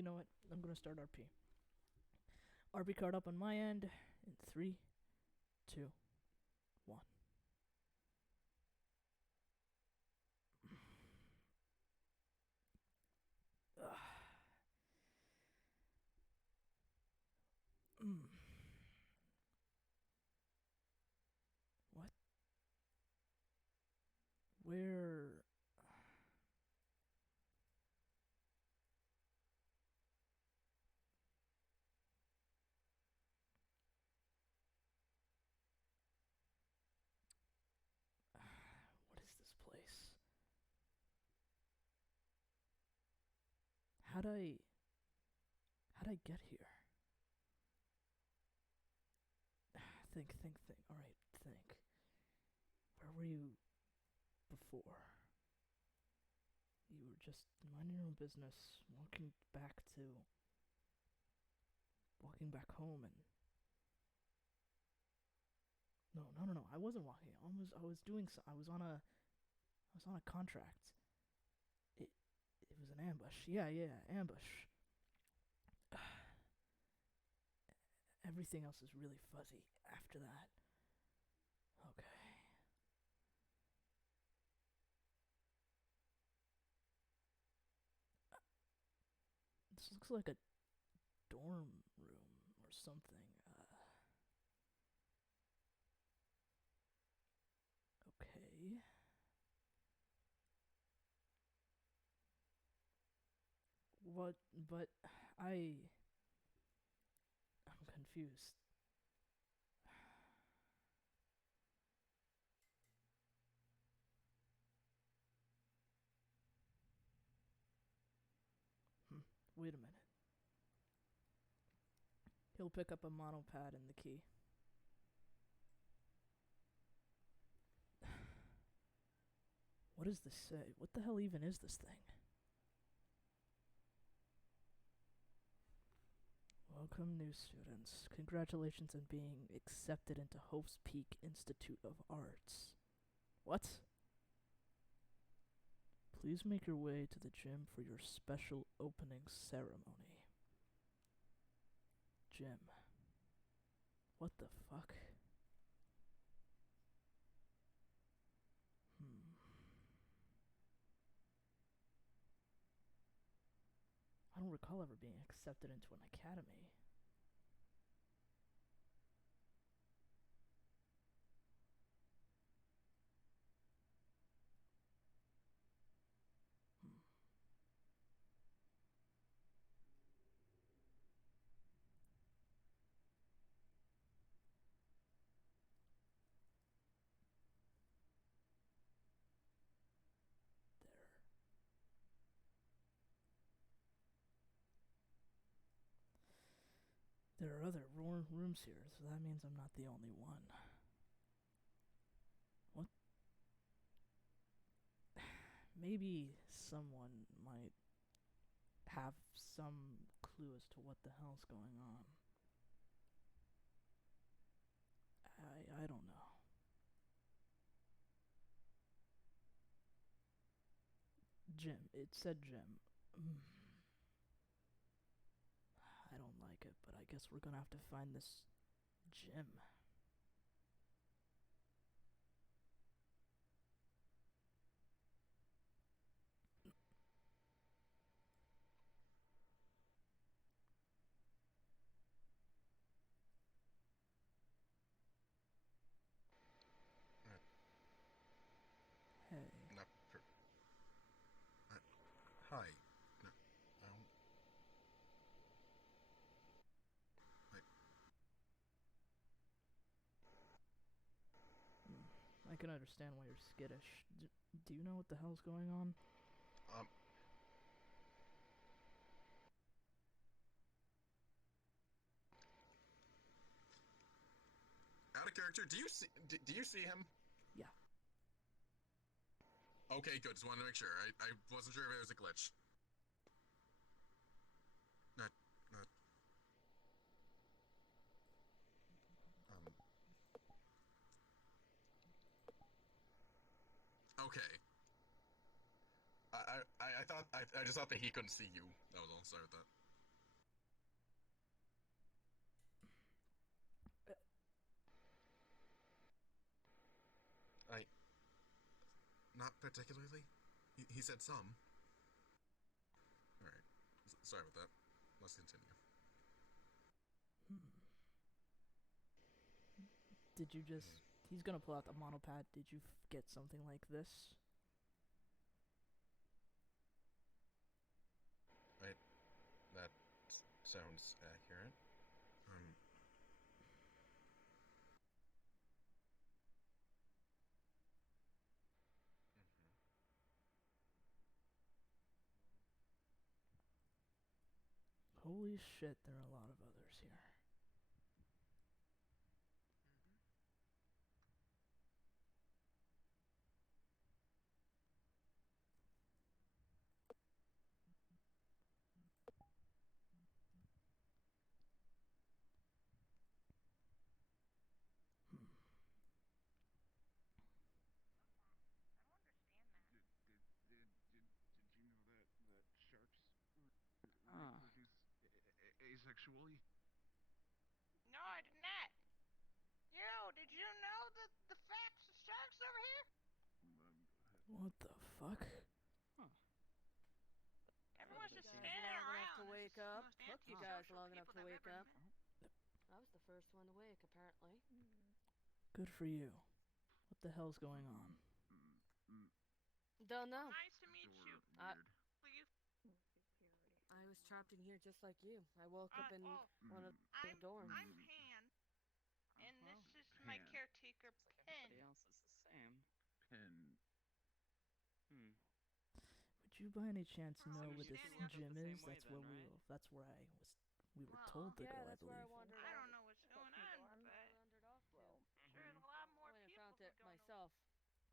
You know what? I'm gonna start RP. RP card up on my end in 3, 2, 1. What? Where? What is this place? How'd I get here? Think. Alright, think. Where were you before? You were just minding your own business, walking back home and no. I wasn't walking. I was doing so. I was on a contract. It it was an ambush. Yeah, ambush. Everything else is really fuzzy after that. Okay. This looks like a dorm room or something. Okay. What? But I. I'm confused. Wait a minute. He'll pick up a monopad and the key. What does this say? What the hell even is this thing? Welcome, new students. Congratulations on being accepted into Hope's Peak Institute of Arts. What? Please make your way to the gym for your special opening ceremony. Gym. What the fuck? I don't recall ever being accepted into an academy. There. There are other rooms here, so that means I'm not the only one. What? Maybe someone might have some clue as to what the hell's going on. I don't know. Gym. It said gym. I don't like it, but I guess we're gonna have to find this gym. Hey. Not per- Hi. No, I don't. Wait. I can understand why you're skittish. Do you know what the hell's going on? Um. Out of character. Do you see him? Yeah. Okay, good. Just wanted to make sure. I wasn't sure if it was a glitch. Not. Not. Um. Okay. I just thought that he couldn't see you. That was all. Sorry with that. Not particularly. He said some. Alright. Sorry about that. Let's continue. Did you just... He's gonna pull out the monopad. Did you get something like this? That sounds accurate. Holy shit, there are a lot of others here. Did you know that sharks reproduce asexually? No, I did not. Yo, did you know the facts of sharks over here? What the fuck? Everyone's just Guys standing long around. enough to wake up. Took You guys long enough to wake up. I was the first one to wake, apparently. Good for you. What the hell's going on? Don't know. Nice to meet you. Please. I was trapped in here just like you. I woke up in one of the dorms. I'm Pan, and this is my caretaker, Pen. Everybody else is the same. Pen. Would you by any chance know you're where this standing up gym the same is? way That's then, where right? that's where we were told to Yeah, go, I that's where I believe. wandered I off. don't know what's going on, but Wandered off to. there's a lot more I went and people found who it don't myself. know.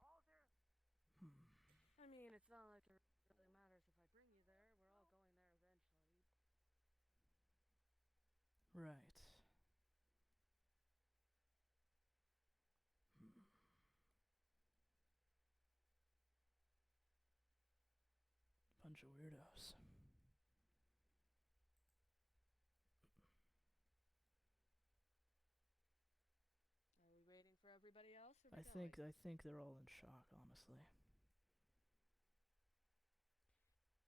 Oh, there. I mean, it's not like it really matters if I bring you there. We're all going there eventually. Right. Bunch of weirdos. Are we waiting for everybody else? Or I think they're all in shock, honestly.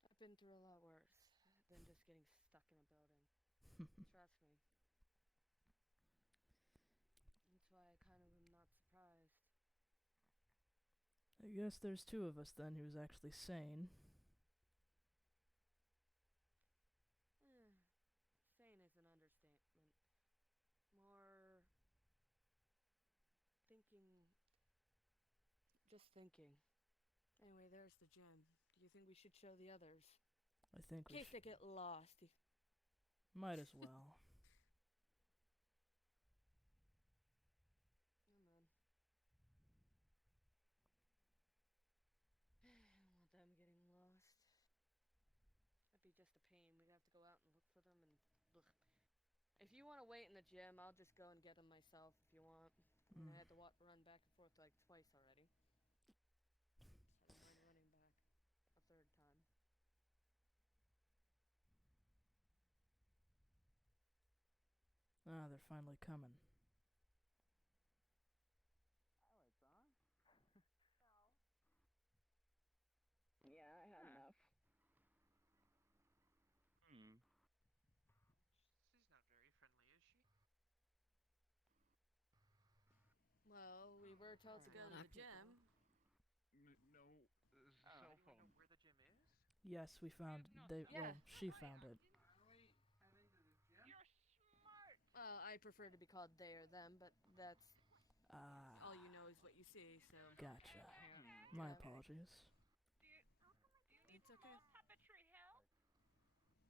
I've been through a lot worse than just getting stuck in a building. Trust me. That's why I kind of am not surprised. I guess there's two of us then who's actually sane. Sane is an understatement. More thinking. Just thinking. Anyway, there's the gym. Do you think we should show the others? I think In we case they get lost. might as well. Oh man. I don't want them getting lost. That'd be just a pain. We'd have to go out and look for them and ugh. If you want to wait in the gym, I'll just go and get them myself if you want. I had to run back and forth like twice already. So I don't mind running back a third time. Ah, they're finally coming. Highlights, huh? Yeah, I had enough. She's not very friendly, is she? Well, we were told to go to the gym. No, this is a Oh. cell You phone. know where the gym is? Yes, we found Yeah. she found it. You're smart. I prefer to be called they or them, but that's Ah, all you know is what you see, so. gotcha. My apologies. Do you need It's okay. small puppetry help? Wait, I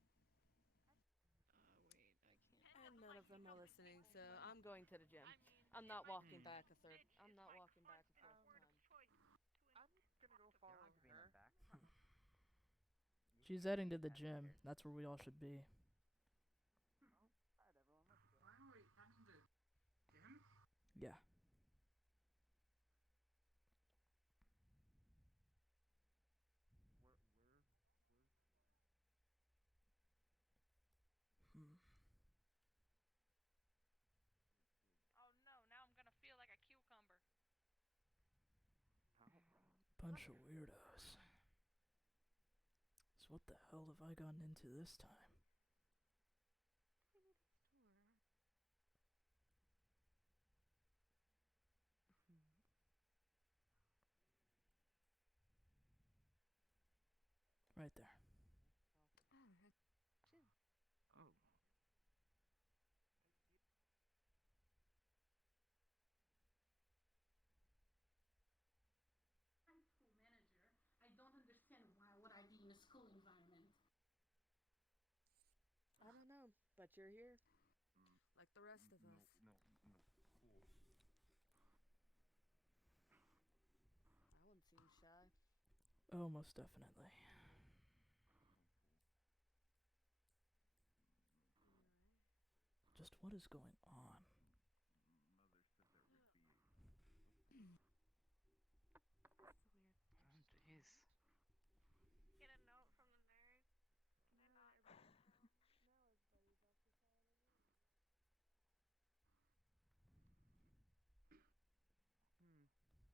can't. And none of them are listening, so I'm going to the gym. I'm not walking back a third. I'm not walking back a fourth time. I'm gonna go follow her. She's heading to the gym. That's where we all should be. Alright, everyone, let's go. Yeah. Oh no, now I'm gonna feel like a cucumber. Bunch of weirdos. So what the hell have I gotten into this time? Right there. Oh. High school manager. I don't understand why would I be in a school environment. I don't know, but you're here. Like the rest of us. No, cool. That one seems shy. Oh, most definitely. Just what is going on? Mother said there would be. That's weird. Oh, jeez. Get a note from the nerd. Can I not? Now everybody's occupying a room. Big place. I don't know where I need a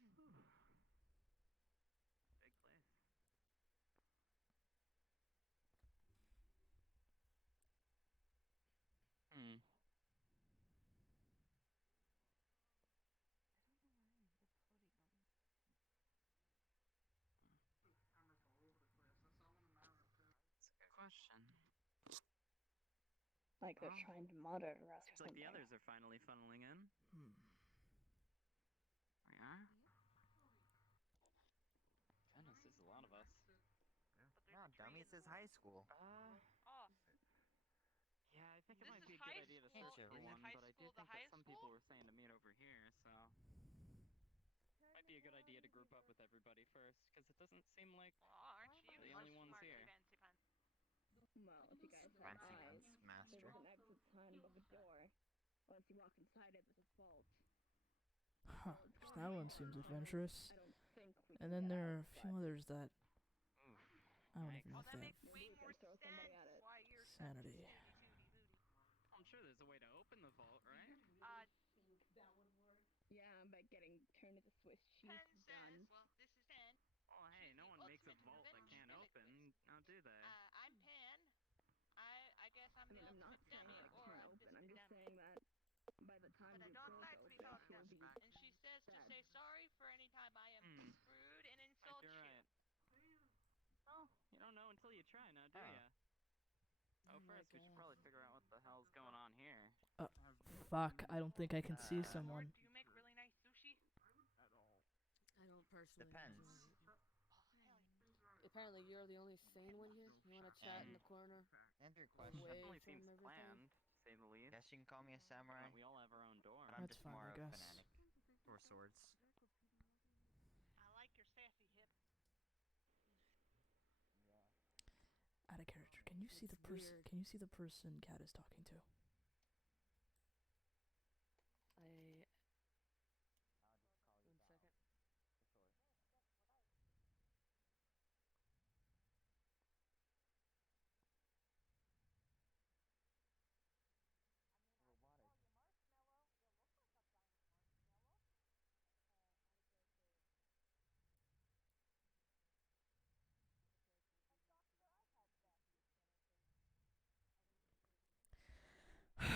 podium. Cameras all over the place. I saw one in my room too. That's a good question. Like they're Oh. trying to monitor us or It's like something. the others are finally funneling in. We are? Goodness, there's a lot of us. No, dummies is high school. Oh, Yeah, I think it This might is be a high good idea to school? search for Is it one, high but I do school the think that high some school? people were saying to meet over here, so might be a good idea to group up with everybody first, because it doesn't seem like aren't you the only ones smart, here. fancy pants? Well, if you guys have Fancy eyes, pants master. there's an exit sign above a door. Once you walk inside it, there's a vault. Huh. So that one seems adventurous. I don't think we And can then get there are out, a few but others that oof. I don't Yikes. even know Well, if that they makes have way Maybe we more can throw somebody sense at it. why you're sanity. such a snooty tooty booty. I'm sure there's a way to open the vault, right? Think that would work. Yeah, by getting turned into Swiss cheese 10 with says, guns. well, this is 10. Oh, hey, no one makes a ultimate vault that can't open, now do they? I'm Pan. I guess I'm I mean, the I'm not ultimate saying dummy, that it or can't I'm open. just I'm a just dummy. saying that by the time But I we don't broke like to be open, called we'll dummy. be And she says to dead. say sorry for any time I am Hmm. rude and Might insult be you. right. Well, you don't know until you try, now do Oh. ya? Oh, first, we should probably figure out what the hell's going on here. Fuck, I don't think I can see Uh, someone. Do you make really nice sushi? At all. I don't personally Depends. enjoy it. Oh, hell yeah. Apparently you're the only sane one here. You wanna chat in the corner? Answer your Away question. Definitely from seems everything? planned, to say the least. Guess you can call me a samurai, We all have our own door. but I'm That's just fine, more I of a guess. fanatic. Or swords. I like your sassy hip. Out of character. Can you see the It's person? weird. Can you see the person Cat is talking to? One second.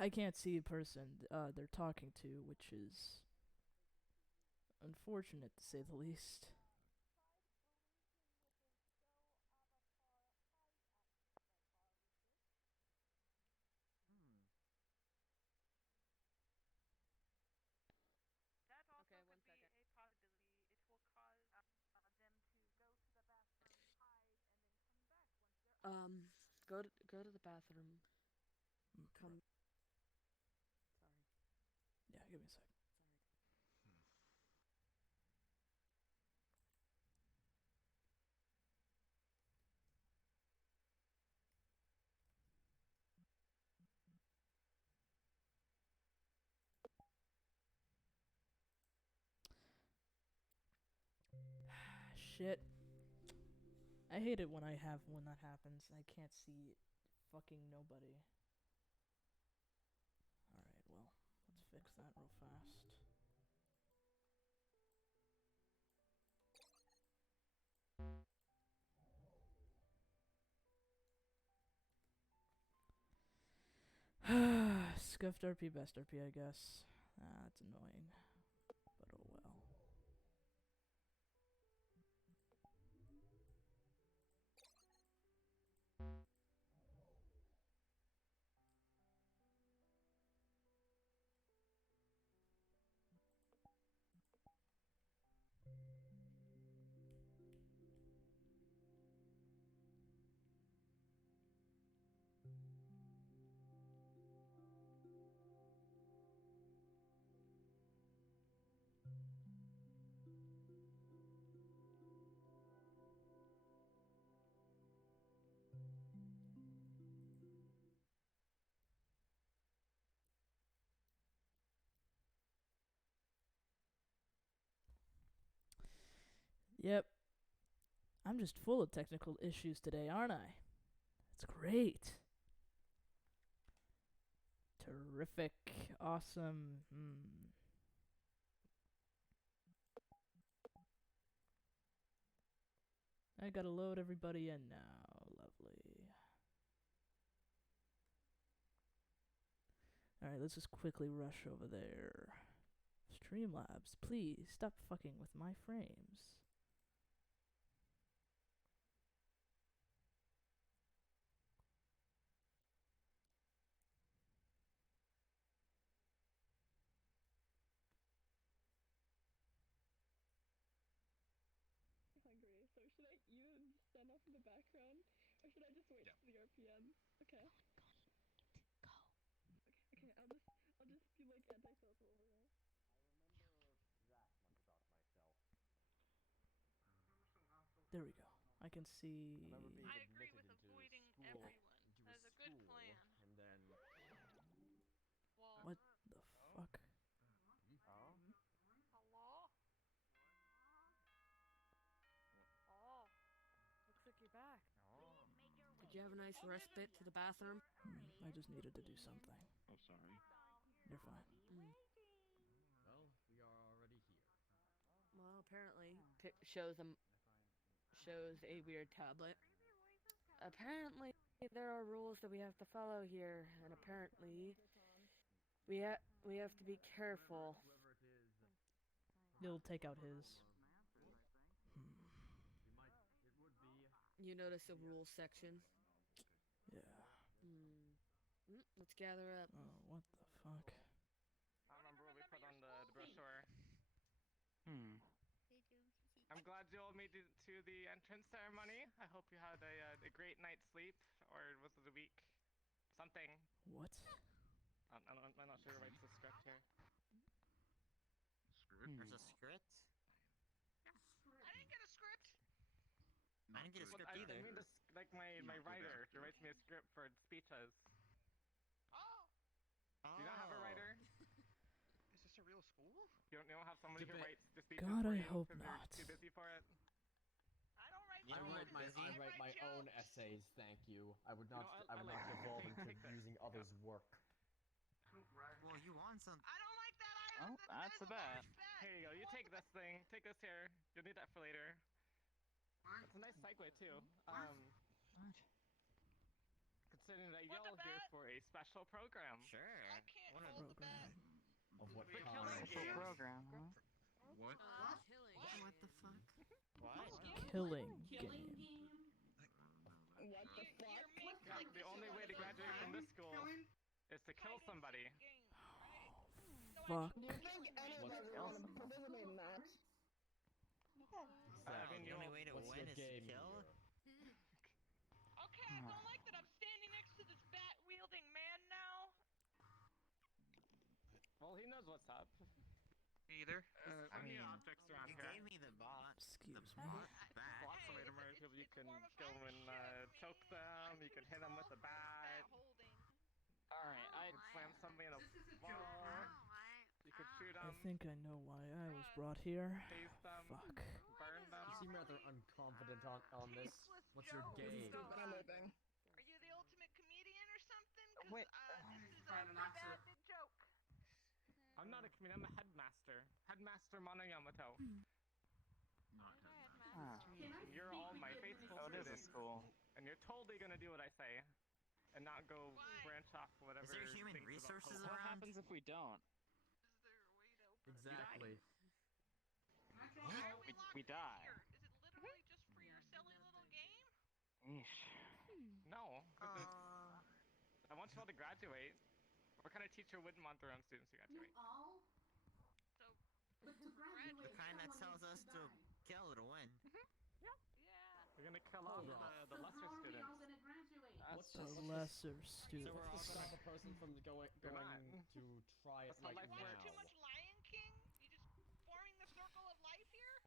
I can't see a person they're talking to, which is unfortunate to say the least. That also Okay, could one be second. a possibility. It will cause them to go to the bathroom, hide, and then come back once they're Go to the bathroom. Mm, Come. Sorry. Yeah, give me a sec. Sorry. Shit. I hate it when that happens. I can't see fucking nobody. Alright, well, let's fix that real fast. Scuffed RP, best RP, I guess. Ah, that's annoying. But oh well. Yep. I'm just full of technical issues today, aren't I? It's great. Terrific. Awesome. I gotta load everybody in now. Lovely. Alright, let's just quickly rush over there. Streamlabs, please stop fucking with my frames. Hungry, so should I even stand off in the background, or should I just wait for the RPM? Okay. Go. Okay, I'll just be like antisocial over here. There we go. I can see. I agree with avoiding everyone. That is a good plan. And then. Well, What the fuck? Oh? hello? Oh. Looks like you're back. Oh. Did you have a nice respite to the bathroom? I just needed to do something. Oh, sorry. You're fine. Well, we are already here. Well, apparently, shows a weird tablet. Apparently, there are rules that we have to follow here, and apparently, we have to be careful. Whoever it is, You'll take out his. we might. It would be. You notice the rules section? Yeah. Let's gather up. Oh, what the fuck? I remember what we put on the brochure. They do. I'm glad you all made it to the entrance ceremony. I hope you had a great night's sleep, or was it a week? Something. What? I'm not sure who writes the script here. Screwed. There's a script? I didn't get a script. I didn't get a Well, script I either. mean, like my writer, who writes me a script for speeches. Oh. Do you not have a writer? Is this a real school? You don't have somebody who writes the speeches God, for I you hope 'cause they're not. too busy for it? I don't write You know what, busy? I write my own jokes. essays, thank you. I would You not know, I I would like not that. devolve Take into this. using others' work. Well, you want some. I don't like that either. Oh, That that's is a bet. large bet. Here you go. You take this thing. Take this here. You'll need that for later. It's a nice segue too. Considering that What the y'all here bet? for a special program. Sure. I can't What a- hold the bet. Of what The kind? killing game. program, huh? What? Killing. What the fuck? What? Killing Killing game. game. What the fuck? You're making Yeah, like the only way to graduate from this school is to kill somebody. game, right? No, Fuck. Do you think any of us are gonna participate in that? So, I mean, the only way to What's win your is to game kill? here? Okay, I don't like that I'm standing next to this bat-wielding man now. Well, he knows what's up. Either. There's I plenty mean, of objects around You here. gave me the bot. Excuse the me. bot back. Lots of way to murder people. You can go and choke them. You can hit them with a bat. Alright, I'd slam somebody in a wall. You could shoot I them, think I know why I was brought here. phase them, Fuck. burn them. You seem rather unconfident on this. What's your game? Stupid, I'm leaving. Are you the ultimate comedian or something? 'Cause, Wait. this is a pretty bad joke. I'm not a comedian, I'm a headmaster. Headmaster Mono Yamato. You're all my faithful Oh, it is a students, school. and you're totally gonna do what I say. and not go branch off whatever. Is there human things about resources hope. around? What happens if we don't? Is there a way to open Exactly. Why are we locked We in die. here? Is it literally just for your silly little game? Eesh. No. I want you all to graduate. What kind of teacher wouldn't want their own students to graduate? all? So, But to graduate, The kind that someone tells us needs to die. kill to win. yeah. We're gonna kill off Hold on. the So lesser how are we students. all gonna graduate? What's The the lesser So students. we're all stop a person from going They're to try it That's how like life Watch works. too now. much Lion King? You just forming the circle of life here?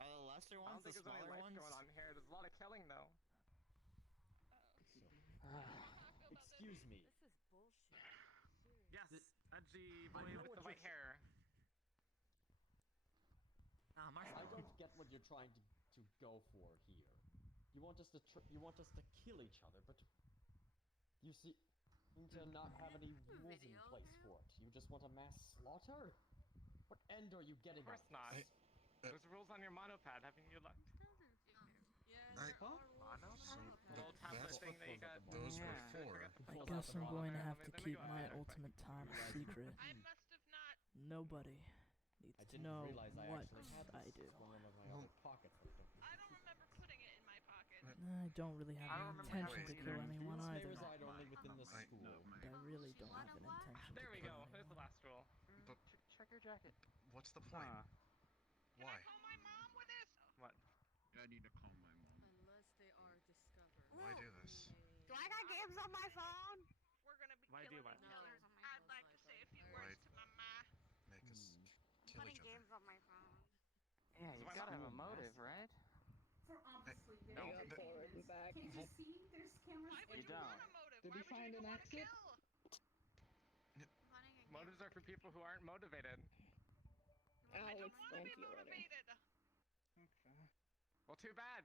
Are the lesser I don't ones the think there's any smaller life ones? going on here. There's a lot of killing though. Excuse me. This is bullshit. Seriously. Yes, edgy I boy know with what the white you're- hair. Ah, I marshmallow. don't get what you're trying to go for here. You want us to kill each other, but you seem to not have any rules in place for it. You just want a mass slaughter? What end are you getting Of course at not. this? There's rules on your monopad. Haven't you looked? Yeah, The little tablet thing that you got. Those were Yeah. for. I guess I'm going to have to Let me keep go my ahead. ultimate time a secret. I must have not. Nobody needs I to didn't know realize I what actually had I this. do. It's one of my other pockets. I don't remember putting it in my pocket. I don't really have I any don't remember intention having to it kill either. anyone These may either. reside only within the I- school. I really don't have an intention There to we kill go. There's the anyone. last rule. But Check your jacket. what's the point? Huh. Can Why? I call my mom with this? What? I need to call my mom. Unless they are discovered. Why do this? Do I got games on my phone? We're gonna be Why do killing what? each other. No. I'd like to say a few Why- words to my ma. Make us kill Putting each other. games on my phone. Yeah, you gotta have a motive, right? For obviously No, They go but- forward and back. Can't you see? There's cameras Why would You you don't. want a motive? Did Why you would you find even an want to exit? kill? Motives are for people who aren't motivated. I'll I don't want to explain be to you later. motivated. Okay. Well, too bad.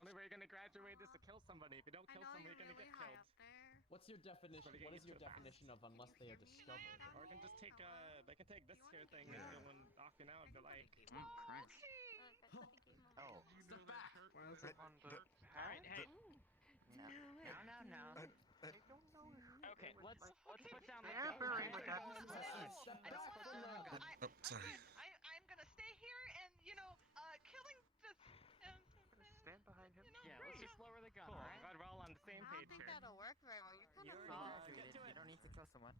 Only way you're gonna graduate is to kill somebody. If you don't kill somebody, you're gonna get killed. What's your definition? Better get What is used your to it fast. definition of unless they are discovered? Or we can just take they can take this here thing Yeah. and go and knocking out. Be like, Crunch. Oh. Step back. Where is it on the alright, hey. No. Okay, let's put down the Yeah, gun, very okay? much. Step I back don't from wanna. that. Oh, sorry. I'm gonna stay here and killing the. Stand behind him. Yeah, let's just lower the gun, Cool. I'm alright? glad we're all on the same I don't page think here. that'll work very well. You're kind You're of already fast. get graduated. to it. You don't need to kill someone.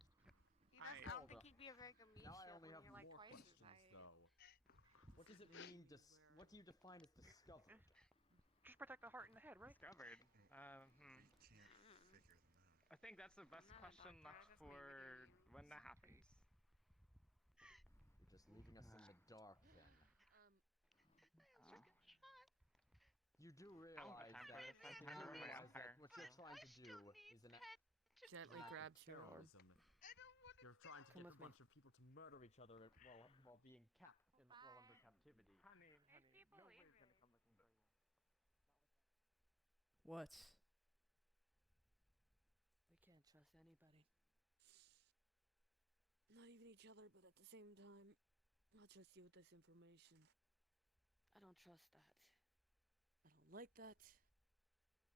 I don't think he'd be a very good meat Now I chef only when have you're like more twice as questions, high. though. What does it mean? What do you define as discovered? Just protect the heart and the head, right? Discovered. You can't figure them out. I think that's the best not a question doctor, I left just play video for games. when that happens. You're just leaving us in the dark, then. You do I don't realize have that, time for this. I you have do time for my realize that empire. what you're trying to do is an act Gently of grabs your arm. terrorism. I don't want to. You're trying to Come get a with me. bunch of people to murder each other while being capped while under captivity. Honey, people nobody's leave gonna really. come looking for you. What? We can't trust anybody. Not even each other, but at the same time, I'll trust you with this information. I don't trust that. I don't like that.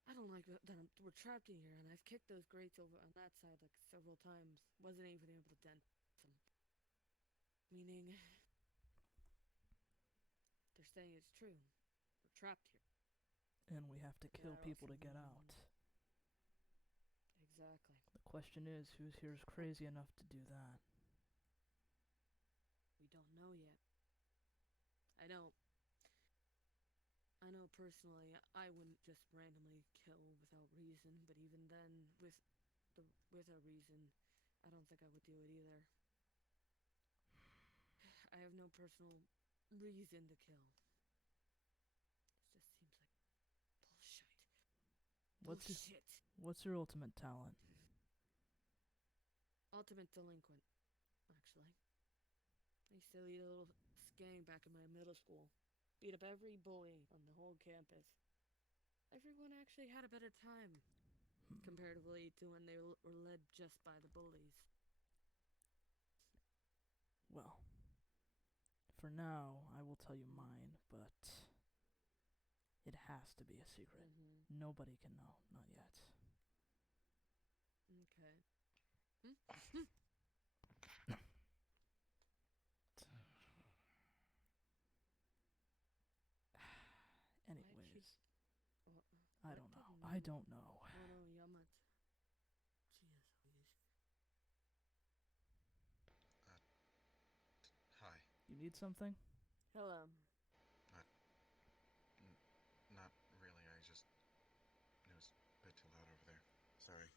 I don't like that we're trapped in here, and I've kicked those grates over on that side like several times. Wasn't even able to dent them. Meaning, they're saying it's true. We're trapped here. And we have to kill That people to also get means- out. Exactly. The question is, who's here is crazy enough to do that? We don't know yet. I know personally I wouldn't just randomly kill without reason, but even then with a reason, I don't think I would do it either. I have no personal reason to kill. It just seems like bullshit. Bullshit. What's your ultimate talent? Ultimate delinquent, actually. I used to lead a little gang back in my middle school. Beat up every bully on the whole campus. Everyone actually had a better time, comparatively to when they were led just by the bullies. Well, for now, I will tell you mine, but it has to be a secret. Nobody can know, not yet. Anyways, Oh, I don't know. I don't know. Oh no, Yamat. Hi. You need something? Hello. Not really, it was a bit too loud over there. Sorry.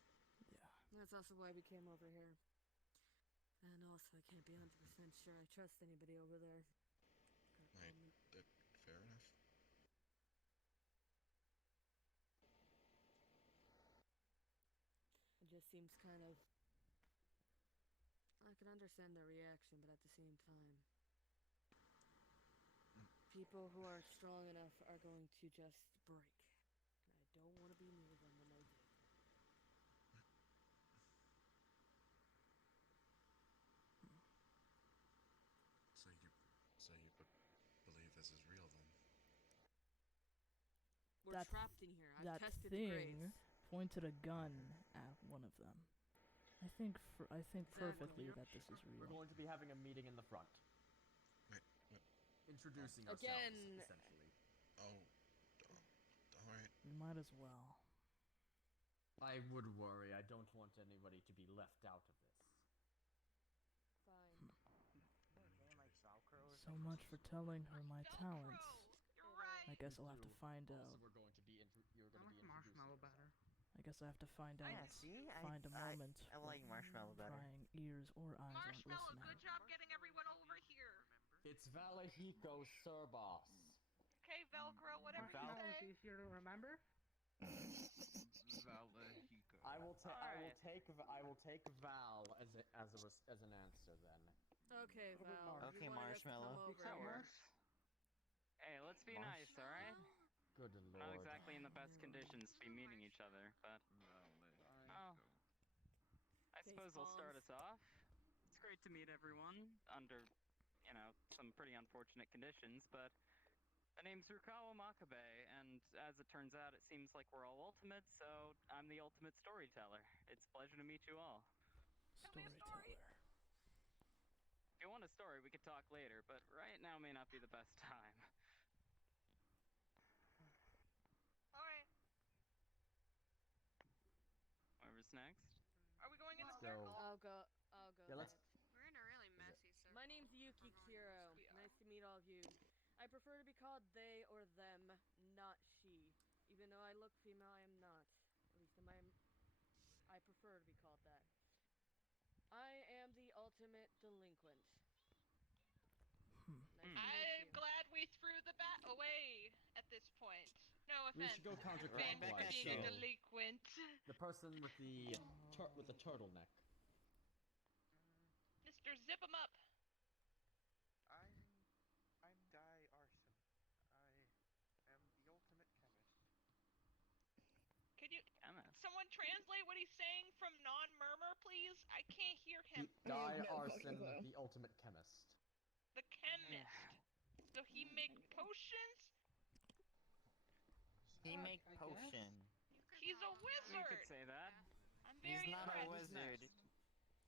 Yeah. That's also why we came over here. And also, I can't be 100% sure I trust anybody over there. Fair enough. It just seems kind of... I can understand their reaction, but at the same time... People who are strong enough are going to just break. And I don't want to be near them when they do. So you believe this is real then? We're trapped in here. I've that tested the thing graves. pointed a gun at one of them. I think perfectly that this is real. We're going to be having a meeting in the front. Wait, what? Introducing Again. ourselves, essentially. Alright. We might as well. I would worry. I don't want anybody to be left out of this. Fine. So much for telling her my talents. You're right. I guess I'll have to find out. We're going to be you're I going to like be marshmallow introducing better. I guess I have to find out. Find a moment. I like marshmallow better. Prying ears or eyes aren't Marshmallow, listening. good job getting everyone over here. It's Valahiko Surbos. Okay, Velcro, whatever you Marshmallow say. is easier to remember. Valahiko. I will take Val as an answer then. Okay, Val. Okay, you wanted us to Marshmallow. come over. That works. Hey, let's be nice, alright? Good We're lord. not exactly in the best conditions to be meeting each other, but... Oh. I suppose I'll start us off. It's great to meet everyone under, you know, some pretty unfortunate conditions, but... My name's Rukawa Makabe, and as it turns out, it seems like we're all ultimates, so I'm the ultimate storyteller. It's a pleasure to meet you all. Storyteller. If you want a story, we could talk later, but right now may not be the best time. Alright. Whoever's next. Are we going in a So- circle? I'll go Yeah, let's- next. We're in a really messy circle. My name's Yuki Kiro. Nice to meet all of you. I prefer to be called they or them, not she. Even though I look female, I am not. At least I prefer to be called that. I am the ultimate delinquent. Nice to meet I'm you. glad we threw the bat away at this point. No We offense. should go counterclockwise. Being a So delinquent. the person with the turtleneck. Mr. Zip 'em up. I'm Dai Arson. I am the ultimate chemist. Could you Chemist. someone translate what he's saying from non-murmur, please? I can't hear him. Dai Arson, the ultimate chemist. The chemist. So he make potions? He make potion. He's a You wizard. could say that. I'm He's very not a impressed. wizard.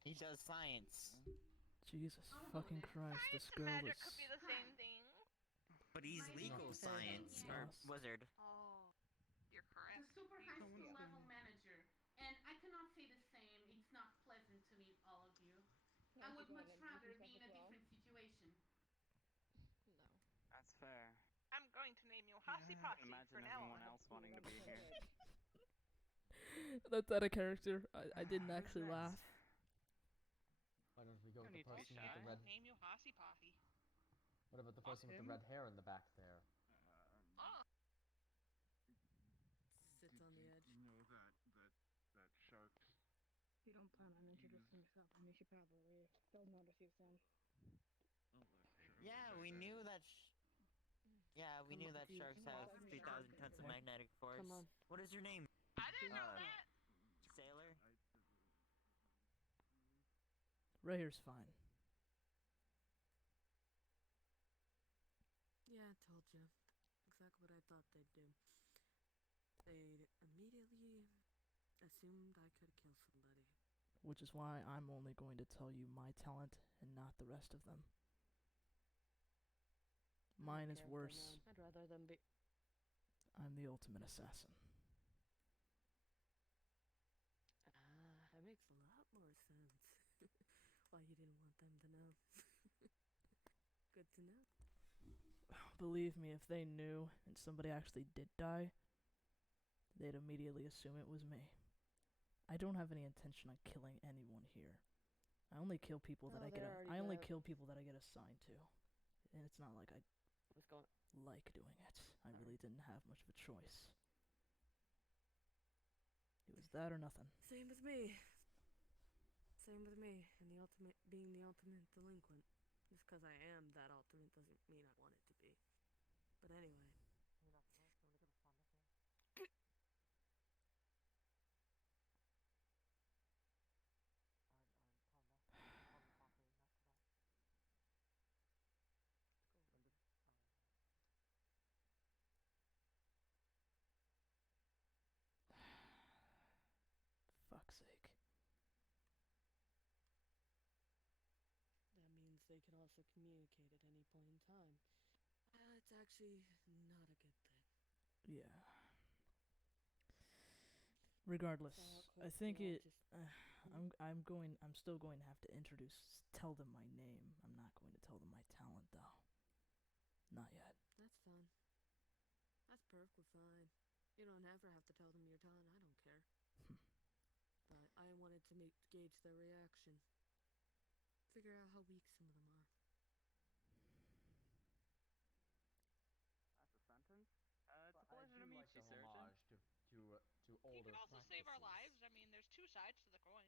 He does science. Jesus fucking Christ, this Science and girl magic is... could be the same thing. But he's legal science or wizard. Oh, you're A correct. super high school level manager. And I cannot say the same. It's not pleasant to meet all of you. I would much rather be in a different situation. No. That's fair. I'm going to name you Hossy I Posse can imagine for now everyone on. else wanting to be here. That's out of character. I didn't actually laugh. Why don't we go No with the need to be person with the shy. red... Name you Hossy Posse. What about the person with the red hair in the back there? Oh, Sits on the edge. You know that shark. You don't plan on introducing yourself, and you should probably leave. They'll notice you soon. Yeah, we knew that. We knew that sharks have 3,000 tons of magnetic force. Come on. What is your name? I didn't know that. Sailor. Right here's fine. Yeah, I told you. Exactly what I thought they'd do. They immediately assumed I could kill somebody. which is why I'm only going to tell you my talent and not the rest of them. Mine is worse. I'd rather them be. I'm the ultimate assassin. That makes a lot more sense. Why you didn't want them to know. Good to know. Believe me, if they knew and somebody actually did die, they'd immediately assume it was me. I don't have any intention on killing anyone here. I only kill people that I get assigned to. And it's not like I like doing it. I really didn't have much of a choice. It was that or nothing. Same with me. Same with me. And being the ultimate delinquent. Just because I am that ultimate doesn't mean I want it to be. But anyway. Fuck's sake. That means they can also communicate at any point in time. It's actually not a good thing. Yeah. Regardless, I think I'm still going to have to tell them my name. I'm not going to tell them my talent, though. Not yet. That's fine. That's perfectly fine. You don't ever have to tell them your talent. I don't care. But I wanted to gauge their reaction. Figure out how weak some of them are. That's a sentence. It's a pleasure to meet you, Surgeon. To He older can also save our practices. lives. I mean, there's two sides to the coin.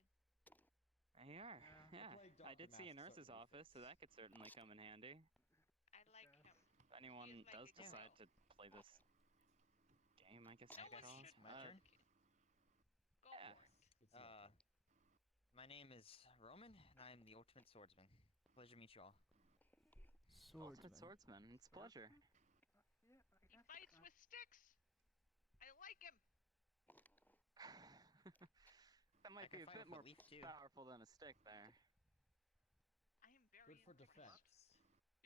There you are. Yeah. plague I did doctor see a mask nurse's certainly office, so that could certainly come in handy. I like him. If anyone He is like does a decide hero. to play this game, I guess No I one call should it. Go Yeah. for it. My name is Roman, and I am the ultimate swordsman. Pleasure to meet you all. Ultimate swordsman. It's a pleasure. He fights with sticks. I like him. That might be a bit more powerful than a stick there. I am very Good for impressed. defense.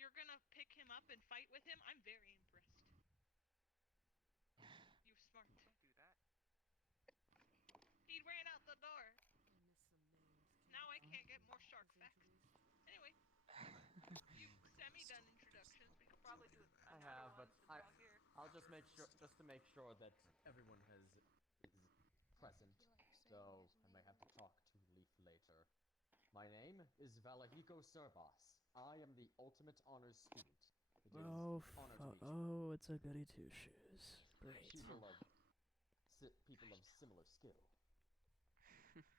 You're gonna pick him up and fight with him? I'm very impressed. You're smart. Don't do that. He ran out the door. I miss some names. Now I can't get more shark facts. Anyway, you've semi-done introductions. We could probably do I another have, one but since we're all here. I'll just make sure that everyone is present. So I may have to talk to Leaf later. My name is Valahiko Serbas. I am the ultimate honors student. It is an honor to meet you. It's a goody two-shoes. Great. People of similar skill. It's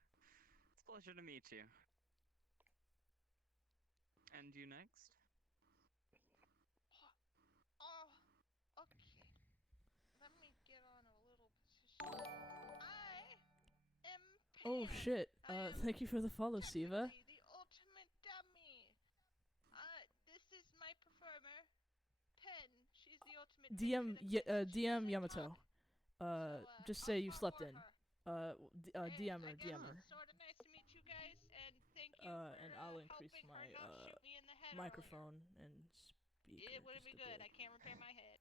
a pleasure to meet you. And you next? Oh, okay. Let me get on a little position. I am Pam. Oh shit. Thank you for the follow, Siva. The ultimate dummy. This is my performer, Pen. She's the ultimate DM Yamato. Just say you slept in. DM her. Sorta nice to meet you guys, and thank you for and I'll increase helping my her not shoot me in the head microphone and speaker. It wouldn't be good. I can't repair my head.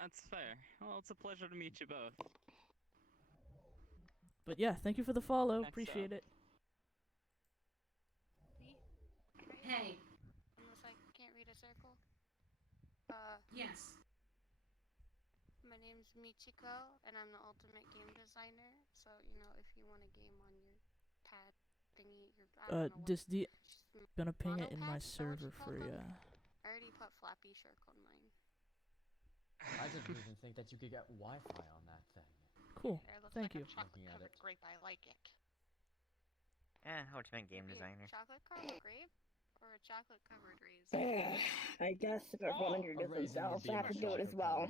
That's fair. Well, it's a pleasure to meet you both. But yeah, thank you for the follow. Next Appreciate it. Hey. Unless I can't read a circle. Yes. My name's Michiko, and I'm the ultimate game designer. So, you know, if you want a game on your pad thingy, gonna ping it in my server for ya. I already put Flappy Shark on mine. I didn't even think that you could get Wi-Fi on that thing. Cool. Thank you. Looking at it. Grape, I like it. Ultimate game designer. Chocolate covered grape or a chocolate covered raisin? I guess if they're going to introduce themselves, I have to do it as well.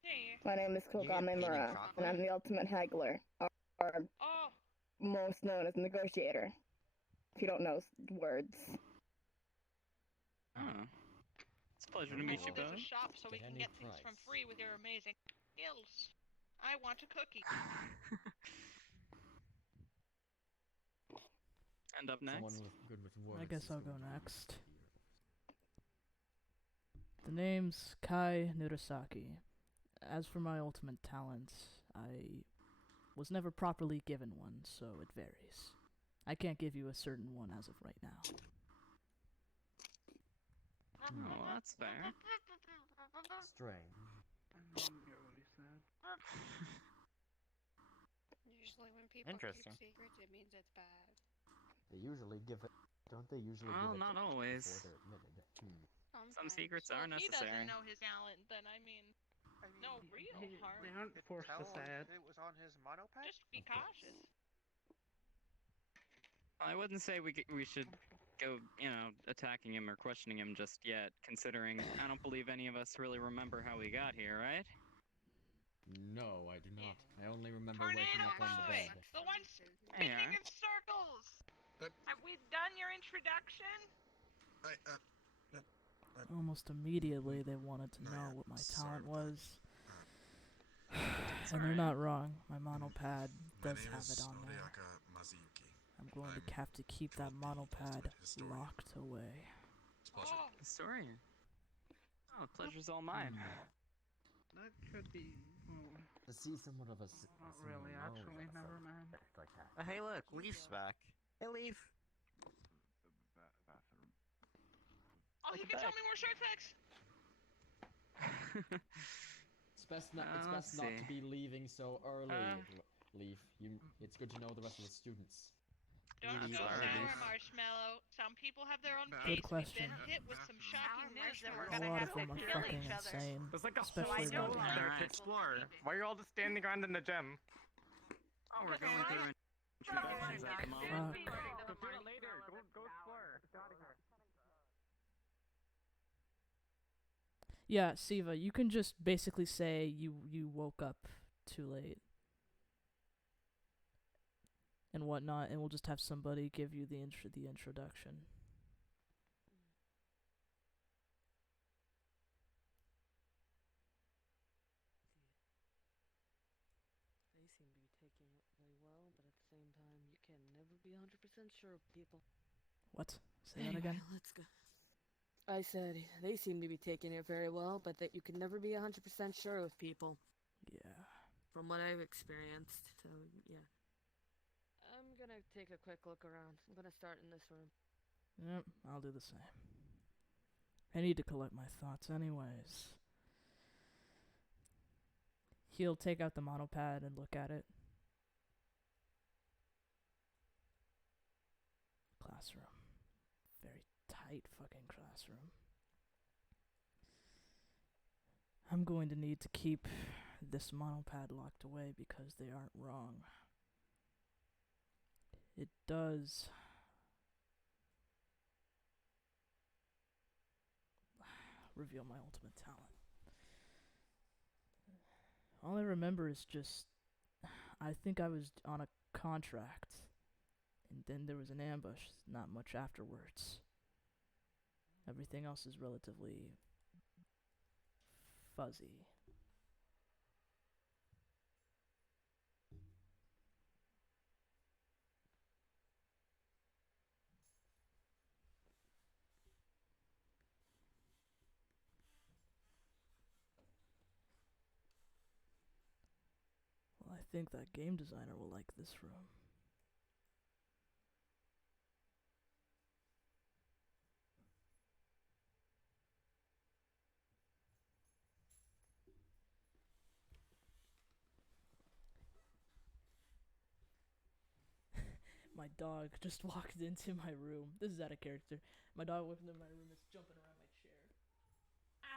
Hey. My name is Kokame Mura, and I'm the ultimate haggler, or most known as negotiator, if you don't know words. Oh. It's a pleasure to meet you both. There's a shop so we can get things from free with your amazing skills. I want a cookie. friend up next. Someone good with words. I guess is I'll going go to be next. here. The name's Kai Nerusaki. As for my ultimate talent, I was never properly given one, so it varies. I can't give you a certain one as of right now. Oh, that's fair. Strange. Usually when people keep Interesting. secrets, it means it's bad. They usually give it. Don't they usually Well, give it not always. before they're admitted? Some secrets Well, are if he necessary. doesn't know his talent, then I mean, no real harm. They aren't forced to say it. It was on his monopad? Just be cautious. I wouldn't say we should go, attacking him or questioning him just yet, considering I don't believe any of us really remember how we got here, right? No, I do not. I only remember waking up on the bed. The one spinning in circles! Have we done your introduction? Almost immediately they wanted to know what my talent was. And they're not wrong. My monopad does have it on there. I'm going to have to keep that monopad locked away. Historian. Oh, pleasure's all mine. That could be... To see somewhat of a... Not really, actually, never mind. Like that. Hey look, Leaf's back. Hey Leaf. Oh, he can tell me more side facts! It's best not to be leaving so early, Leaf. It's good to know the rest of the students. Don't go sour, Marshmallow. Some people have their own Good pace. question. We've been hit with some shocking news that we're A gonna lot have of to them are kill fucking each other. insane. There's like a Especially whole that there one. to explore. Why are you all just standing around in the gym? Oh, we're going through introductions at the moment. Fuck. Do it later. Go explore. Get out of here. Yeah, Siva, you can just basically say you woke up too late and whatnot, and we'll just have somebody give you the introduction. They seem to be taking it very well, but at the same time, you can never be 100% sure of people. What? Say that again? Let's go. I said they seem to be taking it very well, but that you can never be 100% sure with people. Yeah. From what I've experienced, so yeah. I'm gonna take a quick look around. I'm gonna start in this room. Yep, I'll do the same. I need to collect my thoughts anyways. He'll take out the monopad and look at it. Classroom. Very tight fucking classroom. I'm going to need to keep this monopad locked away because they aren't wrong. It does reveal my ultimate talent. All I remember is just, I think I was on a contract, and then there was an ambush, not much afterwards. Everything else is relatively fuzzy. Well, I think that game designer will like this room. My dog just walked into my room. This is out of character. My dog walked into my room, is jumping around my chair.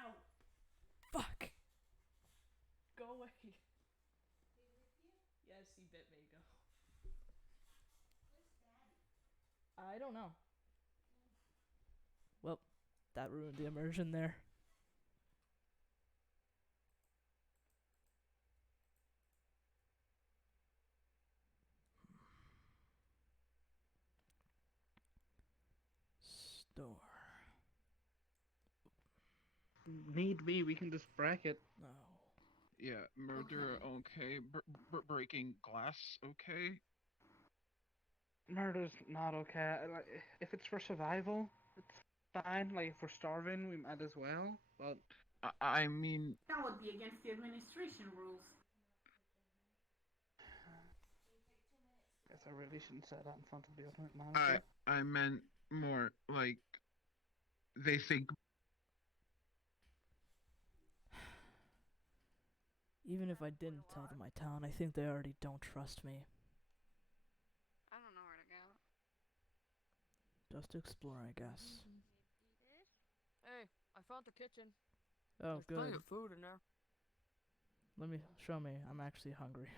Ow! Fuck! Go away. Yes, he bit me. Go. I don't know. Well, that ruined the immersion there. Store. Need be, we can just bracket. No. Yeah, murder, okay. Breaking glass, okay. murder's not okay. Like, if it's for survival, it's fine. Like, if we're starving, we might as well. But I mean, That would be against the administration rules. guess I really shouldn't say that in front of the ultimate manager. I meant more like they think. Even if I didn't tell them my talent, I think they already don't trust me. I don't know where to go. Just explore, I guess. Hey, I found the kitchen. Oh, There's plenty good. of food in there. Show me. I'm actually hungry.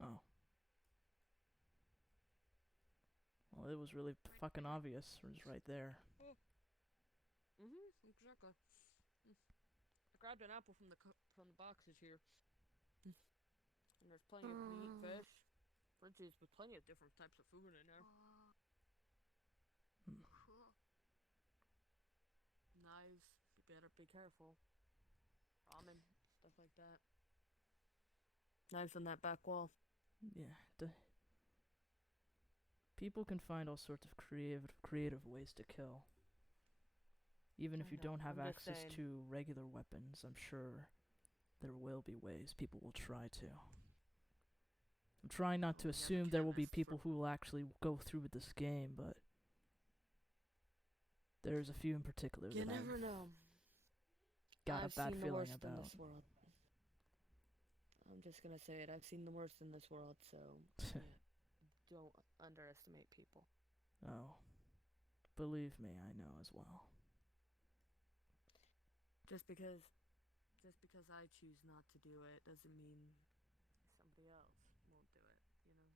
Oh. Well, it was really fucking obvious. It was right there. Exactly. I grabbed an apple from the boxes here. And there's plenty of meat, fish, fridges with plenty of different types of food in there. Cool. Knives, you better be careful. Ramen, stuff like that. Knives on that back wall. Yeah. People can find all sorts of creative ways to kill. Even if you don't have access to regular weapons, I'm sure there will be ways people will try to. I'm trying not to assume there will be people who will actually go through with this game, but there's a few in particular You that never I've know. got a bad feeling In about. this world. I'm just gonna say it. I've seen the worst in this world, so don't underestimate people. Oh, believe me, I know as well. Just because I choose not to do it doesn't mean somebody else won't do it, you know?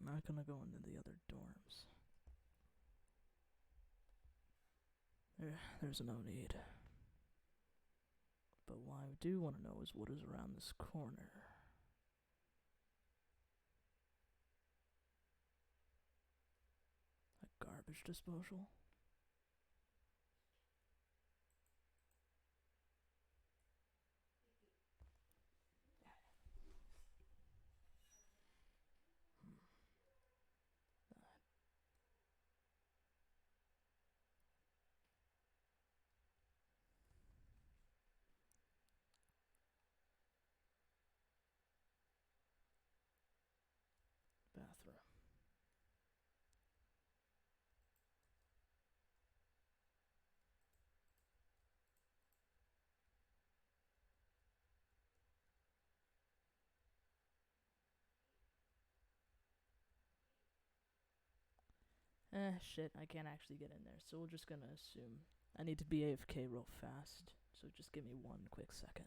I'm not gonna go into the other dorms. There's no need. But what I do want to know is what is around this corner. A garbage disposal? Bathroom. Shit, I can't actually get in there, so we're just gonna assume I need to be AFK real fast, so just give me one quick second.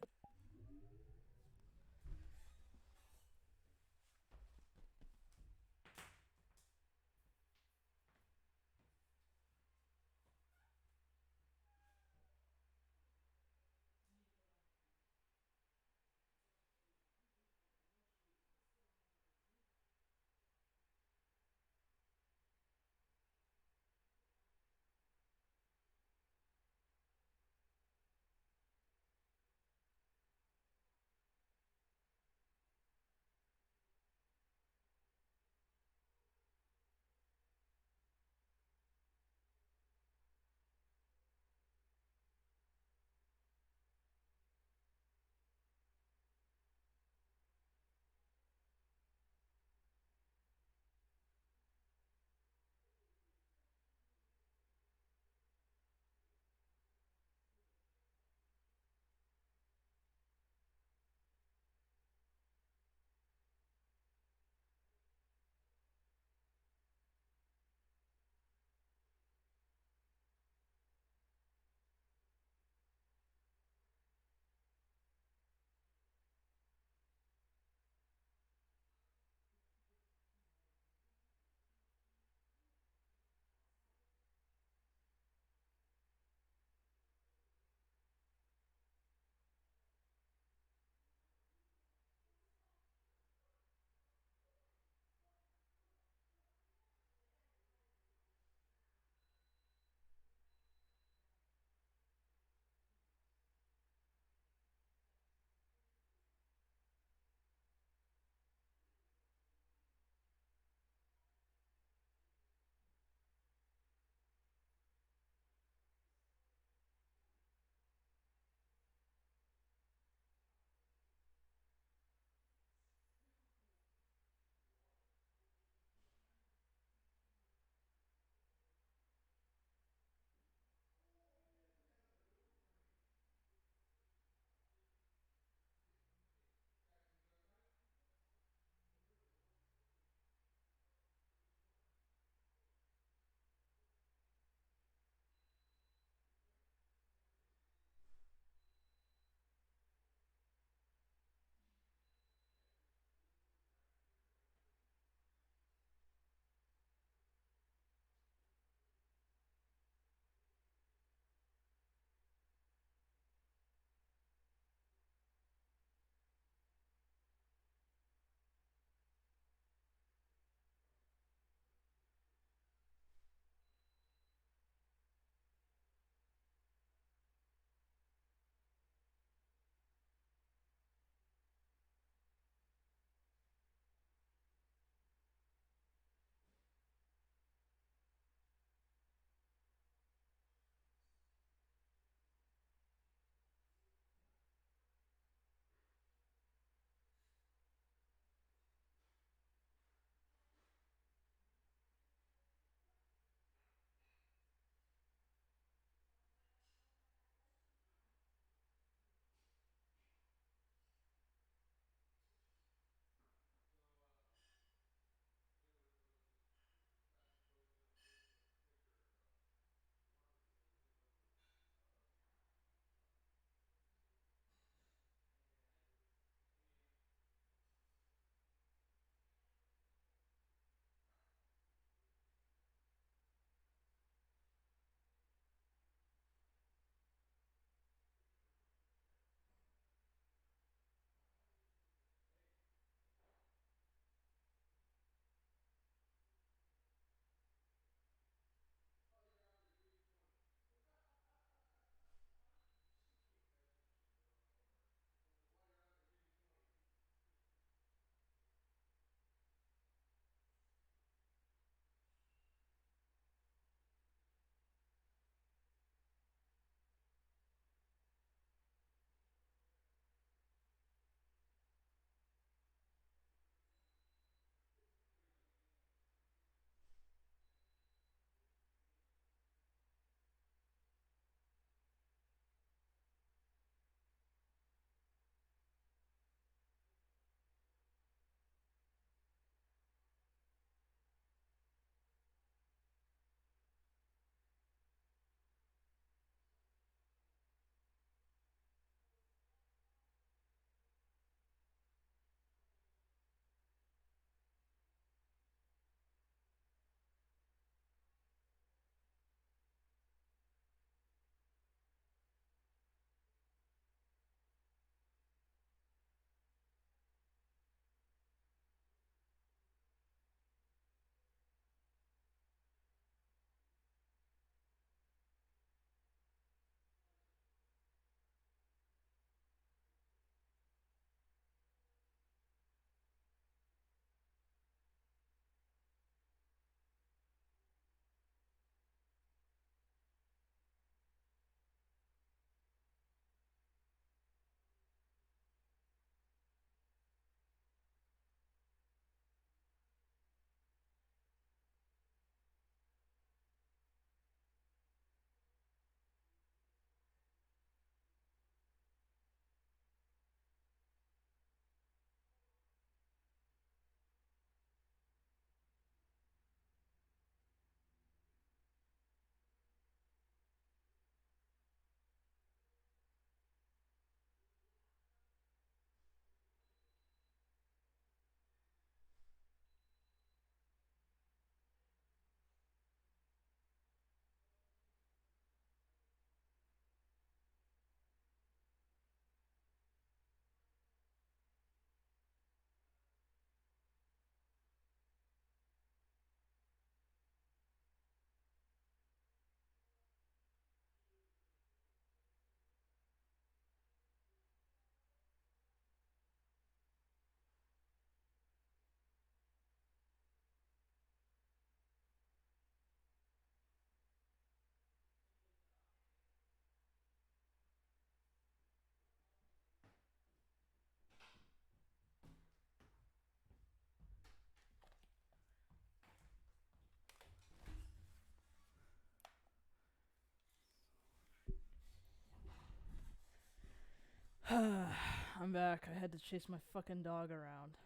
I'm back. I had to chase my fucking dog around.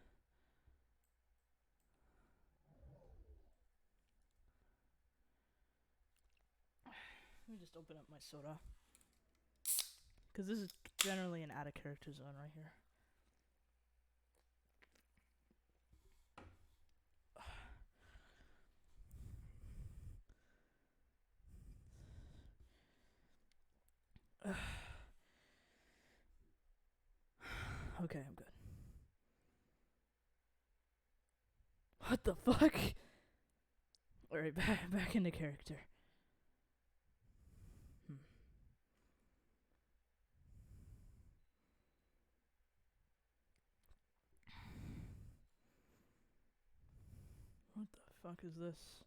Let me just open up my soda. Because this is generally an out-of-character zone right here. Okay, I'm good. What the fuck? Alright, back into character. What the fuck is this?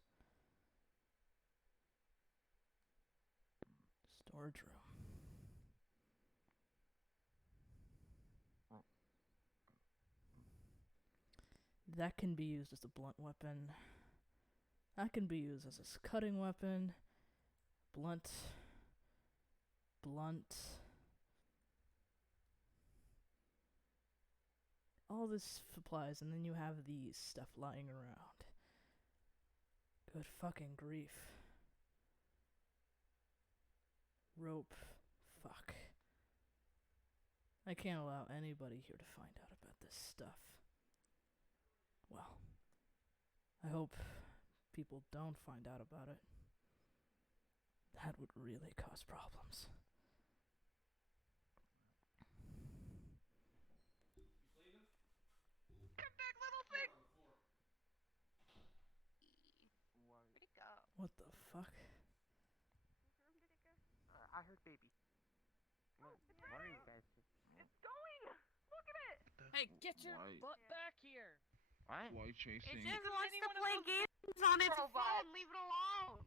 Storage room. That can be used as a blunt weapon. That can be used as a cutting weapon. Blunt. All this applies, and then you have these stuff lying around. Good fucking grief. Rope. Fuck. I can't allow anybody here to find out about this stuff. Well, I hope people don't find out about it. That would really cause problems. Come back, little thing! Where'd it go? What the fuck? Whose room did it go? I heard baby. What are you guys? It's going! Look at it! Hey, get your butt back here! What? Why chasing? It just wants to play games on its phone. Leave it alone.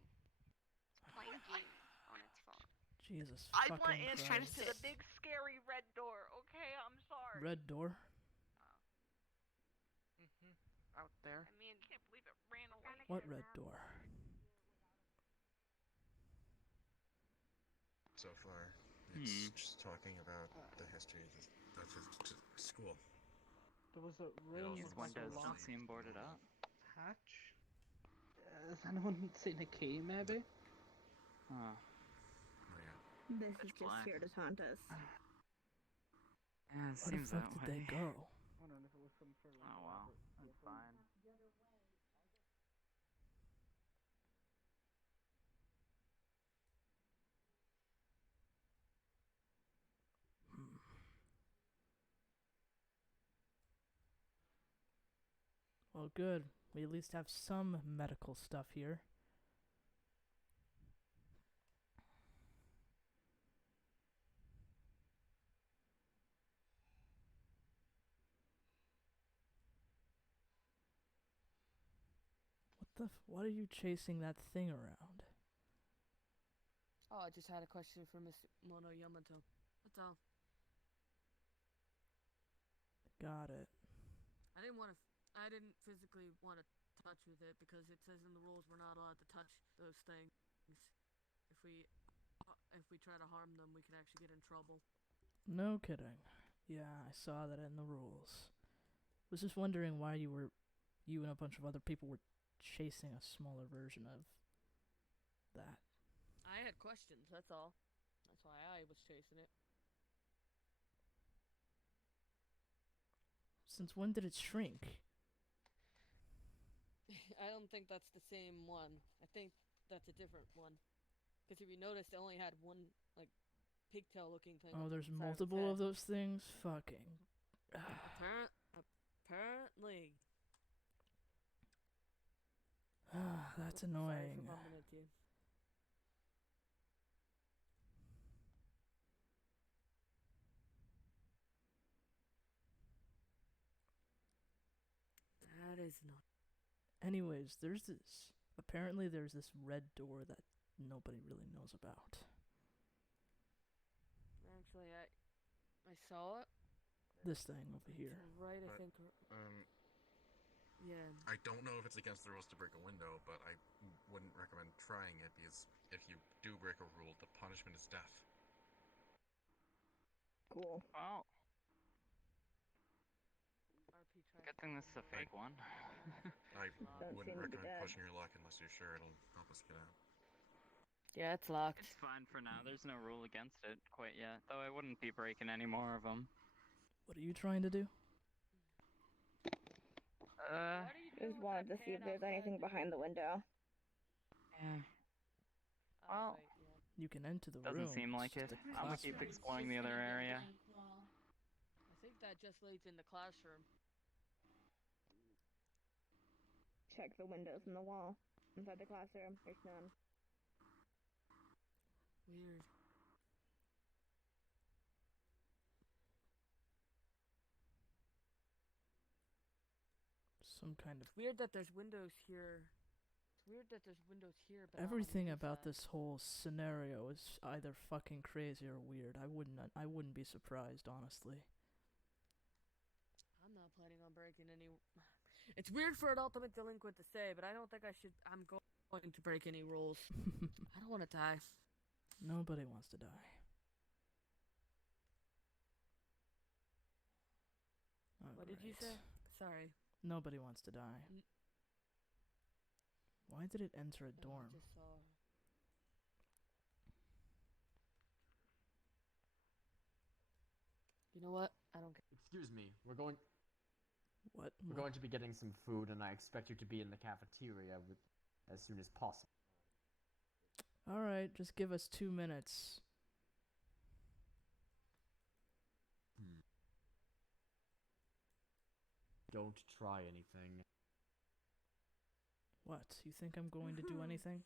It's playing games on its phone. Jesus I fucking want entrance Christ. to the big scary red door, okay? I'm sorry. Red door? Out there. I mean, can't believe it ran away. What red door? So far, it's just talking about the history of the school. There was a room These windows don't seem boarded up. hatch. Has anyone seen a key, maybe? Huh. This is just here to taunt us. Yeah, it Where the seems fuck that did way. they go? Wondering if it was some sort of Oh well, that's fine. Well, good. We at least have some medical stuff here. What are you chasing that thing around? Oh, I just had a question for Miss Mono Yamato. That's all. Got it. I didn't physically want to touch with it because it says in the rules we're not allowed to touch those things. If we try to harm them, we can actually get in trouble. No kidding. Yeah, I saw that in the rules. Was just wondering why you and a bunch of other people were chasing a smaller version of that. I had questions, that's all. That's why I was chasing it. Since when did it shrink? I don't think that's the same one. I think that's a different one. Because if you noticed, it only had one, like, pigtail looking thing. Oh, there's multiple of those things? Fucking. Apparently. That's Sorry annoying. for bumping into you. That is not. Anyways, apparently there's this red door that nobody really knows about. Actually, I saw it. This thing over here. Right, I But, think. Yeah. I don't know if it's against the rules to break a window, but I wouldn't recommend trying it because if you do break a rule, the punishment is death. Cool. Well, RP tries good thing this is a fake one. I Don't wouldn't seem to be recommend dead. pushing your luck unless you're sure it'll help us get out. Yeah, it's locked. It's fine for now. There's no rule against it quite yet, though I wouldn't be breaking any more of them. What are you trying to do? Just wanted to see if there's anything behind the window. Yeah. Well, You can enter the doesn't room. seem like it's it. just a I'm gonna keep classroom. exploring the other area. I think that just leads in the classroom. Check the windows in the wall. Inside the classroom, there's none. Weird. Some kind of... It's weird that there's windows here. It's weird that there's windows here, but Everything not on the about inside. this whole scenario is either fucking crazy or weird. I wouldn't be surprised, honestly. I'm not planning on breaking any... It's weird for an ultimate delinquent to say, but I don't think I should... I'm going to break any rules. I don't want to die. Nobody wants to die. What did you say? Sorry. Nobody wants to die. Why did it enter a dorm? I just saw... You know what? I don't care. Excuse me, we're going What? to be getting some food, and I expect you to be in the cafeteria as soon as possible. Alright, just give us 2 minutes. Don't try anything. What? You think I'm going to do anything?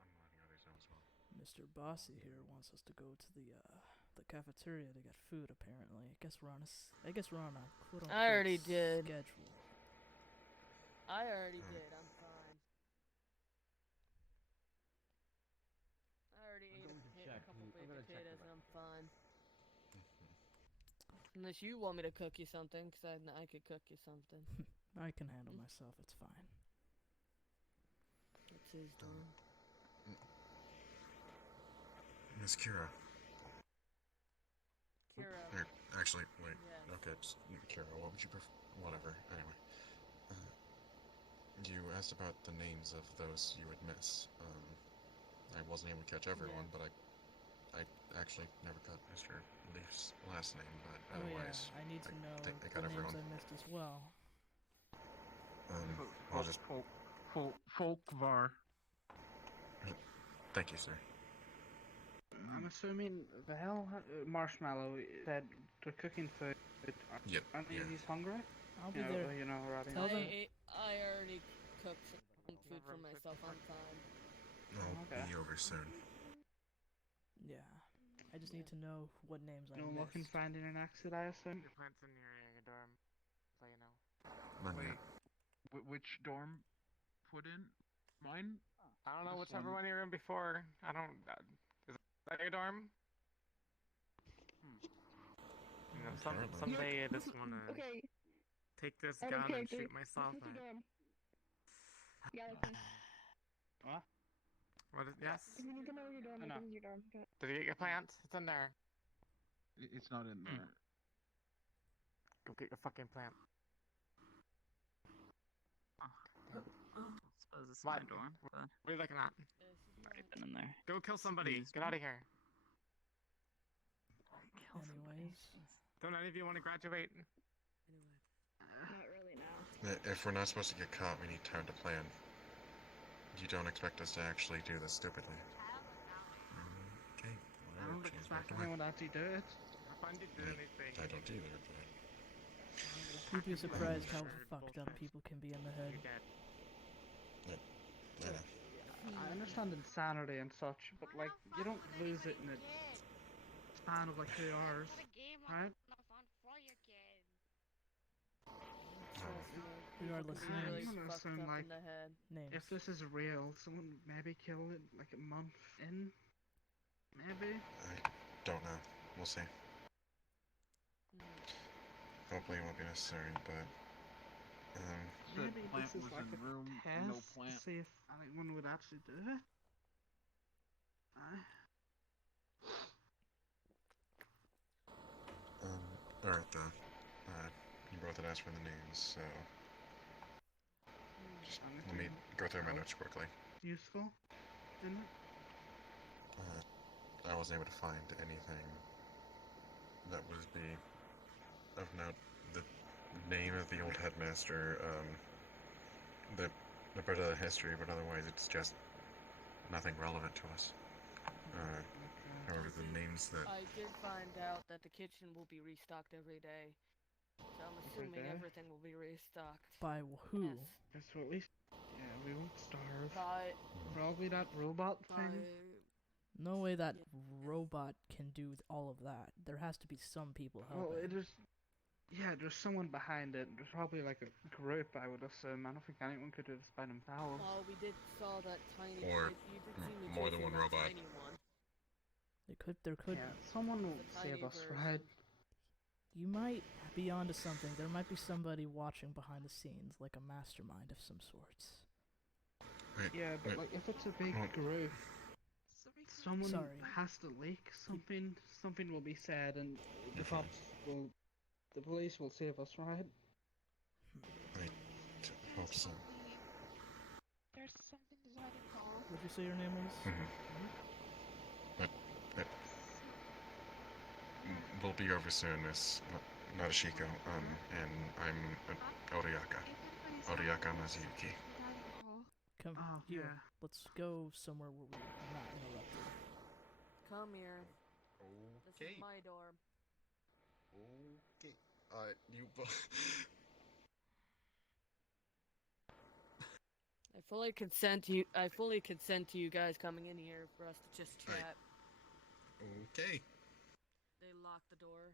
I'm letting others know as well. Mr. Bossy here wants us to go to the cafeteria to get food. Apparently, I guess we're on a quote unquote I already did. schedule. I already did. I'm fine. I already ate a couple baked potatoes and I'm fine. Unless you want me to cook you something, because I could cook you something. I can handle myself. It's fine. It's his dorm. Miss Kira. Kira. Actually, wait. Yes. Okay, Kira, what would you prefer? Whatever. Anyway. You asked about the names of those you would miss. I wasn't able to catch everyone, but I actually never caught Mr. Leaf's last name, but otherwise, I need to know think I the got names everyone. I missed as well. I'll just... Folkvar. Thank you, sir. I'm assuming Val, Marshmallow said they're cooking food. Yep. Aren't he's hungry? I'll be there. You know, already. I already cooked some food for myself. I'm fine. I'll be over soon. Yeah. I just need to know what names I No missed. looking, finding an exit, I assume. Your plant's in your dorm, so you know. Wait, which dorm put in? Mine? I don't know, This whichever one. one you were in before. I don't... is that your dorm? You know, someday I just wanna take this gun and shoot myself. What? What is... Yes? If you need to know where your dorm is, this is your dorm. Okay. Did you get your plant? It's in there. It's not in there. Go get your fucking plant. I suppose it's my dorm, but what are you looking at? I've already been in there. Go kill somebody. Get out of here. Anyways. Don't any of you want to graduate? Not really now. If we're not supposed to get caught, we need time to plan. You don't expect us to actually do this stupidly. Okay, I don't expect anyone to actually do it. I don't either, but... You'd be surprised how fucked up people can be in the head. I understand insanity and such, but like, you don't lose it in a span of like 2 hours, right? Regardless, Really I'm gonna fucked assume up like, in the head. if this is real, someone maybe killed it like a month in? Maybe? I don't know. We'll see. Hopefully it won't be necessary, but... Maybe plant this is was like in a room, test no to plant. see if anyone would actually do it. Alright then. You both had asked for the names, so... Just let me go through my notes quickly. Useful, isn't it? I wasn't able to find anything that would be of note. The name of the old headmaster, the bit of the history, but otherwise it's just nothing relevant to us. However, the names that... I did find out that the kitchen will be restocked every day. So I'm assuming everything will be restocked. By who? Yes, well, at least... Yeah, we won't starve. By... Probably that robot thing. No way that robot can do all of that. There has to be some people helping. Well, it is... Yeah, there's someone behind it. There's probably like a group, I would assume. I don't think anyone could do this by themselves. Oh, we did saw that tiny... Or you did see me more than chasing one that robot. tiny one. There could. Yeah, someone will save us, right? You might be onto something. There might be somebody watching behind the scenes, like a mastermind of some sorts. Yeah, but like if it's a big group, someone has to leak something. Something will be said, and the police will save us, right? I hope so. There's something designing call. What'd you say your name was? We'll be over soon, Miss Narashiko, and I'm Oriyaka. Oriyaka Mazuyuki. Come here. Let's go somewhere where we're not interrupted. Come here. Okay. This is my dorm. Okay. You both... I fully consent to you guys coming in here for us to just chat. Okay. They locked the door.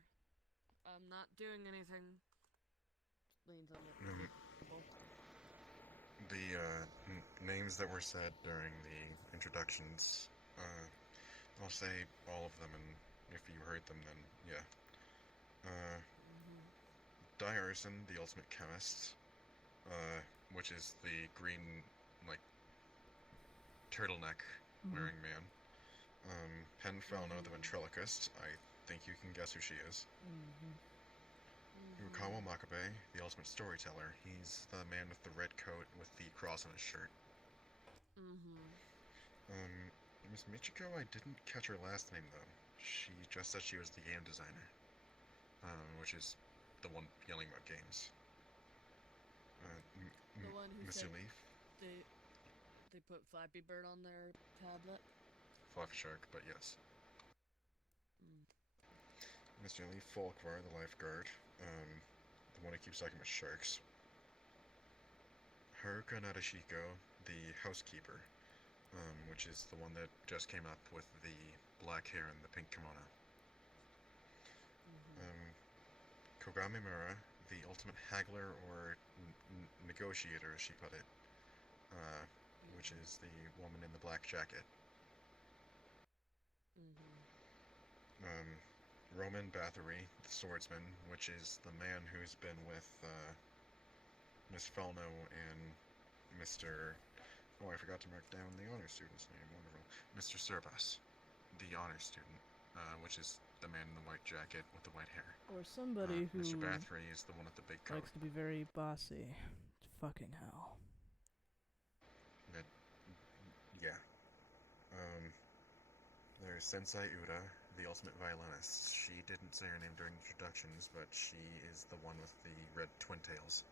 I'm not doing anything. Just leans on the table. The names that were said during the introductions, I'll say all of them, and if you heard them, then yeah. Dyerson, the ultimate chemist, which is the green, like, turtleneck wearing man. Penfelno, the ventriloquist. I think you can guess who she is. Ukawa Makabe, the ultimate storyteller. He's the man with the red coat with the cross on his shirt. Miss Michiko, I didn't catch her last name though. She just said she was the game designer, which is the one yelling about games. The one who Mr. said Leaf. They put Flappy Bird on their tablet. Fluffy Shark, but yes. Mr. Leaf Folkvar, the lifeguard, the one who keeps talking about sharks. Haruka Narashiko, the housekeeper, which is the one that just came up with the black hair and the pink kimono. Kogami Mura, the ultimate haggler or negotiator, as she put it, which is the woman in the black jacket. Roman Bathory, the swordsman, which is the man who's been with Miss Felno and Mr. Oh, I forgot to mark down the honor student's name. Wonderful. Mr. Servas, the honor student, which is the man in the white jacket with the white hair. Or somebody who... Mr. Bathory is the one with the big coat. Likes to be very bossy. Fucking hell. Yeah. There's Sensei Uda, the ultimate violinist. She didn't say her name during introductions, but she is the one with the red twin tails.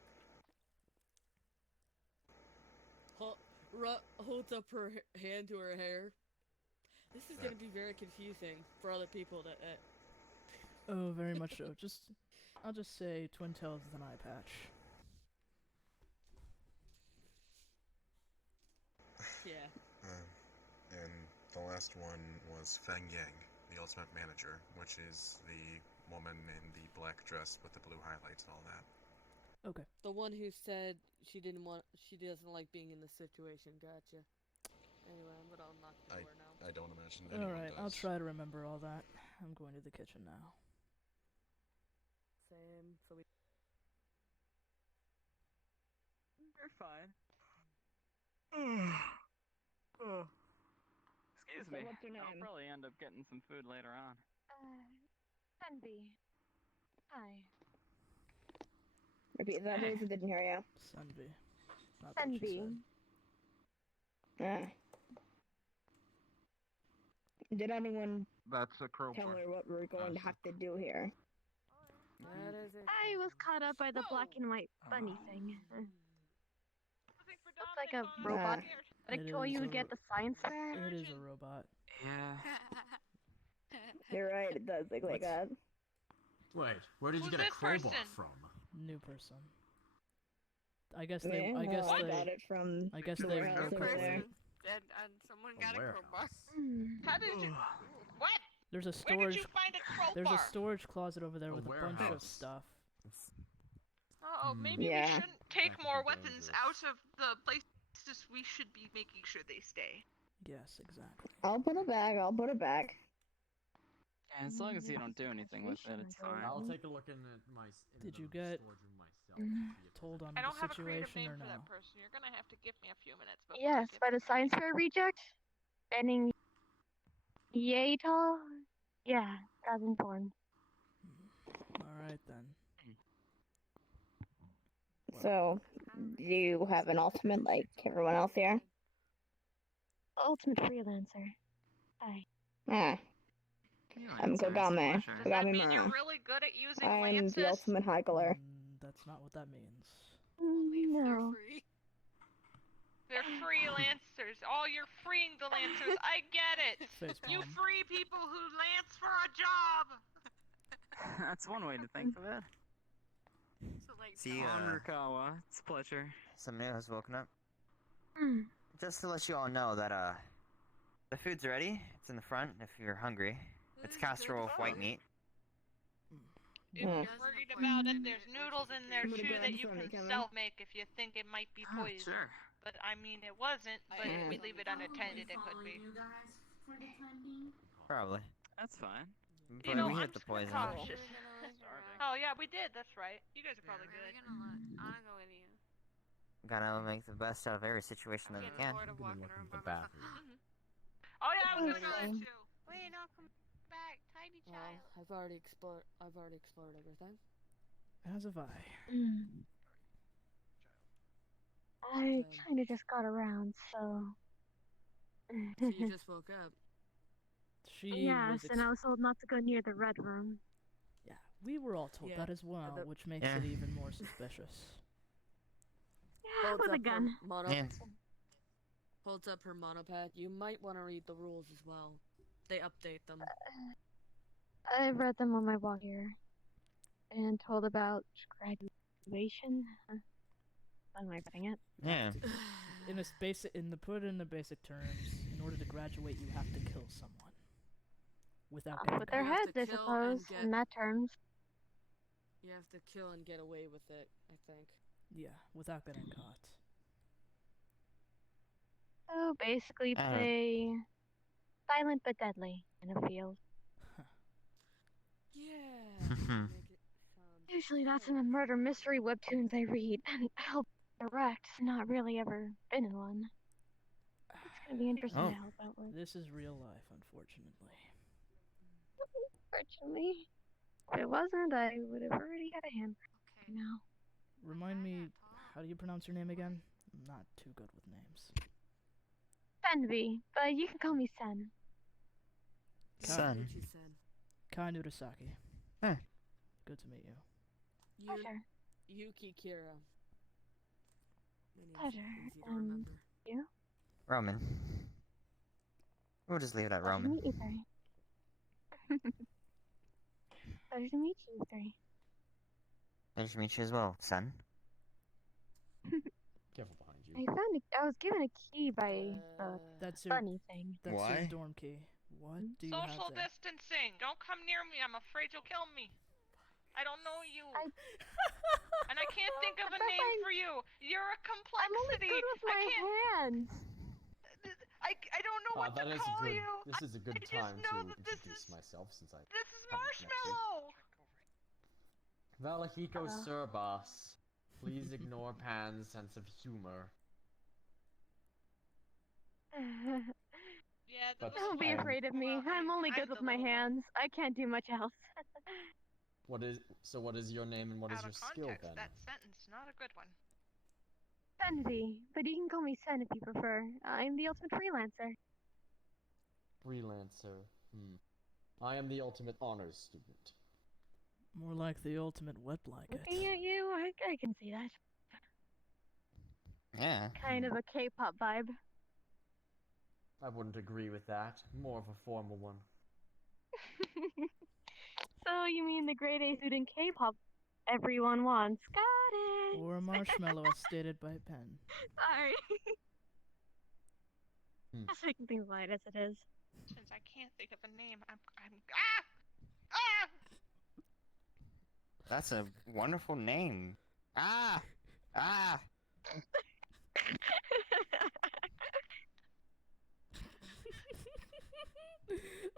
Holds up her hand to her hair. This is gonna be very confusing for other people that... Oh, very much so. I'll just say Twin Tails with an eye patch. Yeah. And the last one was Feng Yang, the ultimate manager, which is the woman in the black dress with the blue highlights and all that. Okay. The one who said she doesn't like being in this situation. Gotcha. Anyway, I'm gonna unlock the door now. I don't imagine anyone Alright, does. I'll try to remember all that. I'm going to the kitchen now. Same. So we... You're fine. Excuse Excuse me. What's your name? I'll probably end up getting some food later on. Sunby. Hi. Repeat that, please. I didn't hear you. Sunby. Not what she Sunby. said. Did anyone That's a crow tell her what we're going to have to do here? I was caught up by the black and white bunny thing. Looks like a robot. Did I told you would get the science fair? It is a robot. Yeah. You're right, it does look like that. Wait, where did you Who's get a this crowbar person? from? New person. I guess they. Yeah, I guess well, I they. got it from I guess the they. warehouse over there. And someone A got a warehouse. crowbar. How did you? What? There's a Where storage. did you find a crowbar? There's a storage closet over there A with a bunch of warehouse. stuff. Oh, maybe Yeah. we shouldn't take That could more be weapons dangerous. out of the places we should be making sure they stay. Yes, exactly. I'll put it back, I'll put it back. Yeah, as long as you don't do anything with it, it's fine. I'll take a look in at my. Did the you get storage room myself? see if there's told on I don't the have a creative situation name or for no? that person. You're gonna have to give me a few minutes. Before Yes, I get by the science fair reject. Banning Yatal? Yeah, as informed. Alright then. So, do you have an ultimate like everyone else here? Ultimate freelancer. Hi. Ah, Yeah, I'm it's always a Kogame. pleasure. Does that mean Kogame you're Mara. really good at using I'm lances? the ultimate haggler. That's not what that means. No. They're free lancers. Oh, you're freeing the lancers. I get it. You Facepalm. free people who lance for a job. That's one way to think of it. So, like, See, Rukawa, it's a pleasure. somebody has woken up. Hmm. Just to let you all know that, the food's ready. It's in the front if you're hungry. It's casserole with white meat. If you're worried about it, there's noodles in there too that you can self-make if you think it might be poison. Sure. But I mean, it wasn't. But if we leave it unattended, it could be. You guys for the time being. Probably. That's fine. But You know, we I'm hit the just poison. cautious. Oh yeah, we did. That's right. You guys are probably good. I'll go with you. Gotta make the best out of every situation that we can. Bored of walking around by The bathroom. myself. Oh yeah, I was gonna go there too. Wait, no, come back, tiny child. I've already explored everything. As have I. I kind of just got around, so. So you just woke up. She Yes, was and I was told not to go near the red room. Yeah, we were all told Yeah, that as well, the- which makes Yeah. it even more suspicious. Yeah, Holds with a up her gun. Yeah. Holds up her monopad. You might want to read the rules as well. They update them. I read them on my walk here. And told about graduation. Am I putting it? Yeah. In the basic terms, in order to graduate, you have to kill someone. Without getting With their You have heads, to I kill and suppose, get- in that terms. You have to kill and get away with it, I think. Yeah, without getting caught. So basically play silent but deadly in a field. Yeah. Make it sound Usually that's in the murder mystery webtoons I read, and help direct, not really ever been in one. It's gonna be interesting Oh. to help out with. This is real life, unfortunately. Fortunately, if it wasn't, I would have already had a hand now. Remind me, how do you pronounce your name again? I'm not too good with names. Senvi, but you can call me Sen. Son. Kai Nerusaki. Huh. Good to meet you. Pleasure. Yuki Kira. Pleasure. Easy to And remember. you? Roman. We'll just leave it at Pleasure to Roman. meet you three. Pleasure to meet you three. Nice to meet you as well, son. Careful behind you. I was given a key by the That's your bunny thing. That's Why? your dorm key. What do you Social have there? distancing. Don't come near me. I'm afraid you'll kill me. I don't know you. And I can't think of a name for you. You're a complexity. I'm only good with my hands. I don't know what to That is call good. you. This is a good I just time know to that this introduce myself since I. This is haven't met you. Marshmallow. Valahiko Surbas. Please ignore Pan's sense of humor. Yeah, But Don't be afraid of me. I'm only good with my hands. I can't do much else. What is your name and what is Out your of skill context, then? that sentence, not a good one. Senvi, but you can call me Sen if you prefer. I'm the ultimate freelancer. Freelancer. I am the ultimate honors student. More like the ultimate wet blanket. Looking at you, I can see that. Yeah. Kind of a K-pop vibe. I wouldn't agree with that. More of a formal one. So you mean the grade A student K-pop everyone wants? Got it. Or a marshmallow, as stated by Penn. Sorry. Just making things light as it is. Since I can't think of a name, I'm ah! That's a wonderful name. Ah! Ah!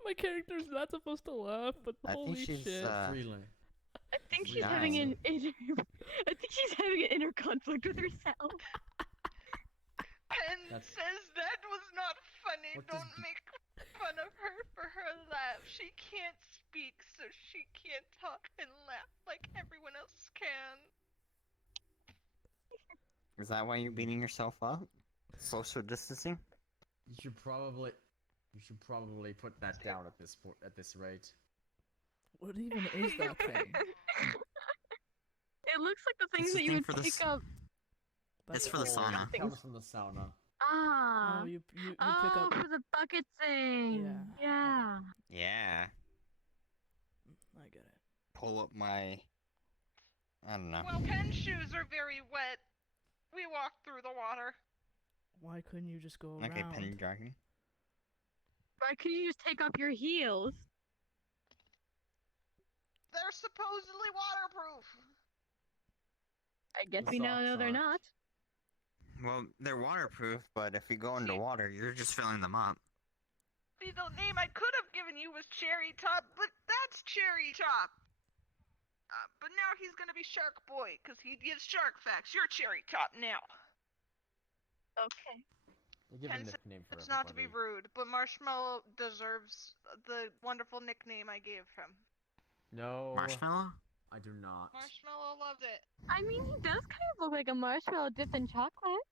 My character's not supposed to laugh, but I think holy she's, shit. I think she's having an inner conflict with herself. Penn says that was not funny. Don't make fun of her for her laugh. She can't speak, so she can't talk and laugh like everyone else can. Is that why you're beating yourself up? Social distancing? You should probably put that down at this rate. What even is that thing? It looks like the things that you would pick up. It's for the sauna. It comes from the sauna. Ah. Oh, you pick oh, up. for the bucket thing. Yeah. Yeah. I get it. Pull up my... I don't know. Well, Penn's shoes are very wet. We walked through the water. Why couldn't you just go around? Okay, Penny Dragon. Why couldn't you just take off your heels? They're supposedly waterproof. I guess we now know they're not. Well, they're waterproof, but if you go into water, you're just filling them up. See, the name I could have given you was Cherry Top, but that's Cherry Top. But now he's gonna be Shark Boy, because he gives shark facts. You're Cherry Top now. Okay. Give a nickname for It's not to be rude, but Marshmallow deserves the wonderful nickname I gave him. No. Marshmallow? I do not. Marshmallow loved it. I mean, he does kind of look like a marshmallow dipped in chocolate.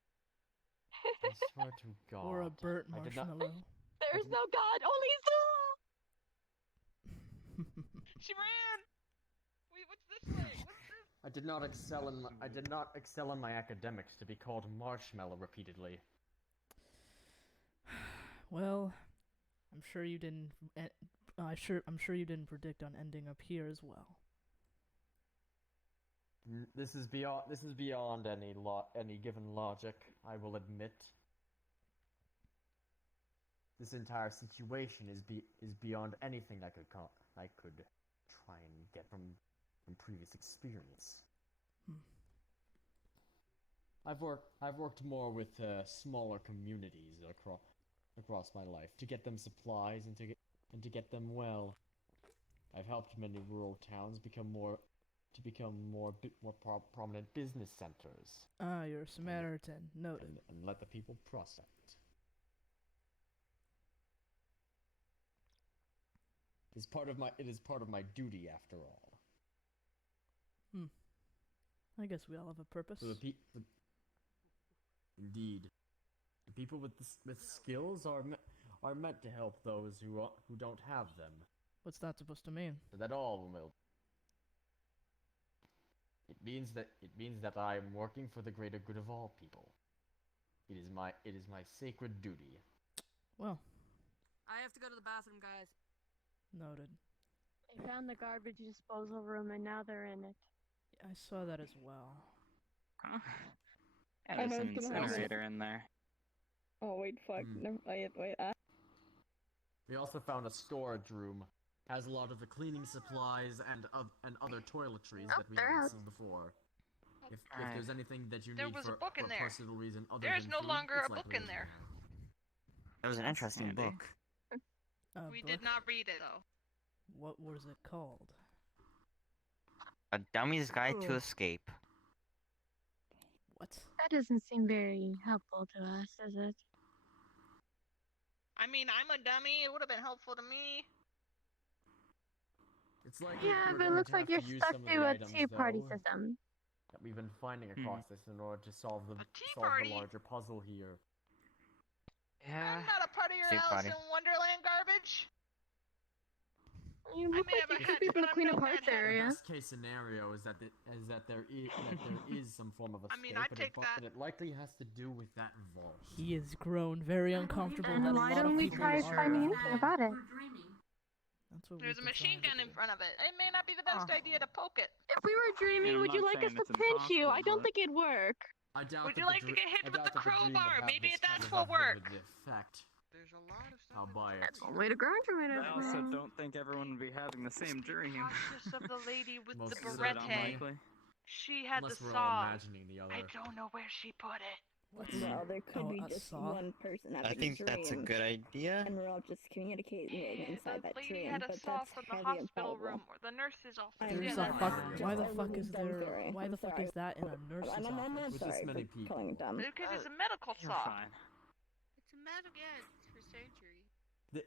I swear to God. Or a burnt marshmallow. There's no God, only Zool! She ran! Wait, what's this way? What's this? I did not excel in my academics to be called marshmallow repeatedly. Well, I'm sure you didn't. I'm sure you didn't predict on ending up here as well. This is beyond any given logic, I will admit. This entire situation is beyond anything I could try and get from previous experience. I've worked more with smaller communities across my life to get them supplies and to get them well. I've helped many rural towns become more prominent business centers. Ah, you're a Samaritan. Noted. And let the people prosper. It is part of my duty, after all. I guess we all have a purpose. Indeed, the people with skills are meant to help those who don't have them. What's that supposed to mean? So that all will. It means that I am working for the greater good of all people. It is my sacred duty. Well, I have to go to the bathroom, guys. Noted. They found the garbage disposal room and now they're in it. I saw that as well. Yeah, there's an incinerator in there. Oh wait, fuck. No, wait. We also found a storage room. Has a lot of the cleaning supplies and other toiletries that we haven't seen before. If there's anything that you need for a personal reason other than There's no food, longer it's a book likely in there. It was an interesting book. We did not read it, though. What was it called? A Dummy's Guide to Escape. What? That doesn't seem very helpful to us, does it? I mean, I'm a dummy. It would have been helpful to me. It's like yeah, but it looks like you're stuck to a two-party system. That we've been finding across this in order to solve the larger puzzle here. I'm not a part of your Alice in Wonderland garbage. You look like you could be from the Queen of Hearts area. The best case scenario is that there is some form of escape, but it likely has to do with that vault. He has grown very uncomfortable. And why don't we try finding anything about it? That's what There's a machine gun in front of it. It may not be the best idea to poke it. If we were dreaming, would you like us to pinch you? I don't think it'd work. Would you like to get hit with the crowbar? Maybe that's what works. There's a lot of stuff. I'll buy it. That's one way to graduate. I also don't think everyone would be having the same dream. Cautious of the lady with the That berete. unlikely. She had Unless the we're all saw. imagining the other. I don't know where she put it. Well, there could be just one person having a dream. I think that's a good idea. And we're all just communicating inside that lady dream, had a but saw that's from the heavy and hospital probable. room or the nurse's office. There's a fuck. Why the fuck is there? Why the fuck is that in a nurse's I'm office? sorry this many for calling it dumb. Because it's a medical You're saw. fine. It's a medical, yeah, it's for surgery. To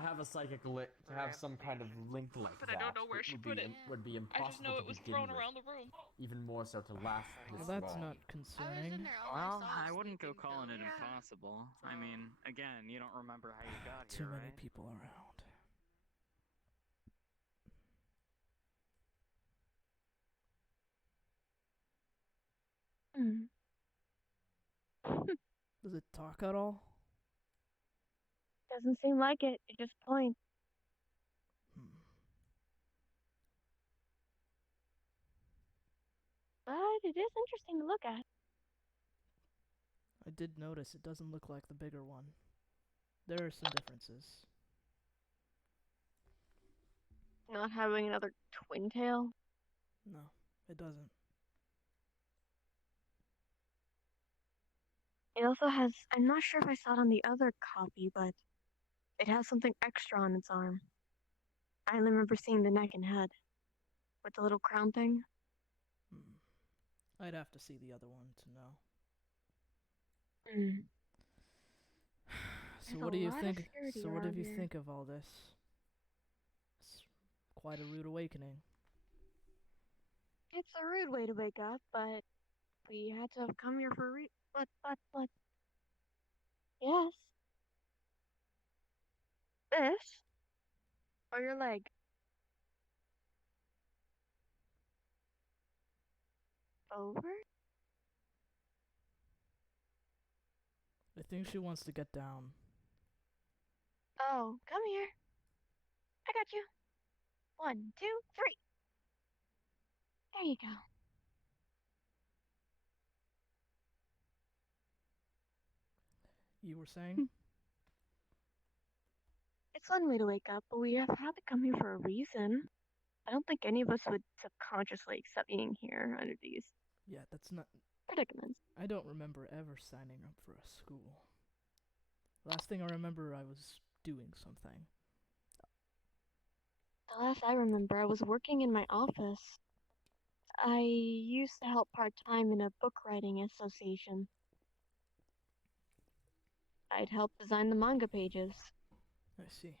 have a psychic to have some kind of link like But that. I don't know where she put it. Would be impossible. I just know it was thrown around the room. Even more so to last this Well, that's long. not concerning. Well, I wouldn't go calling it impossible. I mean, again, you don't remember how you got Too here, many right? people around. Does it talk at all? Doesn't seem like it. It just points. But it is interesting to look at. I did notice it doesn't look like the bigger one. There are some differences. Not having another twin tail. No, it doesn't. It also has, I'm not sure if I saw it on the other copy, but it has something extra on its arm. I only remember seeing the neck and head. With the little crown thing. I'd have to see the other one to know. So There's what a do you lot of think? security So what around did you here. think of all this? It's quite a rude awakening. It's a rude way to wake up, but we had to have come here for a but. Yes. This? Or your leg? Over? I think she wants to get down. Oh, come here. I got you. 1, 2, 3. There you go. You were saying? It's one way to wake up, but we have had to come here for a reason. I don't think any of us would subconsciously accept being here under these Yeah, that's not... predicaments. I don't remember ever signing up for a school. Last thing I remember, I was doing something. The last I remember, I was working in my office. I used to help part-time in a book writing association. I'd help design the manga pages. I see.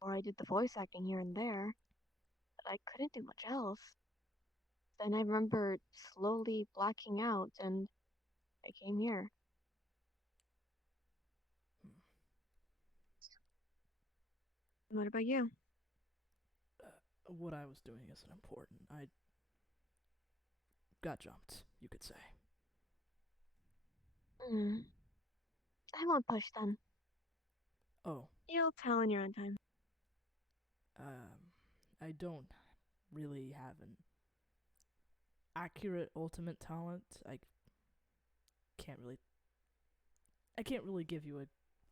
Or I did the voice acting here and there. But I couldn't do much else. Then I remember slowly blacking out, and I came here. What about you? What I was doing isn't important. I got jumped, you could say. I won't push then. Oh. You'll tell in your own time. I don't really have an accurate ultimate talent. I can't really give you a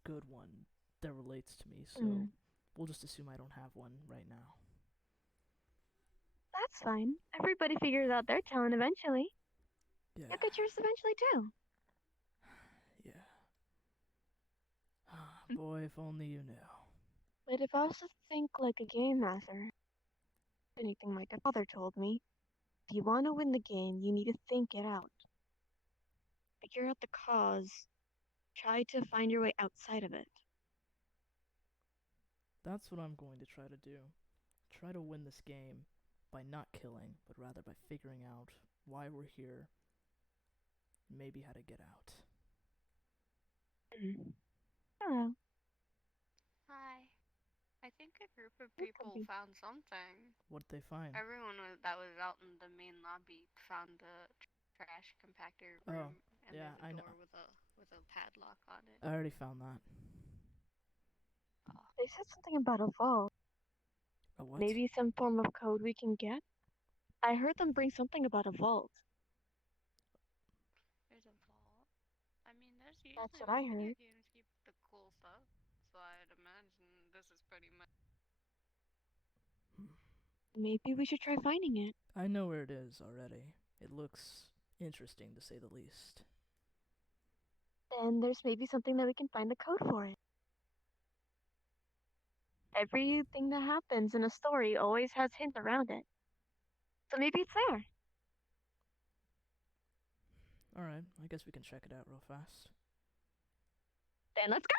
good one that relates to me, so we'll just assume I don't have one right now. That's fine. Everybody figures out their talent eventually. Yeah. You'll get yours eventually too. Yeah. Boy, if only you knew. But if I was to think like a game master, anything my father told me, if you want to win the game, you need to think it out. Figure out the cause, try to find your way outside of it. That's what I'm going to try to do. Try to win this game by not killing, but rather by figuring out why we're here, and maybe how to get out. Hello. Hi. I think a group of people found something. What'd they find? Everyone that was out in the main lobby found the trash compactor room and yeah, there's a I door know. with a padlock on it. I already found that. They said something about a vault. A what? Maybe some form of code we can get? I heard them bring something about a vault. There's a vault. I mean, there's usually That's what I heard. games keep the cool stuff, so I'd imagine this is pretty much. Maybe we should try finding it. I know where it is already. It looks interesting, to say the least. Then there's maybe something that we can find the code for it. Everything that happens in a story always has hints around it. So maybe it's there. Alright, I guess we can check it out real fast. Then let's go!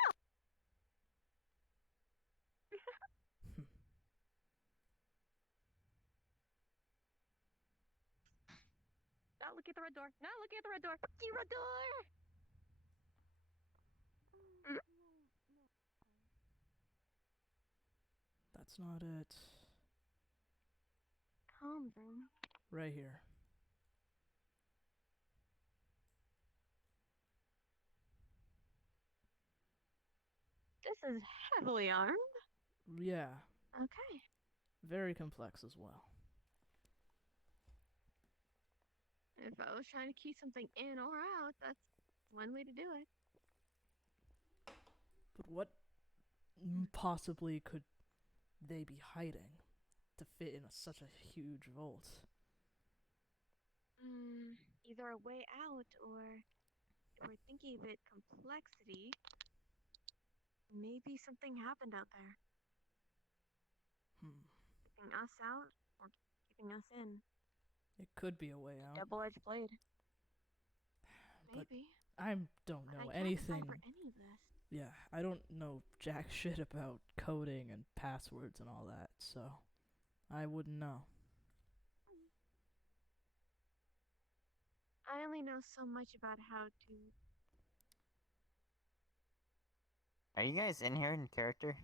Not looking at the red door. Not looking at the red door. Fucking red door! That's not it. Calm room. Right here. This is heavily armed. Yeah. Okay. Very complex as well. If I was trying to keep something in or out, that's one way to do it. But what possibly could they be hiding to fit in such a huge vault? Either a way out or, if we're thinking of it complexity, maybe something happened out there. Keeping us out or keeping us in. It could be a way out. Double-edged blade. But Maybe. I don't know I can't anything. decipher any of this. Yeah, I don't know jack shit about coding and passwords and all that, so I wouldn't know. I only know so much about how to... Are you guys in here in character?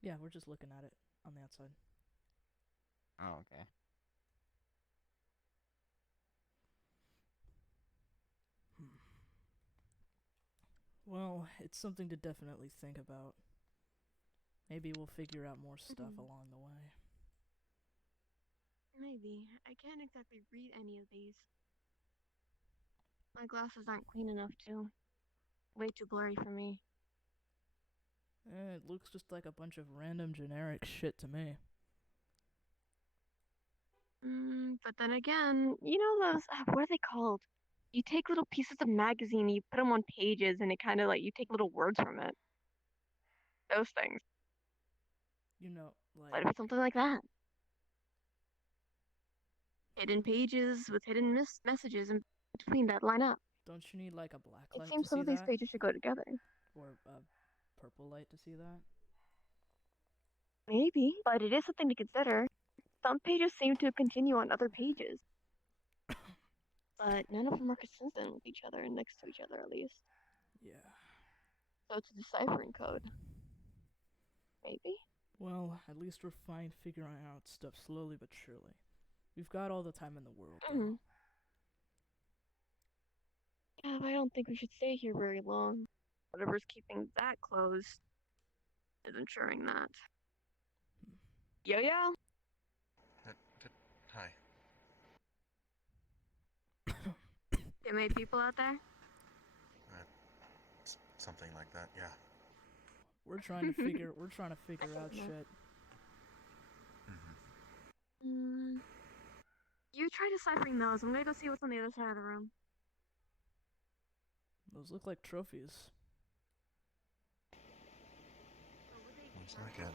Yeah, we're just looking at it on the outside. Oh, okay. Well, it's something to definitely think about. Maybe we'll figure out more stuff along the way. Maybe. I can't exactly read any of these. My glasses aren't clean enough, too. Way too blurry for me. It looks just like a bunch of random generic shit to me. But then again, you know those, what are they called? You take little pieces of magazine, you put them on pages, and it kind of like, you take little words from it. Those things. You know, like... Might be something like that. Hidden pages with hidden messages in between that line up. Don't you need like a black light to see that? It seems some of these pages should go together. Or a purple light to see that? Maybe, but it is something to consider. Some pages seem to continue on other pages. But none of them are consistent with each other and next to each other, at least. Yeah. So it's a deciphering code. Maybe? Well, at least we're fine figuring out stuff slowly but surely. We've got all the time in the world, though. Yeah, but I don't think we should stay here very long. Whatever's keeping that closed is ensuring that. Yo-yo! Hi. Too many people out there? Something like that, yeah. We're trying to figure out shit. You try deciphering those. I'm gonna go see what's on the other side of the room. Those look like trophies. Looks like it.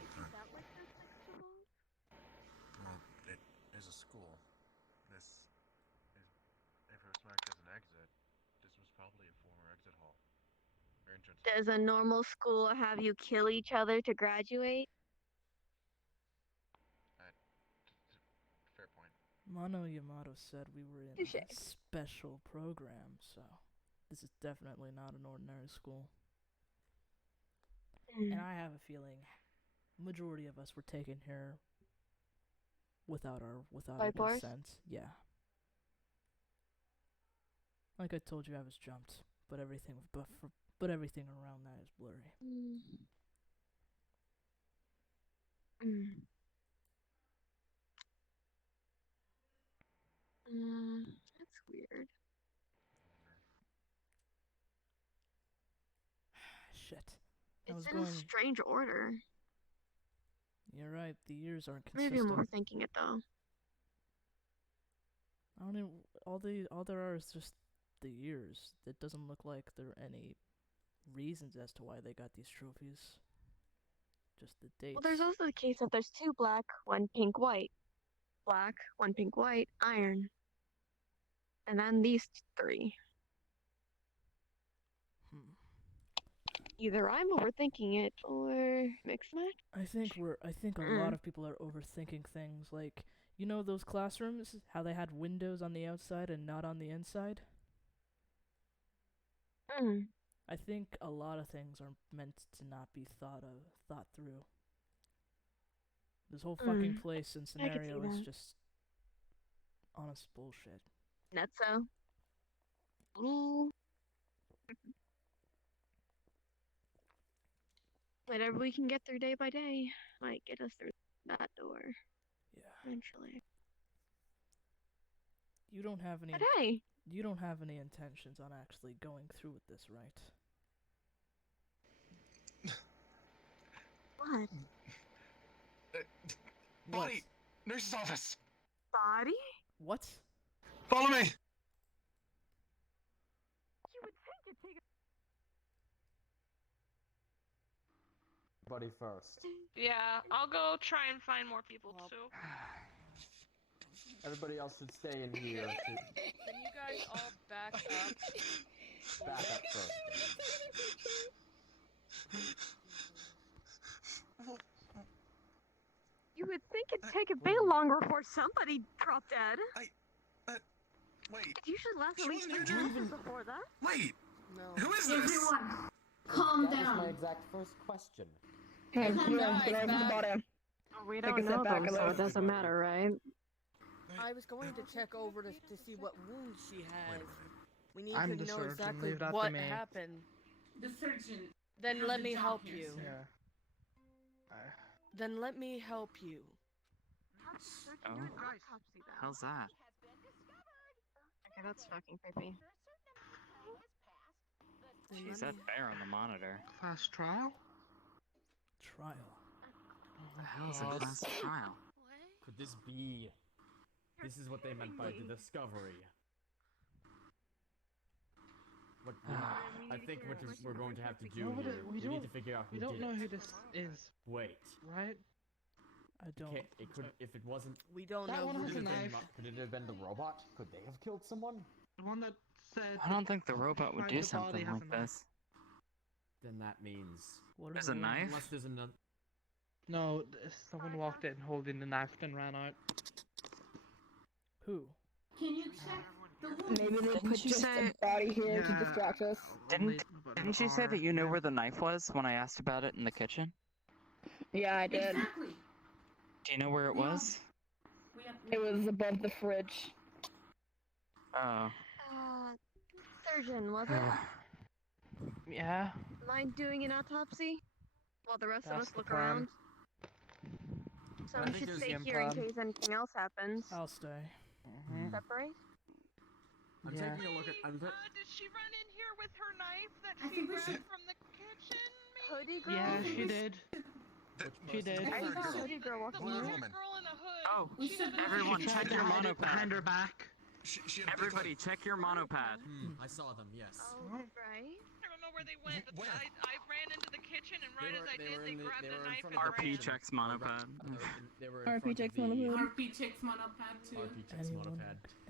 Well, it is a school. This is, if it was marked as an exit, this was probably a former exit hall. Does a normal school have you kill each other to graduate? Fair point. Mono Yamato said we were in a special program, so this is definitely not an ordinary school. And I have a feeling majority of us were taken here without our consent. Yeah. Like I told you, I was jumped, but everything around that is blurry. That's weird. Shit. It's in a strange order. You're right, the years aren't consistent. Maybe I'm overthinking it though. I don't even, all there are is just the years. It doesn't look like there are any reasons as to why they got these trophies. Just the dates. Well, there's also the case that there's 2 black, 1 pink, white. Black, 1 pink, white, iron. And then these 3. Either I'm overthinking it or mix match. I think a lot of people are overthinking things. Like, you know those classrooms, how they had windows on the outside and not on the inside? I think a lot of things are meant to not be thought through. This whole fucking place and scenario is just honest bullshit. Nutso. Ooh. Whatever we can get through day by day might get us through that door. Yeah. Eventually. You don't have any. But hey. You don't have any intentions on actually going through with this, right? What? Body! Nurse's office! Body? What? Follow me! You would think it'd take Buddy first. Yeah, I'll go try and find more people too. Everybody else should stay in here. Can you guys all back up? Back up first. You would think it'd take a bit longer before somebody dropped dead. Wait. It usually lasts at least 3 minutes before that. Wait! No. Who is this? Everyone, calm That down. was my exact first question. Hey, Calm down, guys. We don't know them, so it doesn't matter, right? I was going to check over to see what wounds she has. We need I'm to the know surgeon, exactly leave that to what me. happened. The surgeon. Then has let a me job help here, you. sir. Yeah. Then let me help you. Oh. How's that? Okay, that's fucking creepy. She said bear on the monitor. Class trial? Trial. What the hell is a class trial? Could this be... This is what they meant by the discovery. What I think what we're going to have to do here, we need to figure out who We don't did know it. who this is, Wait. right? I don't. Okay, it could, if it wasn't... We don't That know one who has a did it. knife. Could it have been the robot? Could they have killed someone? The one that said. I don't think the robot would Find do the body something has like a knife. this. Then that means... There's a knife? Unless there's another... No, someone walked in holding the knife and ran out. Who? Can you check the wounds? Maybe they put just a body here to distract us. Didn't you say that you knew where the knife was when I asked about it in the kitchen? Yeah, I did. Exactly. Do you know where it was? It was above the fridge. Oh. Surgeon, was it? Yeah. Mind doing an autopsy? While the rest of That's us the look plan. around. I Someone think should there's stay game here in plan. case anything else happens. I'll stay. Separate? I'm Yeah. taking a look at... Did she run in here with her knife that I she think we grabbed should- from the kitchen? Hoodie girl? Yeah, she did. She did. I saw a hoodie girl The walking blonde in. woman. girl in the hood. Oh, We should everyone She tried check to your hide it behind monopad. her back. She had a big, Everybody check your monopad. I saw them, yes. Oh, right. I don't know where they went. I ran into the kitchen, and right as I did, they grabbed a knife and RP ran. checks monopad. RP checks monopad. RP checks monopad too.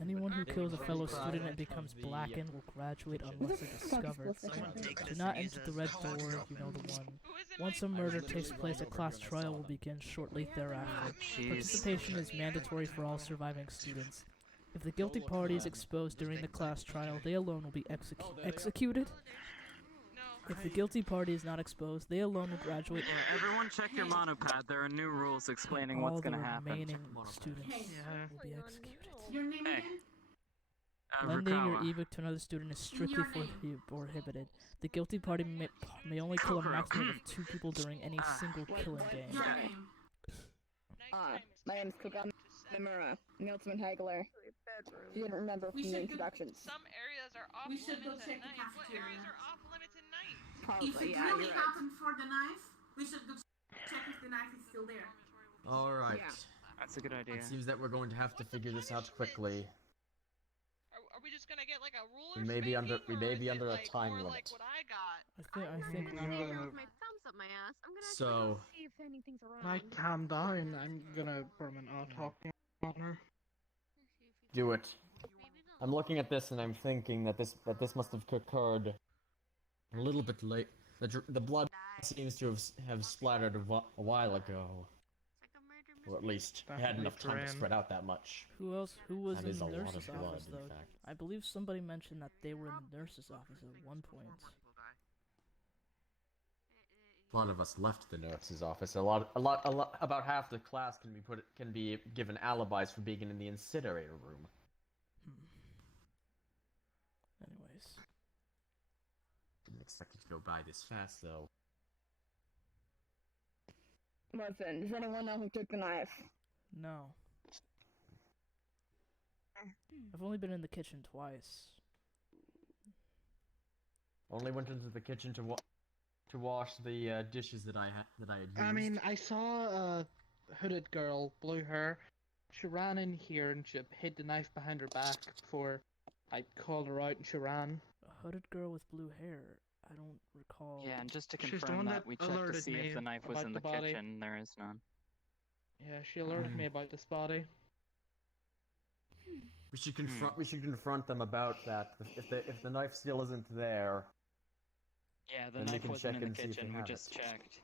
Anyone who kills a fellow student and becomes blackened will graduate unless they're discovered. Do not enter the red door, you know the one. Once a murder takes place, a class trial will begin shortly thereafter. Participation is mandatory for all surviving students. If the guilty party is exposed during the class trial, they alone will be executed? If the guilty party is not exposed, they alone will graduate. Everyone check your monopad. There are new rules explaining what's going to happen. All the remaining students will be executed. Your name again? Lending your Rukawa. ebook to another student is strictly prohibited. The guilty party may only kill a maximum of 2 people during any single killing game. Your name? My name is Kogami Nomura. I'm the ultimate haggler. You didn't remember from the introductions. Some areas are off We should go limits check at the night. What cafeteria. areas are off limits at night? If Probably, it yeah, really you're right. happened for the knife, we should go check if the knife is still there. Alright. That's a good idea. It seems that we're going to have to figure this out quickly. Are we just gonna get like a ruler? We may be under a time more limit. like what I got? I think I'm gonna with my thumbs up my ass. I'm gonna So- actually go see if anything's around. When I calm down, I'm gonna perform an autopsy on her. Do it. I'm looking at this and I'm thinking that this must have occurred a little bit late. The blood seems to have splattered a while ago. Or at least it had enough time to spread out that much. Who else? Who was That in is the a lot of nurse's blood, office in though? fact. I believe somebody mentioned that they were in the nurse's office at one point. A lot of us left the nurse's office. About half the class can be given alibis for being in the incinerator room. Anyways. Didn't expect it to go by this fast, though. Listen, does anyone know who took the knife? No. I've only been in the kitchen twice. Only went into the kitchen to wash the dishes that I had used. I mean, I saw a hooded girl, blue hair. She ran in here and she hid the knife behind her back before I called her out and she ran. A hooded girl with blue hair. I don't recall. Yeah, and just to She's the confirm one that, that we checked to alerted see me if the knife was about in the the body. kitchen. There is none. Yeah, she alerted me about this body. We should confront them about that. If the knife still isn't there. Yeah, the then we knife can wasn't check in and the see if they kitchen. We have just it. checked.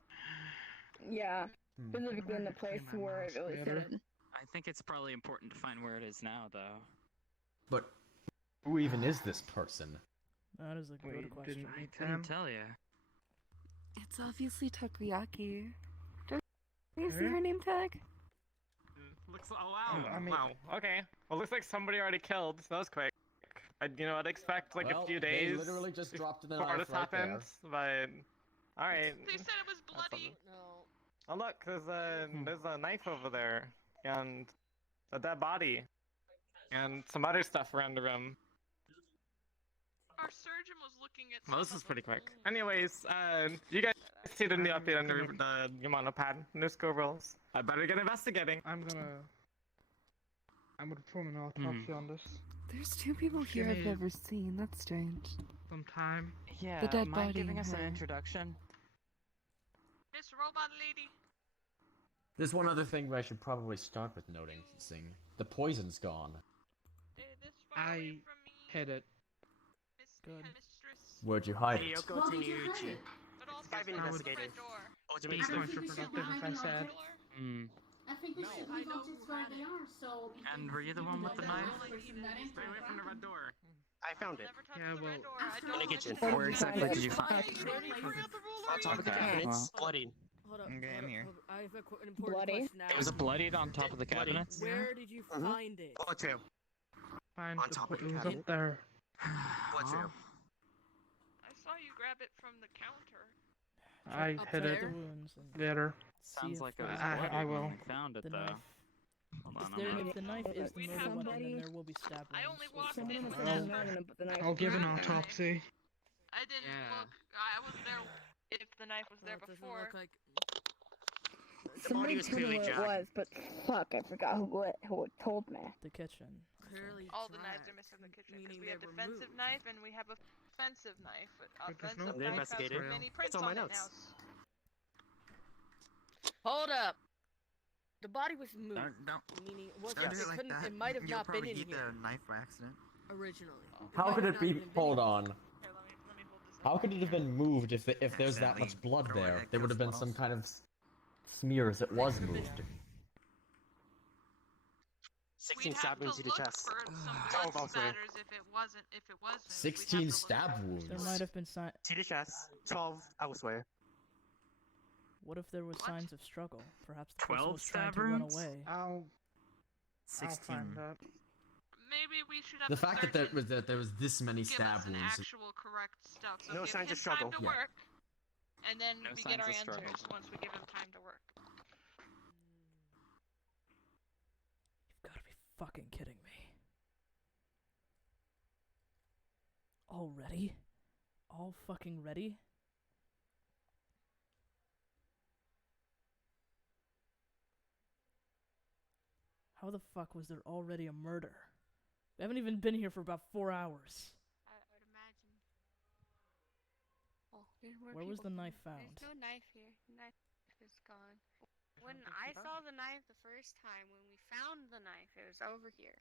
Yeah, specifically in the place where it was hidden. I think it's probably important to find where it is now, though. But who even is this person? That is a good question. I couldn't tell you. It's obviously Takoyaki. Do you see her name tag? Looks. Oh wow! Wow. Okay. Well, looks like somebody already killed. So that was quick. I'd expect like Well, a few they days. literally just dropped the before knife this right happened, but all right. They said it was bloody. No. Oh look, there's a knife over there, and a dead body, and some other stuff around the room. Our surgeon was looking at. Well, this is pretty quick. Anyways, you guys see the new update on the Yamano pad. New school rules. I better get investigating. I'm gonna perform an autopsy on this. There's 2 people here Give I've me never seen. That's strange. some time. Yeah, The dead mind body giving and us an her. introduction? Miss Robot Lady. There's one other thing I should probably start with noticing. The poison's gone. I hid it. Good. Where'd you hide it? Well, did you hide it? I've investigated. Ultimate It's counterproductive if I said. I think we should leave objects where they are, so... And were you the one with the knife? Stay away from the red door. I found it. Yeah, well, In the kitchen. Where exactly did you find it? On top of the Okay, cabinets, well. bloodied. Hold up. Okay, I'm here. I have an important Bloody? question now. Was it bloodied on top of the cabinets? Where did you find it? Blood trail. Fine, On top of the it was cabinet. up there. Blood trail. I saw you grab it from the counter. I Up hid it the wounds and later. Sounds like it was I bloodied will. when we found it, the though. knife. Hold on, If the knife is the We'd murder have weapon, then somebody- there will be stab wounds. I only walked Someone in was with down that. there and put the knife I'll give an in. autopsy. I didn't Yeah. look. I was there if the knife was there That doesn't before. look like... The body Somebody was told me clearly where it jagged. was, but fuck, I forgot who told me. The kitchen. think. All the knives are missing in the kitchen because we have defensive knife and we have a offensive knife. But there's no offensive knife has investigator. many It's prints on my on it notes. now. Hold up. The body was moved. Don't Meaning it was do it it like couldn't. that. It might have You'll not been probably in eat here the knife by accident. originally. How could it be? Hold on. Here, let me hold this. How could it have been moved if there's that much blood there? There would have been some kind of smears. It was moved. 16 stab wounds to the chest. For some 12 blood elsewhere. spatters if it wasn't. 16 stab wounds. There might have been signs. To the chest. 12 elsewhere. What if there was signs of struggle? Perhaps the 12 person was trying stab to run wounds? away. I'll 16. find out. Maybe we should have The fact that there was this many give stab us an wounds. actual correct stuff. So No give signs him of struggle. time to Yeah. work, and then No we get our signs of answers struggle. once we give him time to work. You've got to be fucking kidding me. Already? All fucking ready? How the fuck was there already a murder? We haven't even been here for about 4 hours. I would imagine. Oh, Where was the knife found? There's no knife here. The knife is gone. When I saw the knife the first time, when we found the knife, it was over here.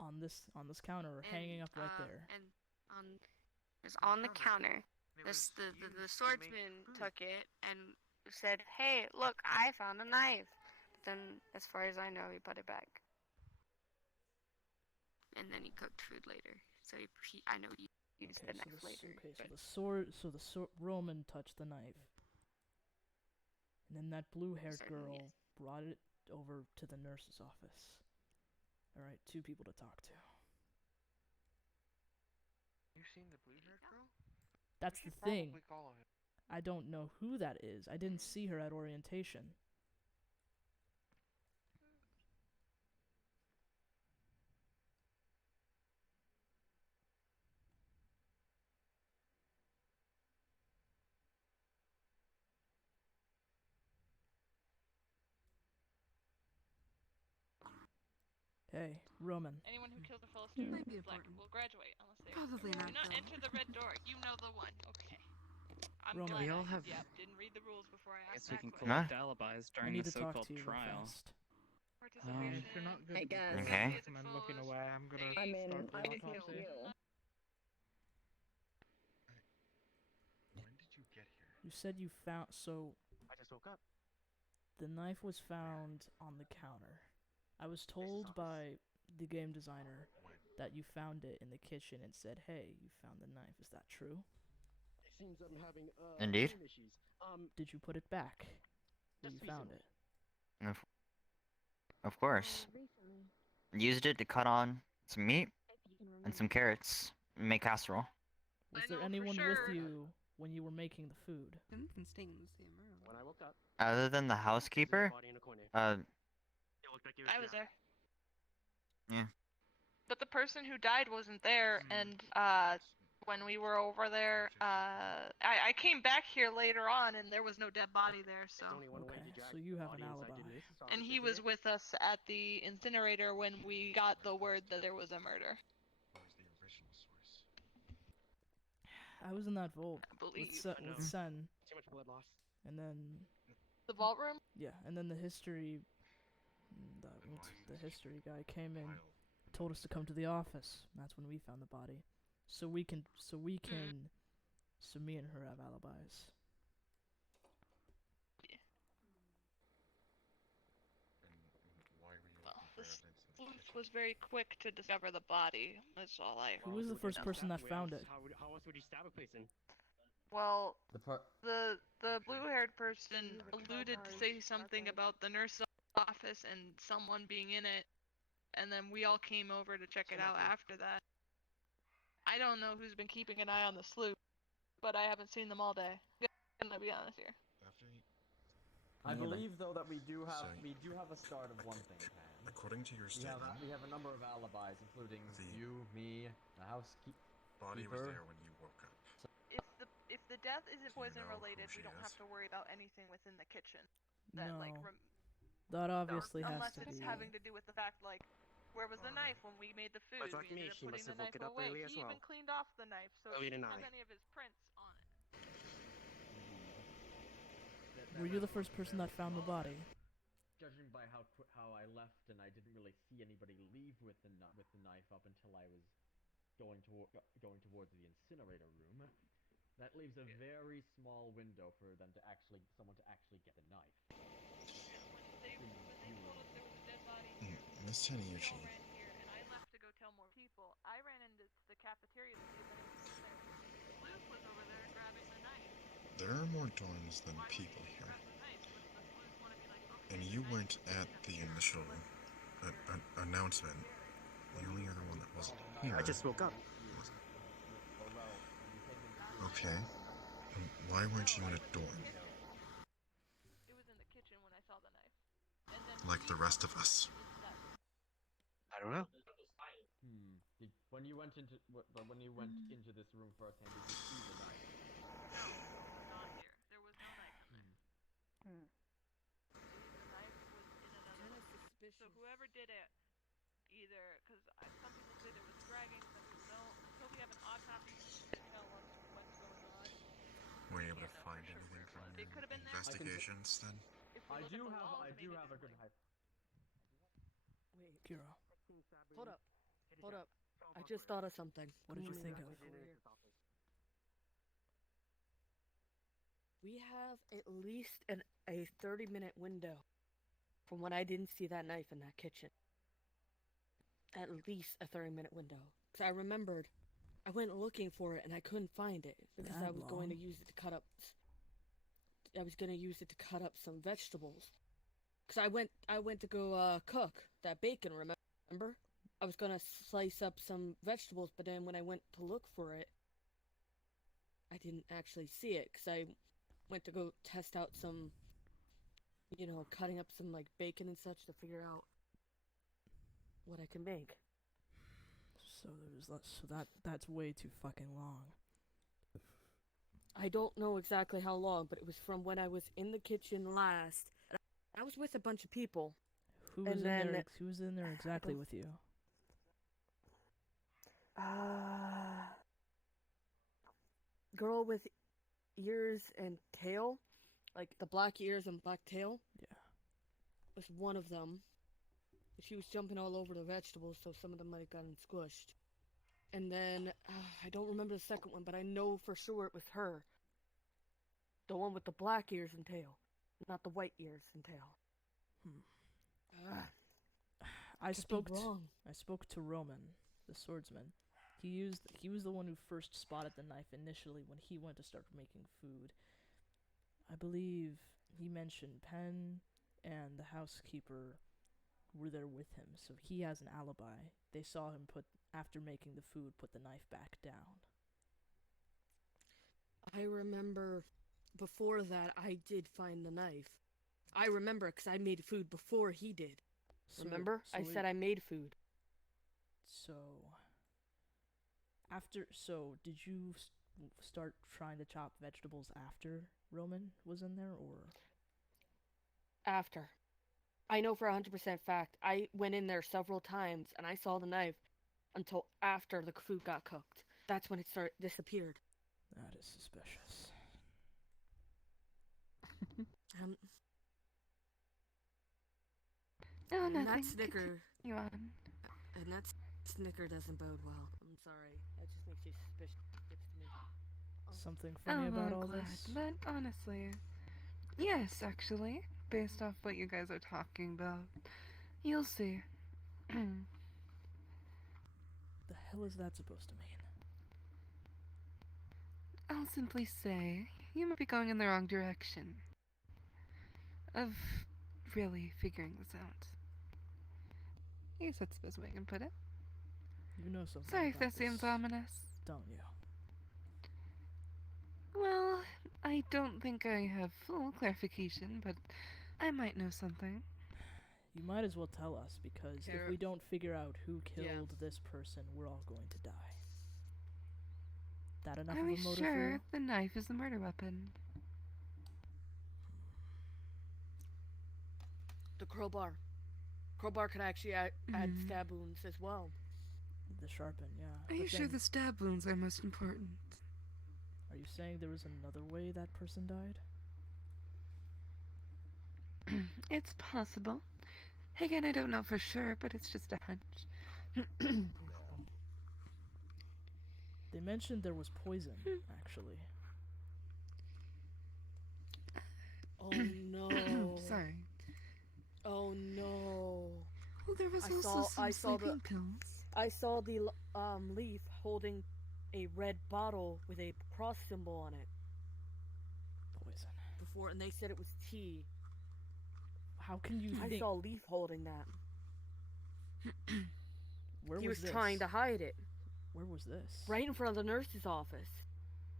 On this counter, hanging up right there. And it was on the counter. The swordsman took it and said, "Hey, look, I found a knife." But then, as far as I know, he put it back. And then he cooked food later. So I know he used the knife later. Okay, so the Roman touched the knife. And then that blue-haired girl brought it over to the nurse's office. Alright, 2 people to talk to. You seen the blue-haired girl? That's the thing. I don't know who that is. I didn't see her at orientation. Hey, Roman. Anyone who killed a fellow student will graduate unless they Probably not, do not though. enter the red door. You know the one. Okay. I'm Roman. glad We all I have- didn't read the rules before I I asked guess we that can question. collect alibis I during need the to talk so-called to you real trial. fast. Participation. If you're not good I with guess. Okay. I'm looking away. I'm gonna I mean, start I the was with autopsy. you. When did you get here? You said you found... So, I just woke up. the knife was found on the counter. I was told by the game designer that you found it in the kitchen and said, "Hey, you found the knife." Is that true? It seems I'm having Indeed. phone issues. Did you put it back where you Just found it? Of course. Used it to cut on some meat and some carrots and make casserole. Was there anyone with you when you were making the food? Something's staying in the same room. When I woke up, Other than the housekeeper, body in a corner. It looked like it I was there. yeah. But the person who died wasn't there, and when we were over there, I came back here later on, and there was no dead body there. So. Okay, so you have an alibi. And he was with us at the incinerator when we got the word that there was a murder. Where's the original source? I was in that vault I believe. with Sen, Too much blood loss. and then The vault room? yeah, and then the history guy came in, told us to come to the office. And that's when we found the body. So me and her have alibis. And why were you Well, looking for this evidence in the sleuth kitchen? was very quick to discover the body. That's all I Who was the first person that found it? How else would you stab a person? Well, The the blue-haired person alluded to say something about the nurse's office and someone being in it, and then we all came over to check it out after that. I don't know who's been keeping an eye on the sleuth, but I haven't seen them all day. I'm gonna be honest here. After you, I believe though that we do have So- a start of one thing, Pan. according to your statement, We have a number of alibis, including you, me, the housekeeper. body was there when you woke up. If the death isn't poison know who related, she we don't is? have to worry about anything within the kitchen. No. That obviously has unless to it's be. having to do with the fact like Where was the knife when we made the food? But like We me, ended up he must putting the have woke knife it up away. early as He well. even cleaned off the knife, so Earlier he than didn't have I. any of his prints on it. Were you the first person that found the body? Judging by how I left and I didn't really see anybody leave with the knife up until I was going towards the incinerator room, that leaves a very small window for someone to actually get the knife. When they told us there was a dead body here, Miss we all Taniyuchi. ran here, and I left to go tell more people. I ran into the cafeteria to see if anyone was in there. Luke was over there grabbing the knife. There are more dorms than people here. And you weren't at the initial announcement. The only other one that wasn't here. I just woke up. Okay. Why weren't you in a dorm? It was in the kitchen when I saw the knife. And then Like the rest of us. I don't know. When you went into this room firsthand, did you see the knife? No, not here. There was no knife in there. The knife was in another location. So whoever did it, either, because some people say there was dragging, some people don't. Until we have an autopsy to tell us what's going on. Were you able to find anything from your investigations then? I do have a good Wait, Kira. Hold up. Hold up. I just thought of something. What did you think of? We have at least a 30-minute window from when I didn't see that knife in that kitchen. At least a 30-minute window. Because I remembered I went looking for it and I couldn't find it. Because I was going to use it to cut up... I was going to use it to cut up some vegetables. Because I went to go cook that bacon, remember? I was going to slice up some vegetables, but then when I went to look for it, I didn't actually see it. Because I went to go test out some, cutting up some, bacon and such to figure out what I can make. So that's way too fucking long. I don't know exactly how long, but it was from when I was in the kitchen last. I was with a bunch of people. Who was in there exactly with you? Girl with ears and tail, like the black ears and black tail. Yeah. Was one of them. She was jumping all over the vegetables, so some of them might have gotten squished. And then, I don't remember the second one, but I know for sure it was her. The one with the black ears and tail, not the white ears and tail. I spoke to Roman, the swordsman. He was the one who first spotted the knife initially when he went to start making food. I believe he mentioned Penn and the housekeeper were there with him, so he has an alibi. They saw him after making the food, put the knife back down. I remember before that I did find the knife. I remember because I made food before he did. Remember? I said I made food. Did you start trying to chop vegetables after Roman was in there, or? After. I know for 100% fact, I went in there several times and I saw the knife until after the food got cooked. That's when it disappeared. That is suspicious. Oh, nothing. That snicker. You on? And that snicker doesn't bode well. I'm sorry. That just makes you suspicious to me. Something funny about all glad. this? But honestly, yes, actually, based off what you guys are talking about, you'll see. The hell is that supposed to mean? I'll simply say you might be going in the wrong direction of really figuring this out. I guess that's the best way I can put it. You know something. Sorry if about that seems this, ominous. don't you? Well, I don't think I have full clarification, but I might know something. You might as well tell us, because if we don't figure out who killed this person, we're all going to die. That enough Are of a we motive sure for you? the knife is the murder weapon? The crowbar. crowbar can actually add stab wounds as well. The sharpen, yeah. Are you sure the stab wounds are most important? Are you saying there was another way that person died? It's possible. Again, I don't know for sure, but it's just a hunch. They mentioned there was poison, actually. Oh no. Sorry. Oh no. Well, there was also some sleeping pills. I saw the leaf holding a red bottle with a cross symbol on it. Poison. Before, and they said it was tea. How can you I think? saw Leaf holding that. Where he was was this? trying to hide it. Where was this? Right in front of the nurse's office.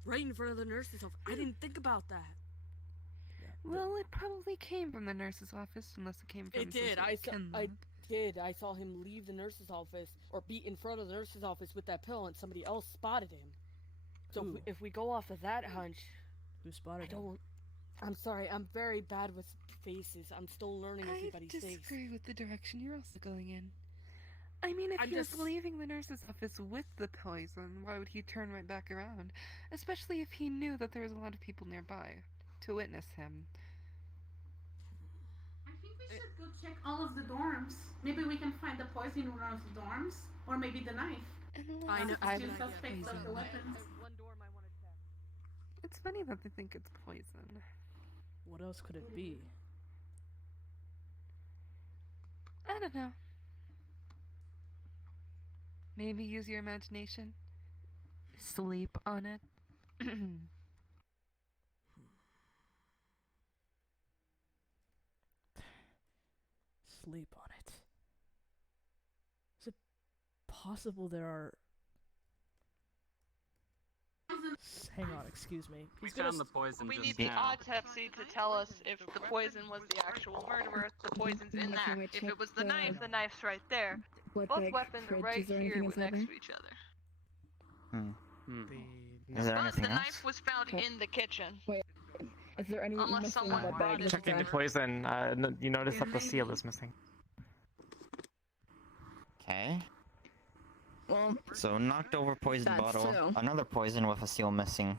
Right in front of the nurse's office. I didn't think about that. Well, it probably came from the nurse's office, unless it came from. It did. I saw him leave the nurse's office or be in front of the nurse's office with that pill, and somebody else spotted him. So if we go off of that hunch, who spotted him? I'm sorry. I'm very bad with faces. I'm still learning everybody's face. I disagree with the direction you're also going in. I mean, if he was leaving the nurse's office with the poison, why would he turn right back around? Especially if he knew that there was a lot of people nearby to witness him. I think we should go check all of the dorms. Maybe we can find the poison in one of the dorms, or maybe the knife. I know. Two suspects of the weapons. One dorm I want to check. It's funny that they think it's poison. What else could it be? I don't know. Maybe use your imagination. Sleep on it. Sleep on it. Is it possible there are... Hang on, excuse me. We found the poison We just need the now. autopsy to tell us if the poison was the actual murderer, if the poison's in that. If it was the knife's right there. Both weapons are right here next to each other. Is there But anything the else? knife was found in the kitchen. Wait, is there any Unless missing someone blood brought bags? it. Checking the poison, you notice that the seal is missing. Okay. Well, So knocked over poison that's bottle, true. another poison with a seal missing.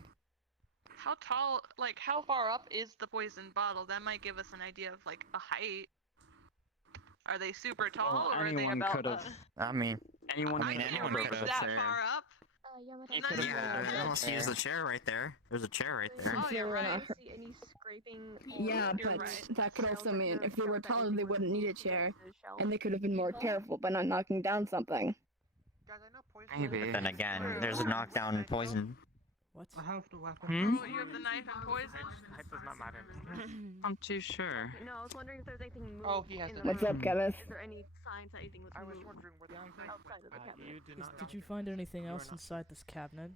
How tall, like, how far up is the poison bottle? That might give us an idea of, like, a height. Are they super tall, or are they anyone about could've- I mean, Anyone I mean, could anyone have reach could have. that far up? Yeah, unless you use the chair right there. There's a chair right there. Oh, you're right. See any scraping? Yeah, You're but right. that could also mean if they were taller, they wouldn't need a chair, and they could have been more careful by not knocking down something. Maybe. But then again, there's a knockdown poison. What? I have the weapon. Oh, you have the knife and poison? Height does not matter. I'm too sure. No, I was wondering if there's anything moved. Oh, he has in it. the What's room. up, Kenneth? Is there any signs that anything was moved? I was wondering where the outside of the cabinet. Did you find anything else inside this cabinet?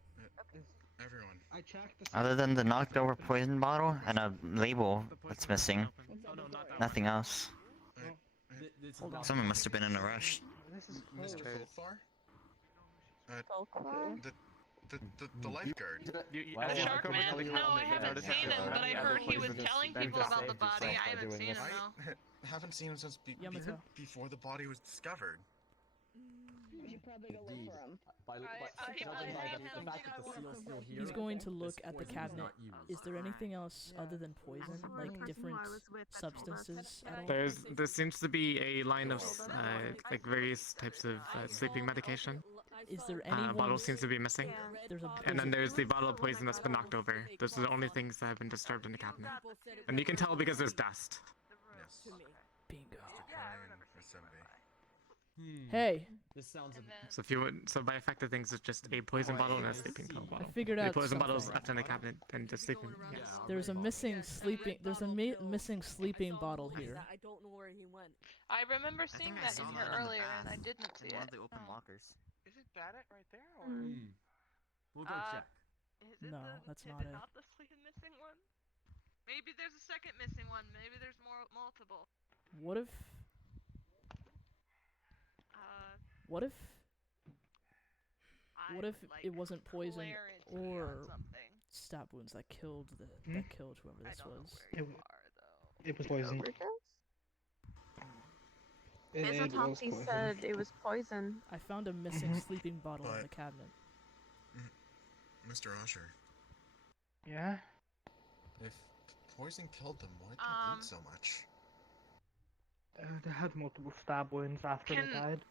Everyone. I checked the Other than the knocked over poison bottle and a label that's missing, nothing else. Someone must have been in a rush. Mr. Folkvar? Folkvar? The lifeguard. Sharkman? No, I haven't seen him, but I heard he was telling people about the body. I haven't seen him, though. I haven't seen him since Yamato. before the body was discovered. We should probably go look for him. Judging by the fact that the seal's still here, He's going to look this at the poison cabinet. not used. Is there anything else other than poison, like different substances at all? There seems to be a line of like various types of sleeping medication. Is there any Bottle seems to be missing. And then there's the bottle of poison that's been knocked over. Those are the only things that have been disturbed in the cabinet. And you can tell because there's dust. Yes. Bingo. Hey. This sounds. So if you would, so by effect of things, it's just a poison bottle and a sleeping pill bottle. I figured the out poison bottle's something. left in the cabinet and the sleeping. Yes. There's a missing sleeping. There's a missing sleeping bottle here. I don't know where he went. I remember seeing that in here earlier, and I didn't see One it. of the open lockers. Is it that it right there, or? We'll go check. Is it No, that's not it. Not the sleeping missing one? Maybe there's a second missing one. Maybe there's multiple. What if? What if? What if it wasn't poison or stab wounds that killed whoever this was? It was poison. It His was autopsy poison. said it was poison. I found a missing sleeping bottle in But- the cabinet. Mr. Usher, Yeah? if poison killed them, why did they bleed so much? They had multiple stab wounds after they died.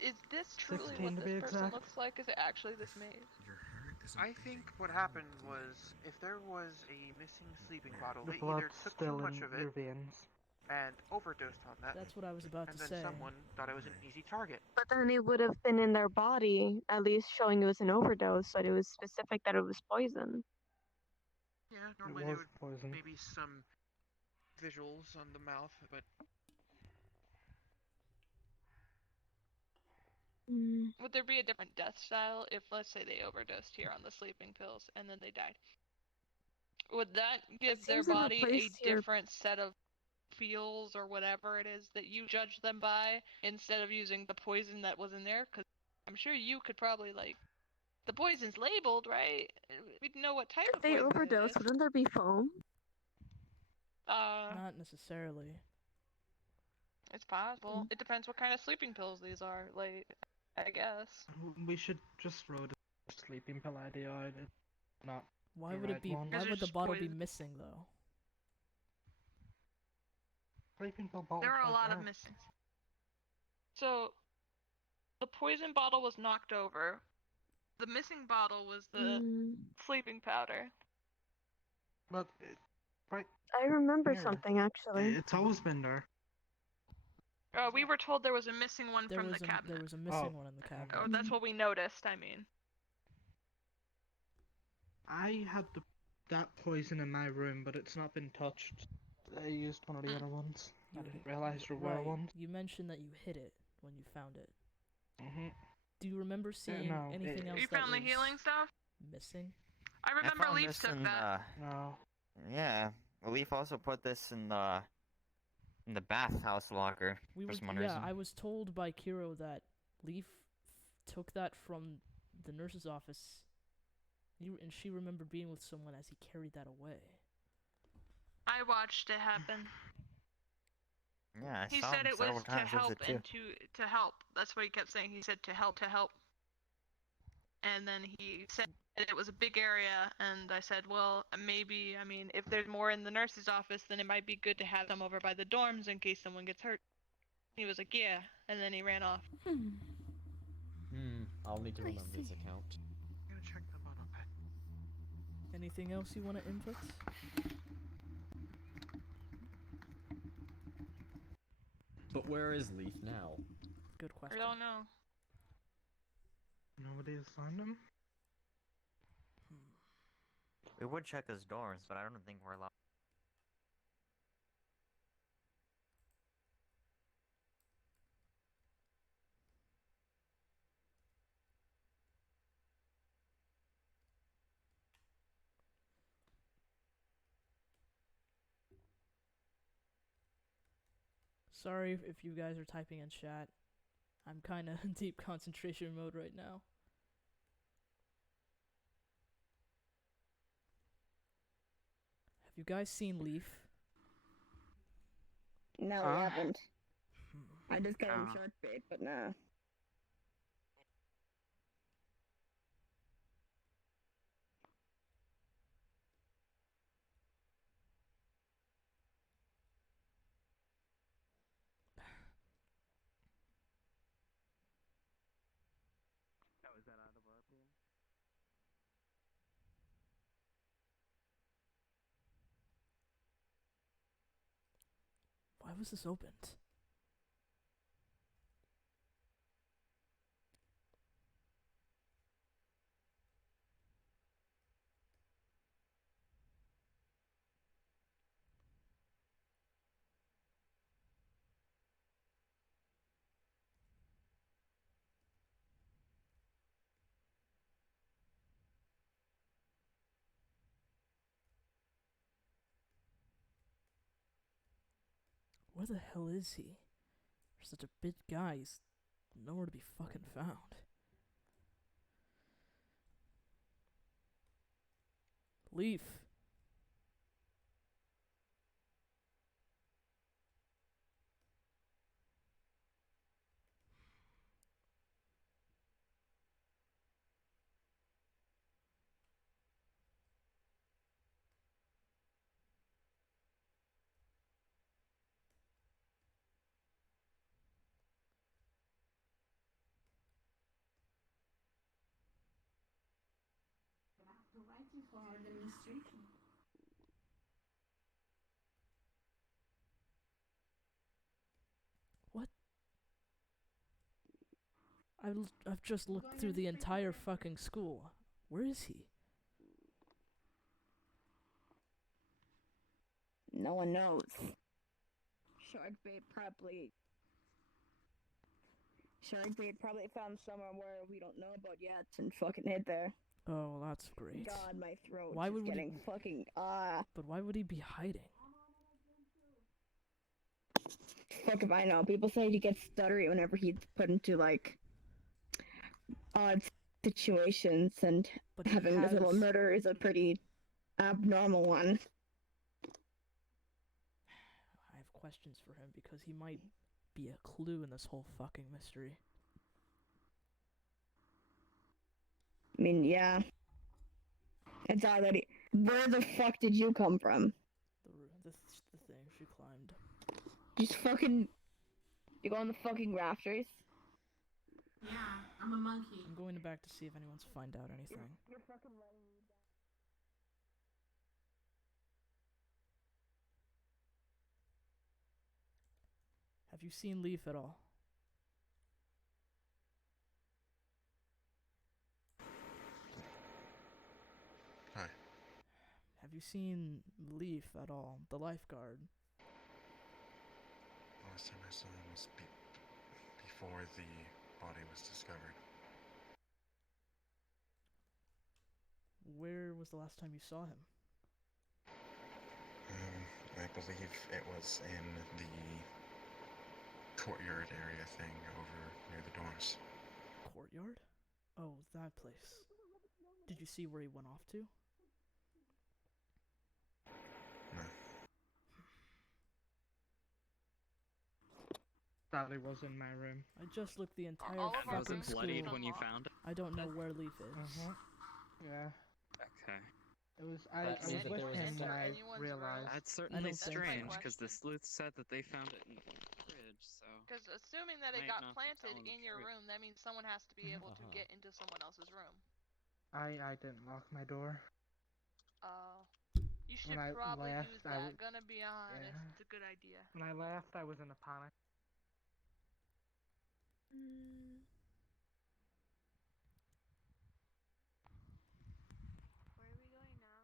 Is this truly 16 what to this be person exact. looks like? Is it actually this maze? I think what happened was, if there was a missing sleeping bottle, The they blood's either took still too much in of your it veins. and overdosed on that, That's what I was about and to then say. someone thought it was an easy target. But then it would have been in their body, at least showing it was an overdose, so it was specific that it was poison. Yeah, normally they was would poison. maybe some visuals on the mouth, but Would there be a different death style if, let's say, they overdosed here on the sleeping pills and then they died? Would that give their seems in a body a place here- different set of feels or whatever it is that you judge them by instead of using the poison that was in there? Because I'm sure you could probably, like, the poison's labeled, right? We'd know what type If of they poison overdose, it is. wouldn't there be foam? Not necessarily. It's possible. It depends what kind of sleeping pills these are, like, I guess. We should just throw the sleeping pill idea out. It's not Why the would right it be? one. Why would the bottle be missing though? Sleeping pill bottle. There are a lot of missing. So, the poison bottle was knocked over. The missing bottle was the sleeping powder. But right. I remember here. something actually. It's always been there. We were told there was a missing one from the cabinet. There was a missing one in the cabinet. Oh, that's what we noticed, I mean. I had that poison in my room, but it's not been touched. I used one of the other ones. I didn't realize there were Right. one. You mentioned that you hid it when you found it. Mhm. Do you remember seeing no, anything else You that found the was healing stuff? missing? I remember found Leaf this took in that. No. Yeah, Leaf also put this in the bathhouse locker for some reason. I was told by Kiro that Leaf took that from the nurse's office. And she remembered being with someone as he carried that away. I watched it happen. Yeah, I He saw said him it several was to times with help it too. and to help. That's what he kept saying. He said to help. And then he said it was a big area, and I said, well, maybe, I mean, if there's more in the nurse's office, then it might be good to have them over by the dorms in case someone gets hurt. He was like, yeah, and then he ran off. I'll need to remember this account. I'm gonna check the bottle. Anything else you want to input? But where is Leaf now? Good I question. don't know. Nobody has found him? We would check his doors, but I don't think we're allowed. Sorry if you guys are typing in chat. I'm kind of in deep concentration mode right now. Have you guys seen Leaf? No, we haven't. I just got him shark bait, but nah. Oh, is that out of our pool? Why was this opened? Where the hell is he? For such a big guy, he's nowhere to be fucking found. Leaf. What? I've just looked through the entire fucking school. Where is he? No one knows. Sharkbait probably found somewhere where we don't know about yet and fucking hid there. Oh, well, that's great. God, my throat Why is would getting he... fucking But why would he be hiding? Fuck if I know. People say he gets stuttery whenever he's put into like odd situations, and having this little murder is a pretty abnormal one. I have questions for him because he might be a clue in this whole fucking mystery. I mean, yeah. It's odd that where the fuck did you come from? The thing she climbed. Just fucking... You go on the fucking rafters? Yeah, I'm a monkey. I'm going back to see if anyone's find out anything. You're fucking letting me down. Have you seen Leaf at all? Hi. Have you seen Leaf at all? The lifeguard. Last time I saw him was before the body was discovered. Where was the last time you saw him? I believe it was in the courtyard area thing over near the dorms. Courtyard? Oh, that place. Did you see where he went off to? No. Thought it was in my room. I just looked the entire Was fucking it bloodied school. when you found it? I don't know where Leaf is. Yeah. Okay. It was I was with him when I realized. That's certainly strange, because the sleuth said that they found it in the fridge, so... Because assuming that it Might got not be planted telling in the your truth. room, that means someone has to be able to get into someone else's room. I didn't lock my door. You should When I probably left, use that. Gonna be honest, yeah. it's a good idea. When I left, I was in a panic. Where are we going now?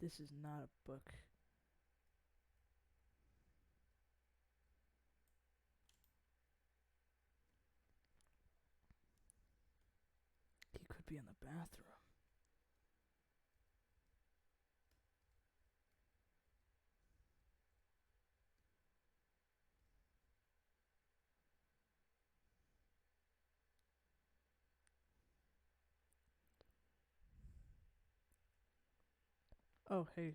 This is not a book. He could be in the bathroom. Oh, hey.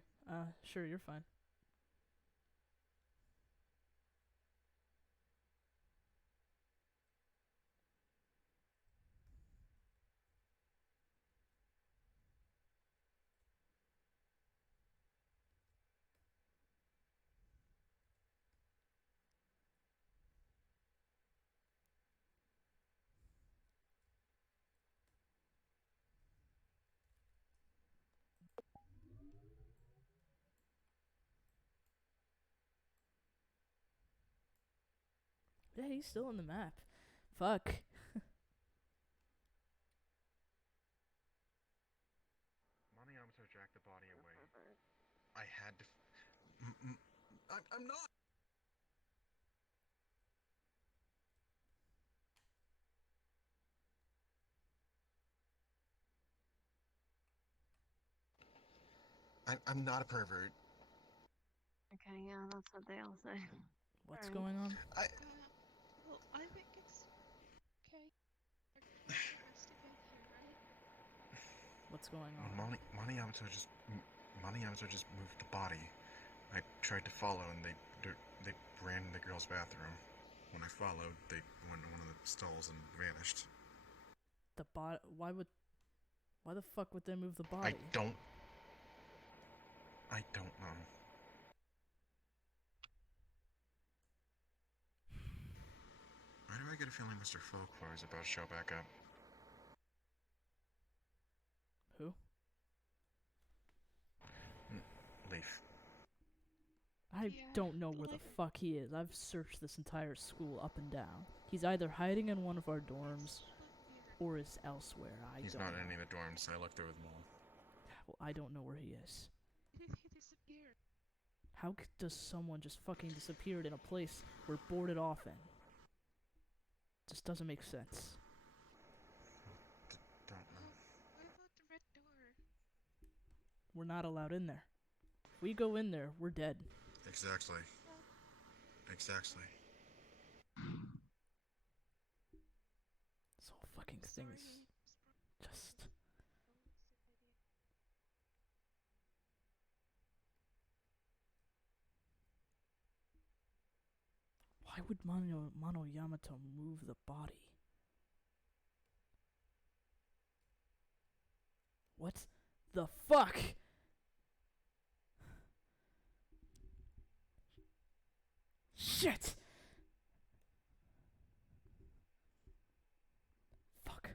Sure, you're fine. Yeah, he's still on the map. Fuck. Money Yamato jacked the body away. I had to. I'm not. I'm not a pervert. Okay, yeah, that's what they all say. What's going on? Well, I think it's okay. Investigate here, right? What's going on? Money Yamato just moved the body. I tried to follow, and they ran in the girl's bathroom. When I followed, they went to one of the stalls and vanished. The body? Why the fuck would they move the body? I don't know. Why do I get a feeling Mr. Folklore is about to show back up? Who? Leaf. I don't know where the fuck he is. I've searched this entire school up and down. He's either hiding in one of our dorms or is elsewhere. He's not in any of the dorms. I looked through them all. Well, I don't know where he is. He disappeared. How does someone just fucking disappeared in a place we're boarded off in? Just doesn't make sense. Don't know. What about the red door? We're not allowed in there. If we go in there, we're dead. Exactly. This whole fucking thing is just... Why would Mono Yamato move the body? What the fuck? Shit! Fuck.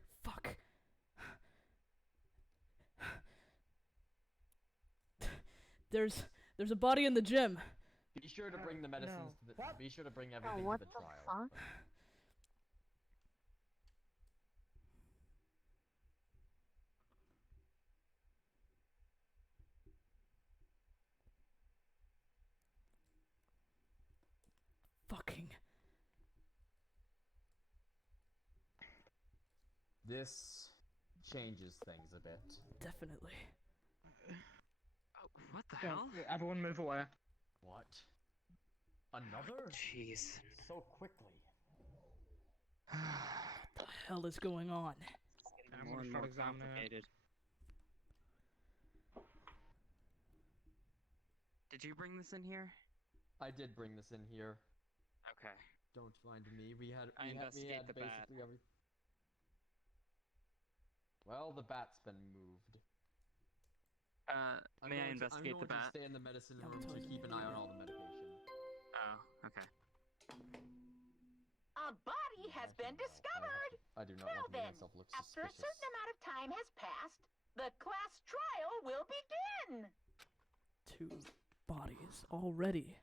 There's a body in the gym. Be sure to bring the medicines to the... Be sure to bring everything what to the the trial. fuck? Fucking... This changes things a bit. Definitely. What the hell? Everyone move away. What? Another? Jeez. So quickly. What the hell is going on? More and more complicated. Did you bring this in here? I did bring this in here. Okay. Don't mind me. We had investigate the bat. basically every... Well, the bat's been moved. May I investigate the bat? I'm going to stay in the medicine room to keep an eye on all the medication. Oh, okay. A body has been discovered! I do not want to make myself look After a suspicious. certain amount of time has passed, the class trial will begin! 2 bodies already.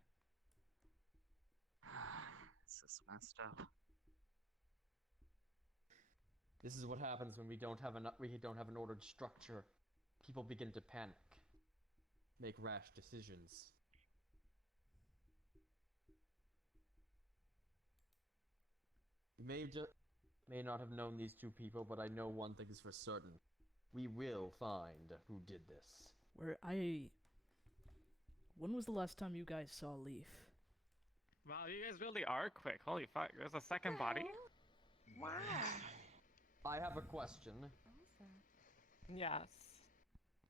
This is messed up. This is what happens when we don't have an ordered structure. People begin to panic, make rash decisions. You may not have known these 2 people, but I know one thing is for certain. We will find who did this. When was the last time you guys saw Leaf? Wow, you guys really are quick. Holy fuck, there's a second body? Wow. I have a question. Yes.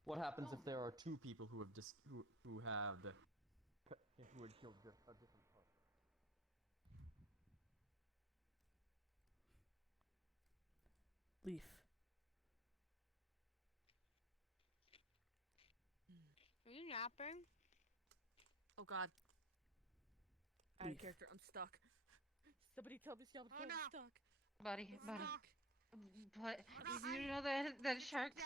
What happens if there are 2 people who have who had killed a different person? Leaf. Are you napping? Oh god. Out Leaf. of character, I'm stuck. Somebody tell this young kid I'm stuck. Buddy. But you know that sharks,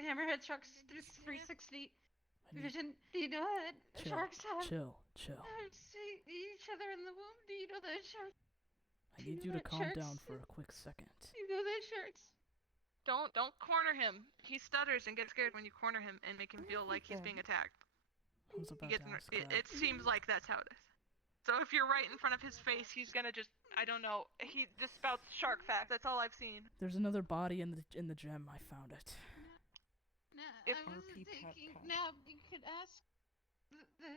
hammerhead sharks 360 vision. Do you know that sharks have Chill. see each other in the womb? Do you know that sharks I need you to calm down for a quick second. You know that shirts. Don't corner him. He stutters and gets scared when you corner him and make him feel like he's being attacked. I was about to ask that. It seems like that's how it is. So if you're right in front of his face, he's gonna just, I don't know, he just spouts shark facts. That's all I've seen. There's another body in the gym. I found it. No, I wasn't taking nap. You could ask.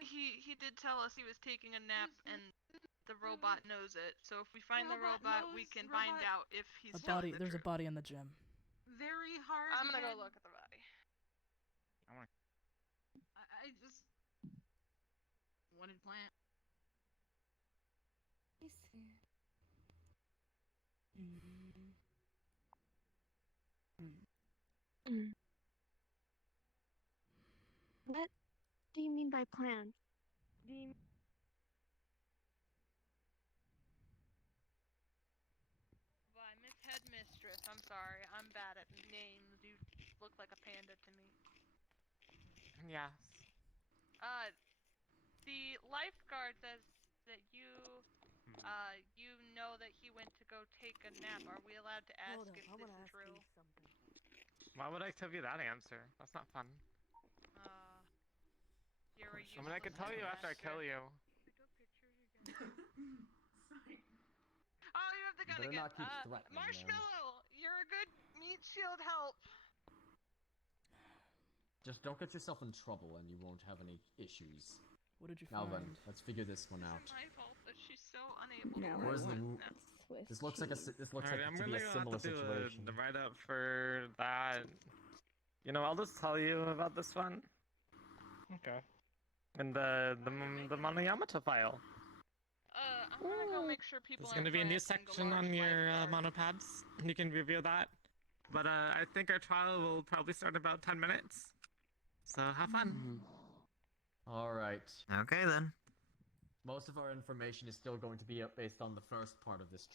He did tell us he was taking a nap and the robot knows it. So if we find the robot, we can find out if he's telling the There's a truth. body in the gym. Very hard. I'm gonna go look at the body. I just wanted plant. Let me see. What do you mean by plan? Why, Miss Headmistress, I'm sorry. I'm bad at names. You look like a panda to me. Yes. The lifeguard says that you know that he went to go take a nap. Are we allowed to ask if this is true? Why would I give you that answer? That's not fun. You're a I mean, I can tell you after I kill you. Oh, you have the gun Better again. not keep threatening them. Marshmallow, you're a good meat shield help. Just don't get yourself in trouble and you won't have any issues. What did you Now find? then, let's figure this one out. It's my fault that she's so unable Now to Where's I the want mo- This looks like Alright, I'm to be really a gonna similar have to do situation. the write-up for that. You know, I'll just tell you about this one. Okay. In the Monoyamata file. I'm gonna go make sure people There's gonna be a new section on your monopads. You can review that. But I think our trial will probably start in about 10 minutes. So have fun. Alright. Okay then. Most of our information is still going to be based on the first part of this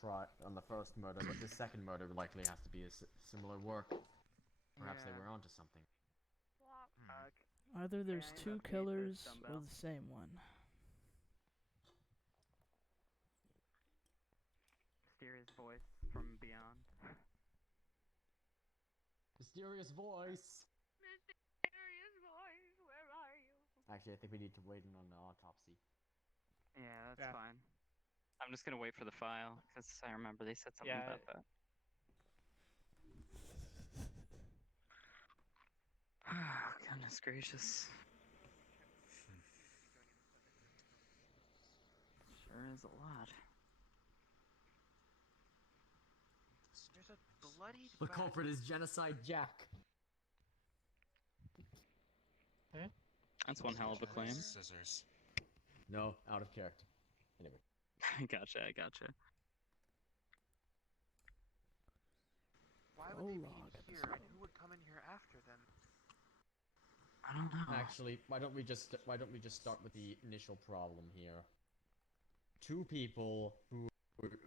on the first murder, but this second murder likely has to be a similar work. Perhaps they were onto something. Either there's two killers or the same one. Mysterious voice from beyond. Mysterious voice! Mysterious voice, where are you? Actually, I think we need to wait in on the autopsy. Yeah, that's fine. I'm just gonna wait for the file, because I remember they said something about that. Oh, goodness gracious. Sure is a lot. There's a bloody The culprit is Genocide Jack. That's one hell of a claim. Scissors. No, out of character. Anyway. I gotcha. Why would they be here, and who would come in here after them? I don't know. Actually, why don't we just start with the initial problem here? Two people who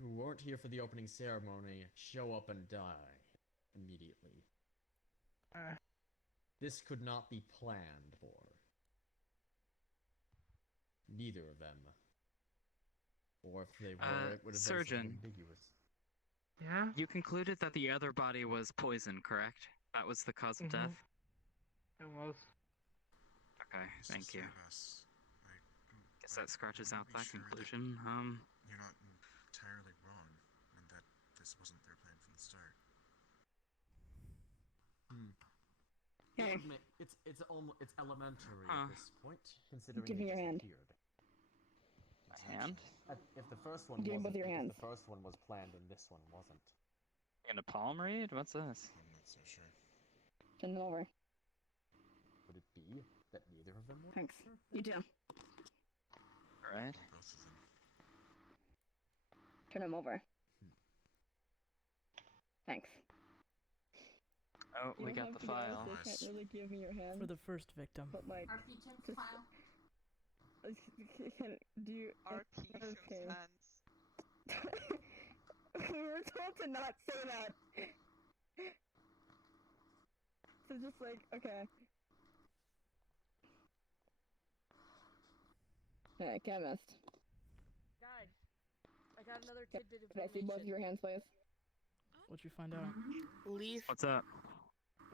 weren't here for the opening ceremony show up and die immediately. This could not be planned for. Neither of them. Or if they were, it would have been Surgeon. ambiguous. Yeah? You concluded that the other body was poison, correct? That was the cause of death? It was. Okay, thank you. Guess that scratches out that conclusion. You're not entirely wrong, and that this wasn't their plan from the start. It's elementary at this point, considering Give me they your hand. disappeared. My hand? If the first one Give me wasn't, both your if hands. the first one was planned and this one wasn't. You gonna palm read? What's this? I'm not so sure. Turn them over. Would it be that neither of them were? Thanks. You too. Alright. Both of them. Turn them over. Thanks. Oh, we got the file. I can't really give me your hand. For the first victim. But like, RP just, file. do you? Okay. We were told to not say that. So just like, okay. Yeah, chemist. Guys, I got another tidbit of Can I see both of your hands, please? What'd you find out? Leaf. What's up?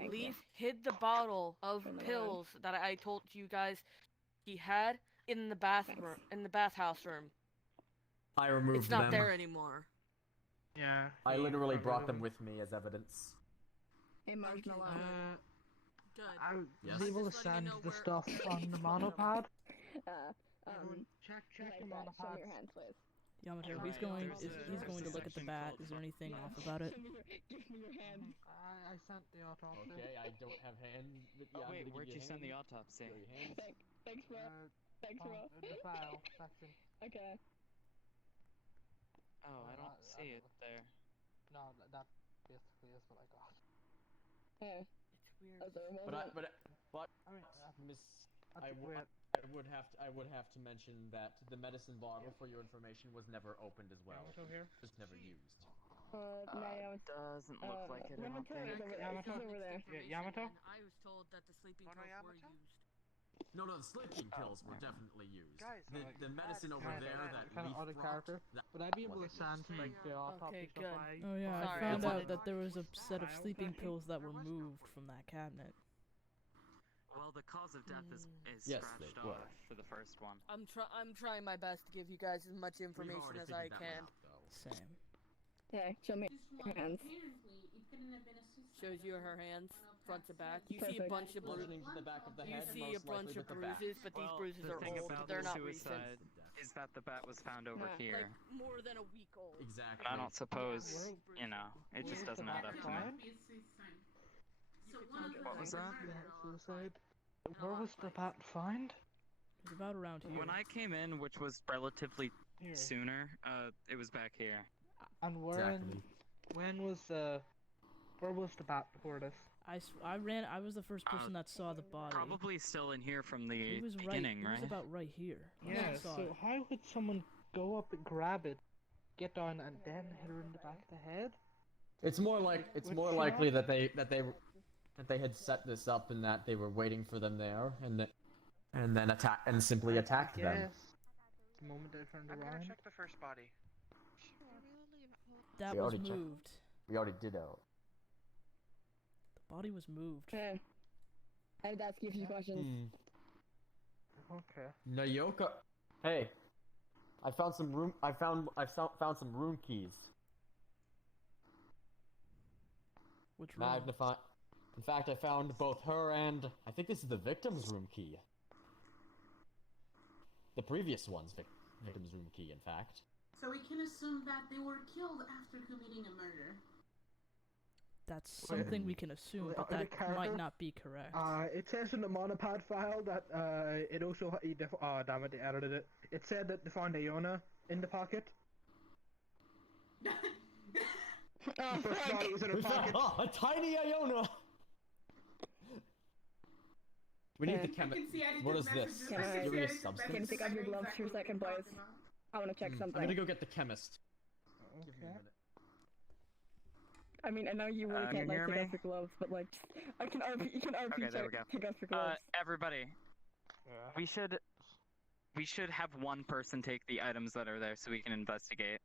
Leaf hid the bottle of pills that I told you guys he had in the bathroom, in the bathhouse room. I removed It's not them. there anymore. Yeah. I literally brought them with me as evidence. Hey, Marshmallow. Good. I was Yes. able to send the stuff on the monopad. Check the Show monopad. me your hands, please. Yamato, he's going to look at the bat. Is there anything off about it? Give me your hands. I sent the autopsy. Okay, I don't have hands. But Oh, yeah, I'm wait, gonna where'd give you send the hands. autopsy? Show your hands. Thanks, bro. Thanks, bro. The file section. Okay. Oh, I don't see it there. No, that basically is what I got. Hey. It's weird. But I mean, Miss, that's weird. I would have to mention that the medicine bottle, for your information, was never opened as well. Yamato here? Just never used. Doesn't look like it. I don't Yamato think. is over there. He's over there. Yamato? I was told that the sleeping pills were used. No, the sleeping pills were definitely used. Guys, the medicine over there that kind of Leaf out of brought, character. that Would I be able to wasn't send used. like the autopsy Okay, stuff? good. Oh yeah, Sorry, I found I out wanted- that there was a set of sleeping pills that were moved from that cabinet. Well, the cause of death is Yes, scratched they were. off for the first one. I'm trying my best to give you guys as much information as I can. Same. Hey, show me your hands. Shows you her hands, front to back. You see a Perfect. bunch of Bludgeoning to the back of the You head, see a most bunch likely of with the bat. bruises, but these bruises the are thing old. about They're the not suicide recent. is that the bat was found over Yeah. here. Like more than a week old. Exactly. And I don't suppose, you know, it just doesn't add up to me. What was that? Suicide. Where was the bat found? It was about around here. When I came in, which was relatively Here. sooner, it was back here. And when was where was the bat before this? I was the first person that saw the body. Probably still in here from the It was beginning, right. right? It was about right here. when I Yeah, saw so it. how would someone go up and grab it, get down, and then hit her in the back of the head? It's more With likely shot? that they had set this up and that they were waiting for them there and then simply attacked them. Yes. The moment they turned I'm gonna around. check the first body. That We was already checked. moved. We already did out. The body was moved. Hey. I have to ask you a few questions. Okay. Nayoka, hey, I found some room. I found some room keys. Which room? Magnify. In fact, I found both her and I think this is the victim's room key. The previous one's victim's room key, in fact. So we can assume that they were killed after committing a murder. That's something we can assume, but that might not be correct. It says in the monopad file that it also oh damn it, they edited it. It said that they found Iona in the pocket. Oh, The first body was in her pocket. A tiny Iona. We need the chemist. What is this? Mysterious substance? Can you take off your gloves for a second, boys? I want to check something. I'm gonna go get the chemist. Give me a Okay. minute. I mean, I know you really You can't like hear take me? off your gloves, but like, you can RP Okay, there we check, go. take off your gloves. Everybody, we should have one person take the items that are there so we can investigate.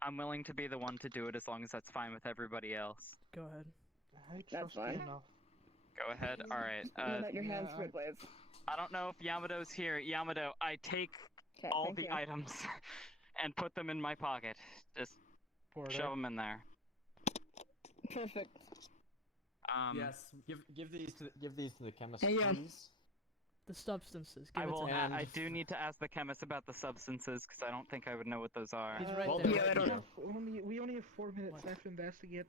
I'm willing to be the one to do it as long as that's fine with everybody else. Go ahead. That's fine. Go ahead. All right. Let your hands free, please. I don't know if Yamato's here. Yamato, I take all thank the you. items and put them in my pocket. Just shove them in there. Perfect. Yes. Give these to the chemist, Hey, please. The substances. I Give it will. to him. I do need to ask the chemist about the substances because I don't think I would know what those are. He's right Well, there. yeah, I don't know. We only have 4 minutes left to investigate.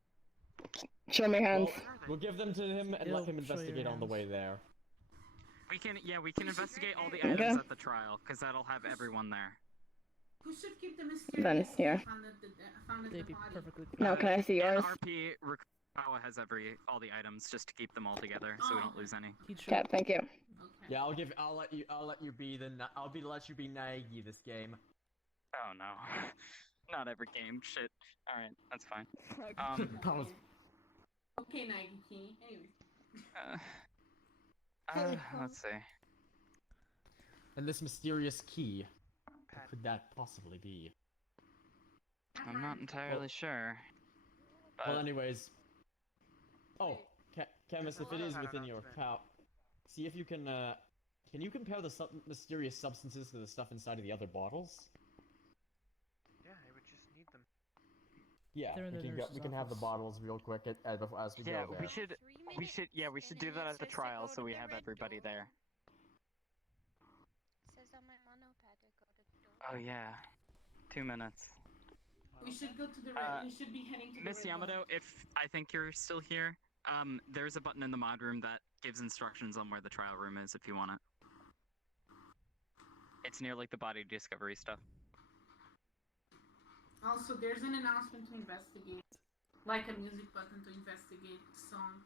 Show me your hands. We'll give them to him and let him Show your investigate on the hands. way there. We can investigate all the items at the trial because that'll have everyone there. Who should keep the Then mysterious here. found They'd the be body? perfectly No, can I see yours? RP Rukawa has all the items just to keep them all together so we don't lose any. Okay, thank you. Yeah, I'll let you be let you be Nagi this game. Oh no, not every game. Shit. All right, that's fine. That was Okay, Nike. Anyway. Let's see. And this mysterious key. What could that possibly be? I'm not entirely sure. Well, But anyways. Oh, Chemist, if it is within your power, see if you can you compare the mysterious substances to the stuff inside of the other bottles? Yeah, I would just need them. Yeah, we can have the bottles real quick as we go there. we should do that at the trial so we have everybody there. Says on my monopad to go to the door. Oh yeah, 2 minutes. We should go to the red. We should be heading to the Miss red Yamato, if I think you're still here, there's a button in the mod room that gives instructions on where the trial room is if you want it. It's near like the body discovery stuff. Also, there's an announcement to investigate, like a music button to investigate song.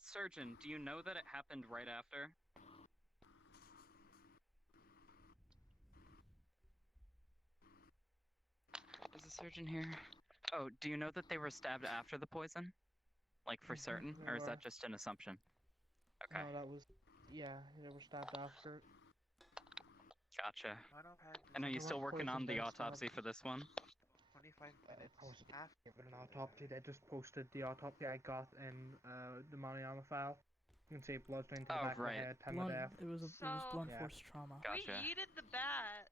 Surgeon, do you know that it happened right after? Is the surgeon here? Oh, do you know that they were stabbed after the poison? Like for certain? they Or is were. that just an assumption? Okay. No, that was. Yeah, they were stabbed after. Gotcha. And are you still working on the autopsy for this one? 25 I was after an autopsy. They just posted the autopsy I got in the Mariana file. You can see blood drain to the back of the head, time of death. It was blunt Yeah. force trauma. Gotcha. We yeeted the bat.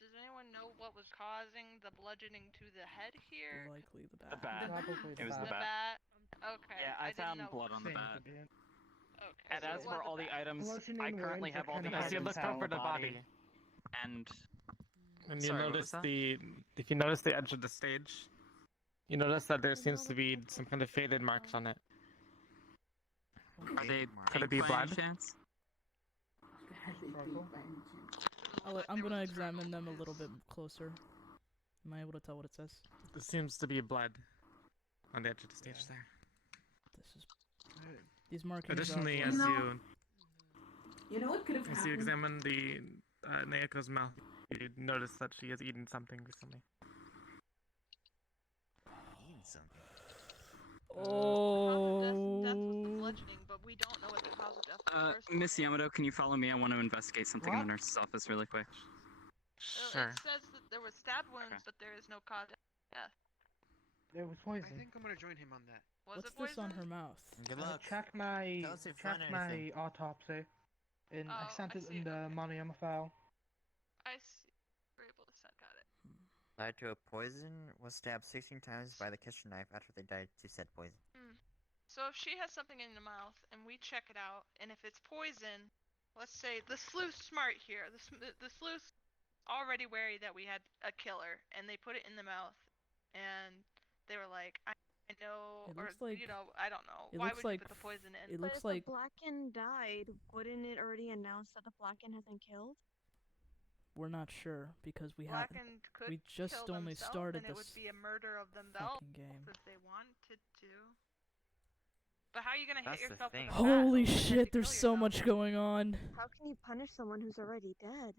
Does anyone know what was causing the bludgeoning to the head here? Likely the bat. The bat. Probably It was the bat. Okay. Yeah, I found didn't know. blood on the bat. Okay. And as for all the items, Bludgeoning I currently wounds have are all the kinda As you items look over the body, and and you Sorry, what notice was that? if you notice the edge of the stage, you notice that there seems to be some kind of faded marks on it. Are they Could it pink be by any blood? chance? I'm gonna examine them a little bit closer. Am I able to tell what it says? It seems to be blood on the edge of the stage there. This is. These markings. Additionally, are as You know what could have as you happened? examine the Naoko's mouth, you notice that she has eaten something recently. Oh. Death was the bludgeoning, but we don't know what the cause of death was. Miss Yamato, can you follow me? I want to investigate something in the nurse's office really quick. Sure. It says that there were stab wounds, but there is no cause of death. It was poison. I think I'm gonna join him on that. Was What's it poison? this on her mouth? Check my autopsy. I sent it in the Mariana file. I see. We're able to send. Got it. Died to a poison, was stabbed 16 times by the kitchen knife after they died to said poison. So if she has something in the mouth and we check it out, and if it's poison, let's say the sleuth's smart here. The sleuth's already wary that we had a killer, and they put it in the mouth, and they were like, I know, It or looks like- you know, I don't know. it Why looks would like you put the poison in? it But looks if like the Blacken died, wouldn't it already announce that the Blacken has been killed? we're not sure because we haven't. Blackened could We just kill only themselves, started and it this would be a murder of themselves fucking game. if they wanted to. But how are you gonna That's hit the yourself with thing. a bat Holy over the head shit! to There's kill so yourself? much going on. How can you punish someone who's already dead?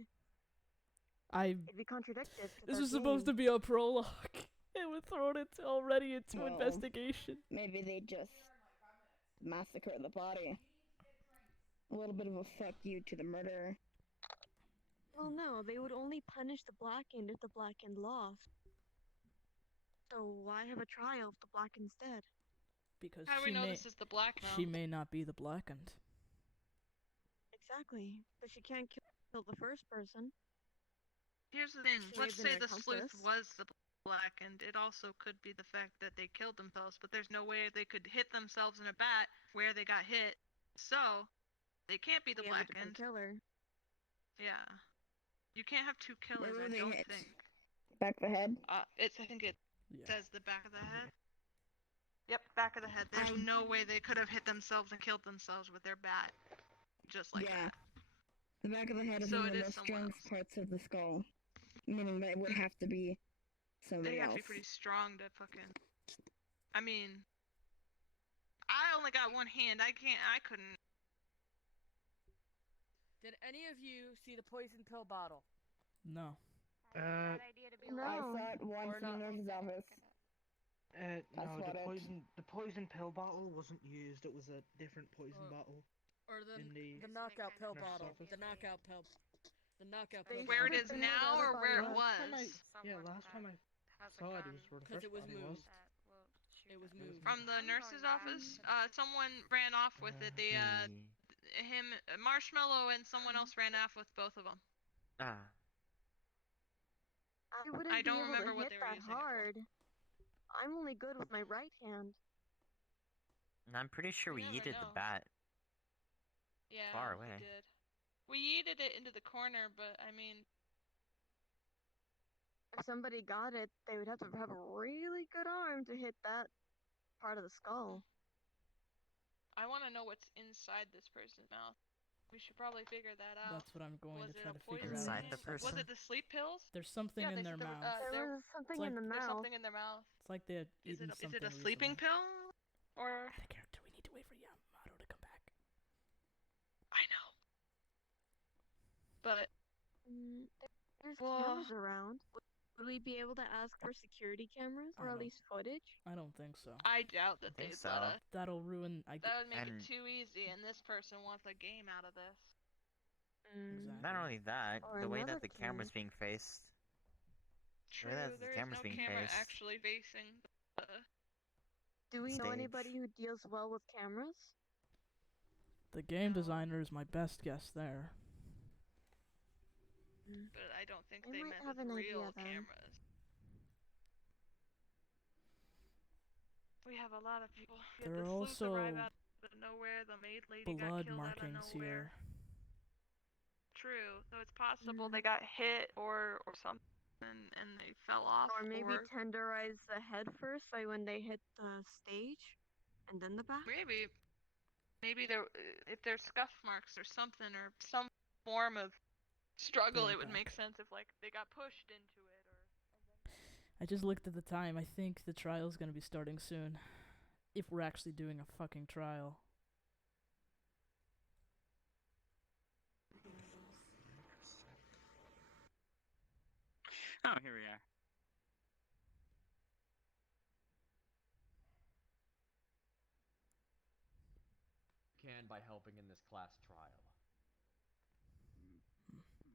It'd be contradictive to This their was supposed to game. be a prologue. And we're throwing it already into Well, investigation. Maybe they just massacre the body. A little bit of a fuck you to the murderer. Well, no, they would only punish the Blackened if the Blackened lost. So why have a trial if the Blackened's dead? Because How do we know this is the black she now? may not be the blackened. Exactly, but she can't kill the first person. Here's the thing. She may Let's have been say an the sleuth accomplice. was the blackened. It also could be the fact that they killed themselves, but there's no way they could hit themselves in a bat where they got hit. So they can't be the They have a different blackened. killer. Yeah. You can't have two killers, Where were I they don't hit? think. Back of the head? I think it says the back of the head. Yep, back of the head. There's no way they could have hit themselves and killed themselves with their bat. Just like Yeah. that. The back of the head is So one it of the is most someone strong parts of the skull. Meaning that it would have to be somebody They have to else. be pretty strong to fucking. I mean, I only got one hand. I couldn't. Did any of you see the poison pill bottle? No. I saw it once in the nurse's office. No, That's what the poison pill bottle wasn't used. It was a different poison bottle. Or the in the knockout pill nurse's bottle. office. The knockout pill. The knockout pill. Where it bottle. is now or where it Last time was? last time I saw it was where the Because first it was body moved. was. It was moved. From the nurse's office? Someone ran off with it. They, Marshmallow and someone else ran off with both of them. Ah. I wouldn't I be don't able remember to what hit they were that using it for. hard. I'm only good with my right hand. And I'm pretty sure we You never yeeted the know. bat Yeah, far we away. did. We yeeted it into the corner, but I mean, If somebody got it, they would have to have a really good arm to hit that part of the skull. I want to know what's inside this person's mouth. We should probably figure that out. That's what I'm going Was to it try a to figure poison? out. Inside the person? Was it the sleep pills? There's something Yeah, in they their said mouth. There was something like- in the There's mouth. something in their mouth. It's like they had Is eaten it something a sleeping recently. pill? Or Do we need to wait for Yamato to come back? I know. But There's well, cameras around. Would we be able to ask for security cameras or at least footage? I don't think so. I doubt that think they'd so. let us. That'll ruin. That would make And- it too easy, and this person wants a game out of this. Exactly. Not only that, Or the way another that the camera's being faced. True, The way that the there is camera's no being camera faced. actually facing the... Do we know Stage. anybody who deals well with cameras? The game designer is my best guess there. But I don't think I they might meant have with an real idea then. cameras. We have a lot of people. We There had are the sleuth arrive also out of nowhere. The maid lady got blood killed out of markings nowhere. here. True. So it's possible they got hit or something and they fell off. Or maybe tenderize the head first, so when they hit the stage, and then the back? Maybe there, if there's scuff marks or something, or some form of struggle, Yeah, it would back. make sense if like they got pushed into it or. I just looked at the time. I think the trial's gonna be starting soon. If we're actually doing a fucking trial. Oh, here we are. Can by helping in this class trial.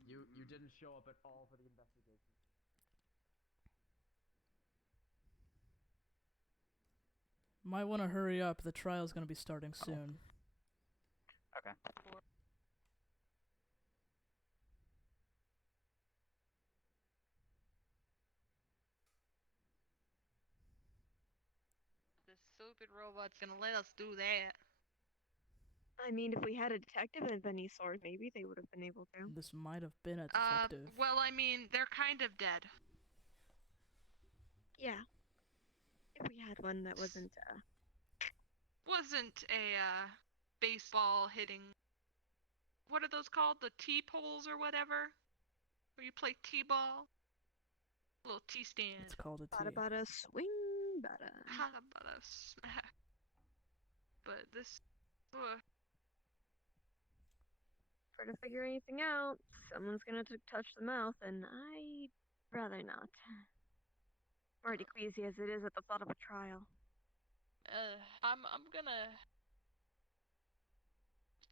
You didn't show up at all for the investigation. Might want to hurry up. The trial's gonna be starting soon. Okay. This stupid robot's gonna let us do that. I mean, if we had a detective of any sort, maybe they would have been able to. This might have been a detective. Well, I mean, they're kind of dead. Yeah. If we had one that wasn't, Wasn't a baseball hitting. What are those called? The T-poles or whatever? Where you play T-ball? A little T-stand. It's called a Bada T. bada swing, bada. Bada bada smack. But this. Ugh. For to figure anything out, someone's gonna touch the mouth, and I'd rather not. Already queasy as it is at the thought of a trial. I'm gonna.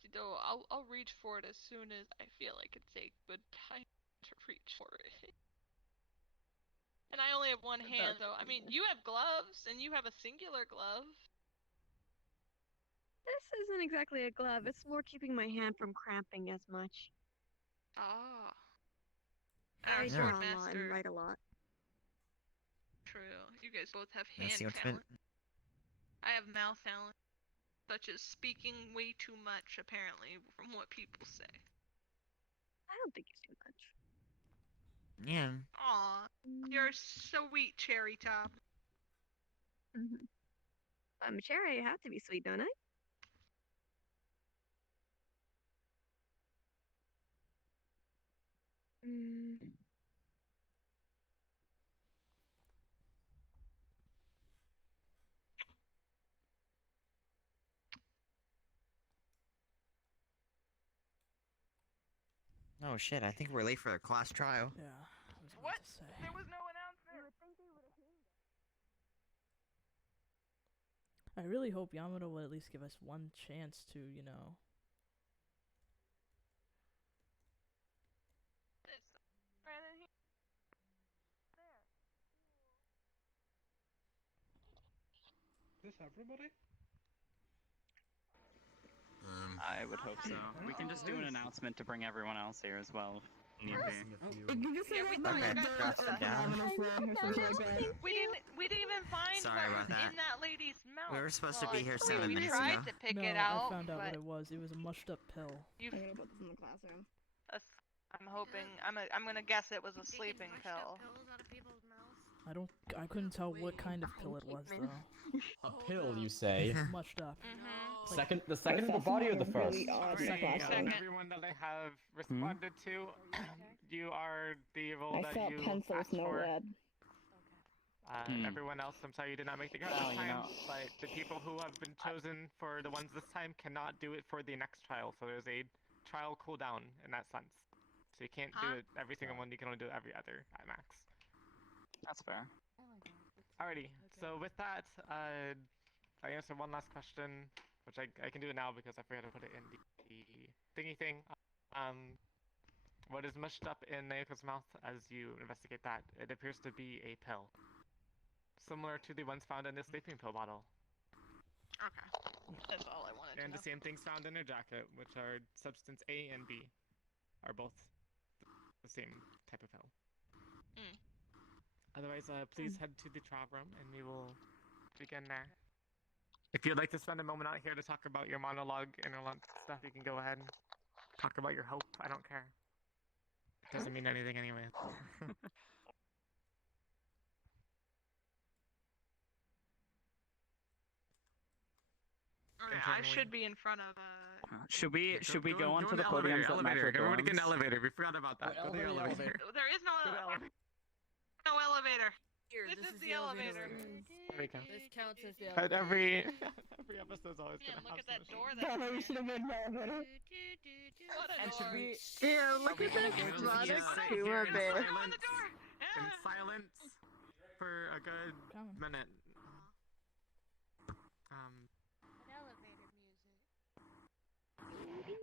You know, I'll reach for it as soon as I feel like it's a good time to reach for it. And I only have one hand, so I mean, you have gloves, and you have a singular glove. This isn't exactly a glove, it's more keeping my hand from cramping as much. Ah. I Our draw a lot swordmaster. and write a lot. True. You guys both have Let's see hand what's been. talent. I have mouth talent, such as speaking way too much, apparently, from what people say. I don't think it's too much. Yeah. Aw, you're sweet, Cherry Top. I'm cherry, I have to be sweet, don't I? Oh shit, I think we're late for a class trial. Yeah, I was about What? to say. There was no announcement. I really hope Yamato will at least give us one chance to, you know, this everybody? I would hope so. We can just do an announcement to bring everyone else here as well. If need be. You just say Yeah, we that thought you like guys the down. We didn't even find Sorry what about was that. in that lady's mouth. We were supposed to Well, be here I mean, 7 we minutes tried ago. to pick no, it out, I found out but what it was. It was a mushed up pill. you. I'm gonna put this in the classroom. I'm hoping. I'm gonna guess it was a sleeping pill. I couldn't tell what kind of pill it was though. A pill, you say? Mushed up. The second of the body or the first? Second. Everyone that I have responded to, you are the role I that saw you pencils, asked no for. red. Everyone else, I'm sorry you did not make the cut this time, but the people who have been chosen for the ones this time cannot do it for the next trial, so there's a trial cooldown in that sense. So you can't do it every single one, you can only do it every other at max. That's fair. Alrighty, so with that, I answered one last question, which I can do it now because I forgot to put it in the thingy thing. What is mushed up in Naoko's mouth as you investigate that? It appears to be a pill. Similar to the ones found in the sleeping pill bottle. Okay. That's all I wanted to And know. the same things found in her jacket, which are substance A and B, are both the same type of pill. Otherwise, please head to the trial room and we will begin there. If you'd like to spend a moment out here to talk about your monologue and all that stuff, you can go ahead and talk about your hope. I don't care. It doesn't mean anything anyway. I should be in front of Should we go onto the podiums that match our Everybody get an dorms? elevator. We forgot about that. Go to the elevator. There is no elevator. This is the elevator. There we go. This counts as the But elevator. every episode's always gonna Look have at that some door shit. there. We should have been elevator. What a And door. should we? Yeah, look at this product too a bit. In silence for a good minute.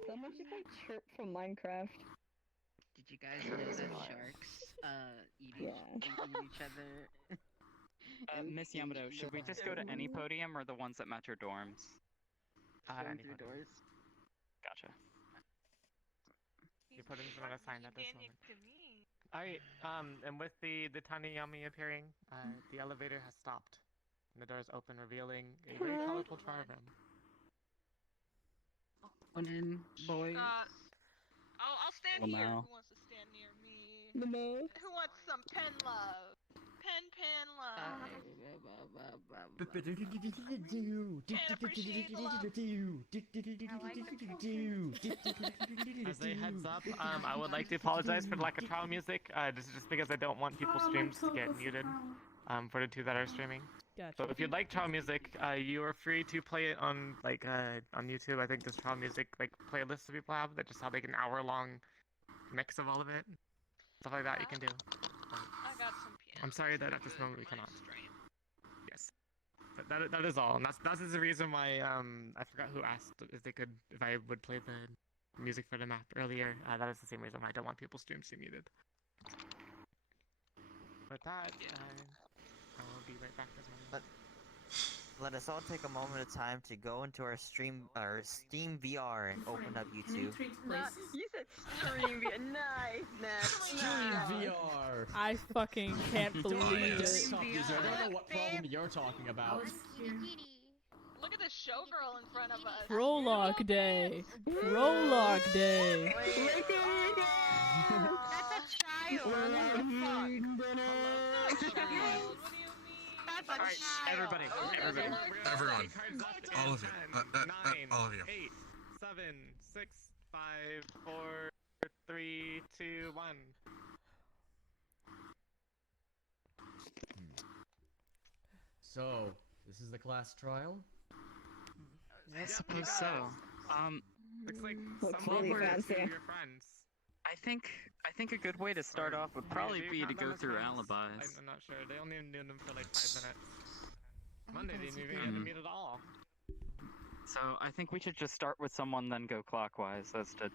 Someone should play Chirp from Minecraft. Did you guys know that sharks eat each other? Miss Yamato, should we just go to any podium or the ones that match our dorms? Going Any through podium. doors. Gotcha. Your podiums are not assigned at this moment. Alright, and with the tiny yummy appearing, the elevator has stopped. And the doors open, revealing a very colorful trial room. Come in, boys. I'll stand Well, here. now. Who wants to stand near me? No. Who wants some pen love? Pen love. As a heads up, I would like to apologize for the lack of trial music. This is just because I don't want people's streams to get muted. For the two that are streaming. Gotcha. So if you'd like trial music, you are free to play it on on YouTube. I think there's trial music playlists that people have that just have an hour-long mix of all of it, stuff like that. You can do. I got some piano. I'm sorry that at this moment we cannot. Yes, but that is all, and that is the reason why I forgot who asked if I would play the music for the map earlier. That is the same reason why I don't want people's streams to be muted. With that, I will be right back as well. Let us all take a moment of time to go into our Steam VR and open up YouTube. You said stream VR. Nice. Stream VR. I fucking can't believe it. Desktop user. I don't know what problem you're talking about. Look at this showgirl in front of us. Prologue day. Prologue day. That's a child. Alright, everybody. Everyone. All of you. All of you. 8, 7, 6, 5, 4, 3, 2, 1. So, this is the class trial? I suppose so. Looks like Looks some really of fancy. your friends. I think a good way to start off would probably be to go through alibis. I'm not sure. They only knew them for 5 minutes. Monday they didn't even get to meet at all. So I think we should just start with someone, then go clockwise as to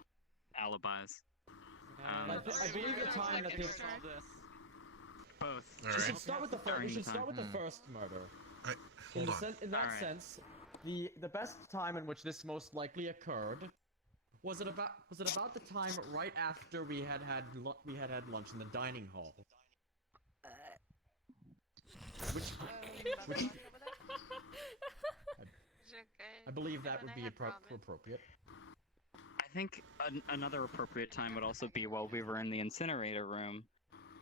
alibis. I believe the time that this... Both. We should start with the first. We should start with the first murder. In, Hold on. in that sense, the best time in which this most likely occurred was it about the time right after we had had lunch in the dining hall. Which I believe that would be appropriate. I think another appropriate time would also be while we were in the incinerator room.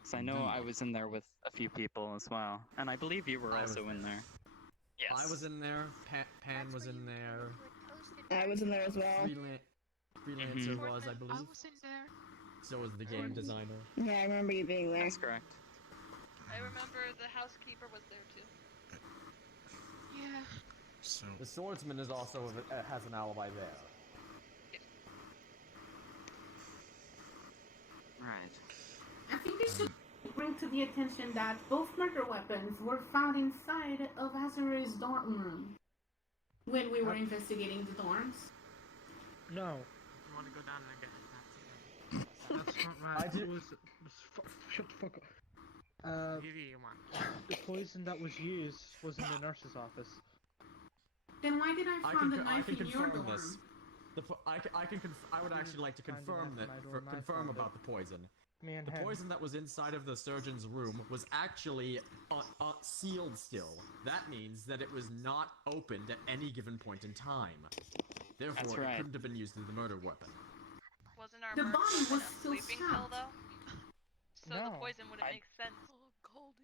So I know I was in there with a few people as well, and I believe you were also in there. Yes. I was in there. Pan was in there. I was in there as well. Freelancer was, I believe. I was in there. So was the game designer. Yeah, I remember you being there. That's correct. I remember the housekeeper was there too. Yeah. So the swordsman is also has an alibi there. Right. I think we should bring to the attention that both murder weapons were found inside of Azura's dorm room when we were investigating the dorms. No. You want to go down and get That's not right. Shut the fuck up. The poison that was used was in the nurse's office. Then why did I find the knife in your dorm? This. I would actually like to confirm confirm about the poison. The poison that was inside of the surgeon's room was actually sealed still. That means that it was not opened at any given point in time. Therefore, it couldn't have been used as the murder weapon. Wasn't our The murder body weapon was a still sleeping pill stopped. though? So the poison wouldn't make sense.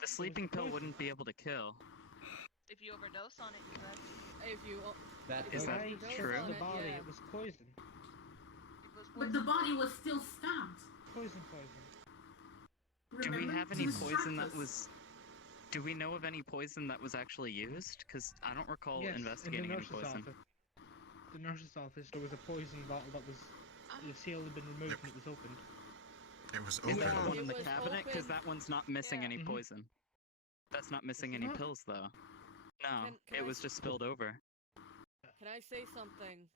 The sleeping pill wouldn't be able to kill. If you overdose on it, you could. If you Is that true? The body, it was poison. But the body was still stabbed. Poison. Do we Remember? have any To poison distract that us. was... Do we know of any poison that was actually used? Because I don't recall Yes, investigating in the any nurse's poison. office. The nurse's office, there was a poison bottle that was... The seal had been removed and it was opened. It was Is open. that the one in the It was cabinet? Because open. that one's not missing any poison. That's not missing any pills, though. No, Can it I was just spilled over. Can I say something?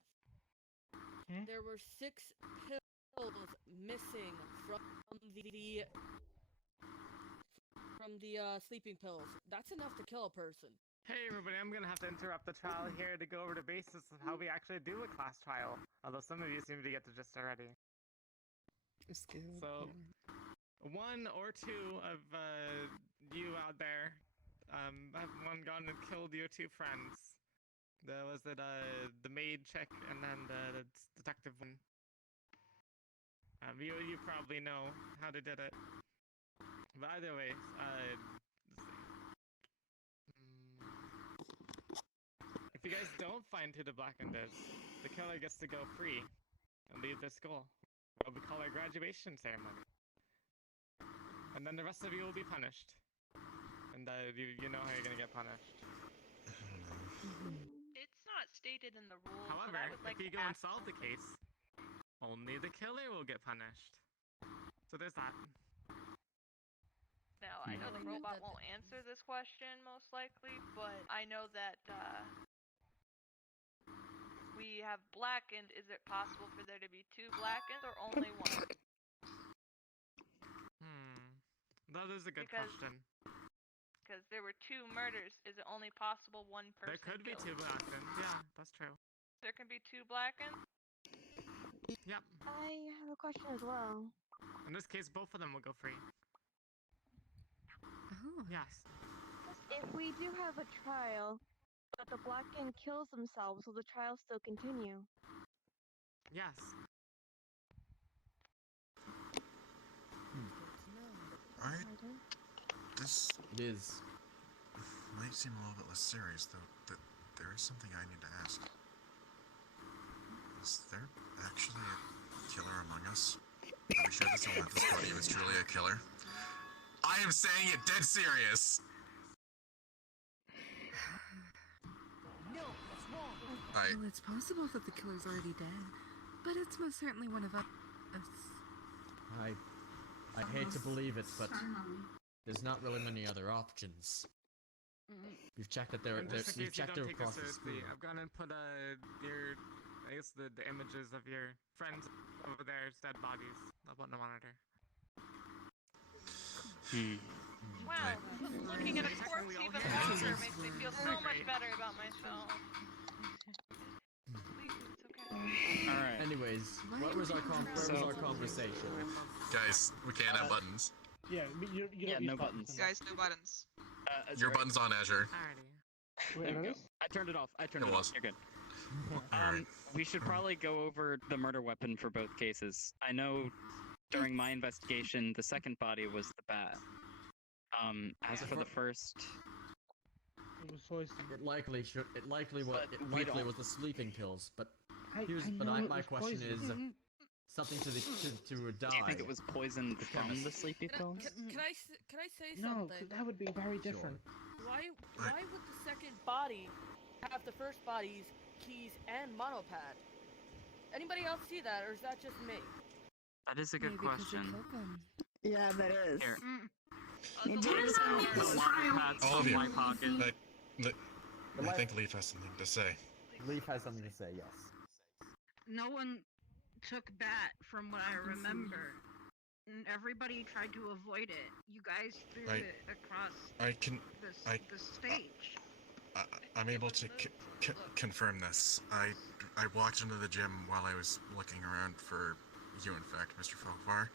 Hmm? There were 6 pills missing from the sleeping pills. That's enough to kill a person. Hey everybody, I'm gonna have to interrupt the trial here to go over the basis of how we actually do a class trial. Although some of you seem to get the gist already. So, 1 or 2 of you out there have gone and killed your 2 friends. There was the maid chick and then the detective one. You probably know how they did it. But either way, let's see. If you guys don't find who the blackened is, the killer gets to go free and leave the school. What we call our graduation ceremony. And then the rest of you will be punished. And you know how you're gonna get punished. It's not stated in the rules. However, but I would like if you to go and ask solve the case, only the killer will get punished. So there's that. Now, I know the robot won't answer this question most likely, but I know that we have blackened. Is it possible for there to be 2 blackened or only 1? That is a good question. Because there were 2 murders. Is it only possible 1 person There could be killed? 2 blackened. Yeah, that's true. There can be 2 blackened? Yep. I have a question as well. In this case, both of them will go free. Yes. If we do have a trial, but the Blackened kills themselves, will the trial still continue? Yes. Alright. This is might seem a little bit less serious, though. That there is something I need to ask. Is there actually a killer among us? Are we sure this Olympus podium is truly a killer? I am saying it dead serious! Well, it's possible that the killer's already dead, but it's most certainly one of us. I hate to believe it, but there's not really many other options. You've checked that And just in you've case you checked don't her take us across the school. seriously, I've gone and put the images of your friends over there's dead bodies up on the monitor. Wow, looking at a corpse even longer makes me feel so much better about myself. Alright. Anyways, where was our conversation? Guys, we can't have buttons. Yeah, you Yeah, don't no use buttons. Guys, no buttons. Your button's on Azure. Wait, There we go. really? I turned it off. It was. You're good. Alright. We should probably go over the murder weapon for both cases. I know during my investigation, the second body was the bat. As for the first, It was poison. It likely was the sleeping pills, but my question is something to die. do you think it was poisoned from the sleepy pill? Can I say No, something? that would be very different. Why would the second body have the first body's keys and monopad? Anybody else see that, or is that just me? That is a good question. Yeah, that is. Here. Maybe Let's it's the monopad All of from you. my pocket. I think Leaf has something to say. Leaf has something to say, yes. No one took bat from what I remember. And everybody tried to avoid it. You guys threw it across the stage. I'm able to confirm this. I walked into the gym while I was looking around for you, in fact, Mr. Folkvar.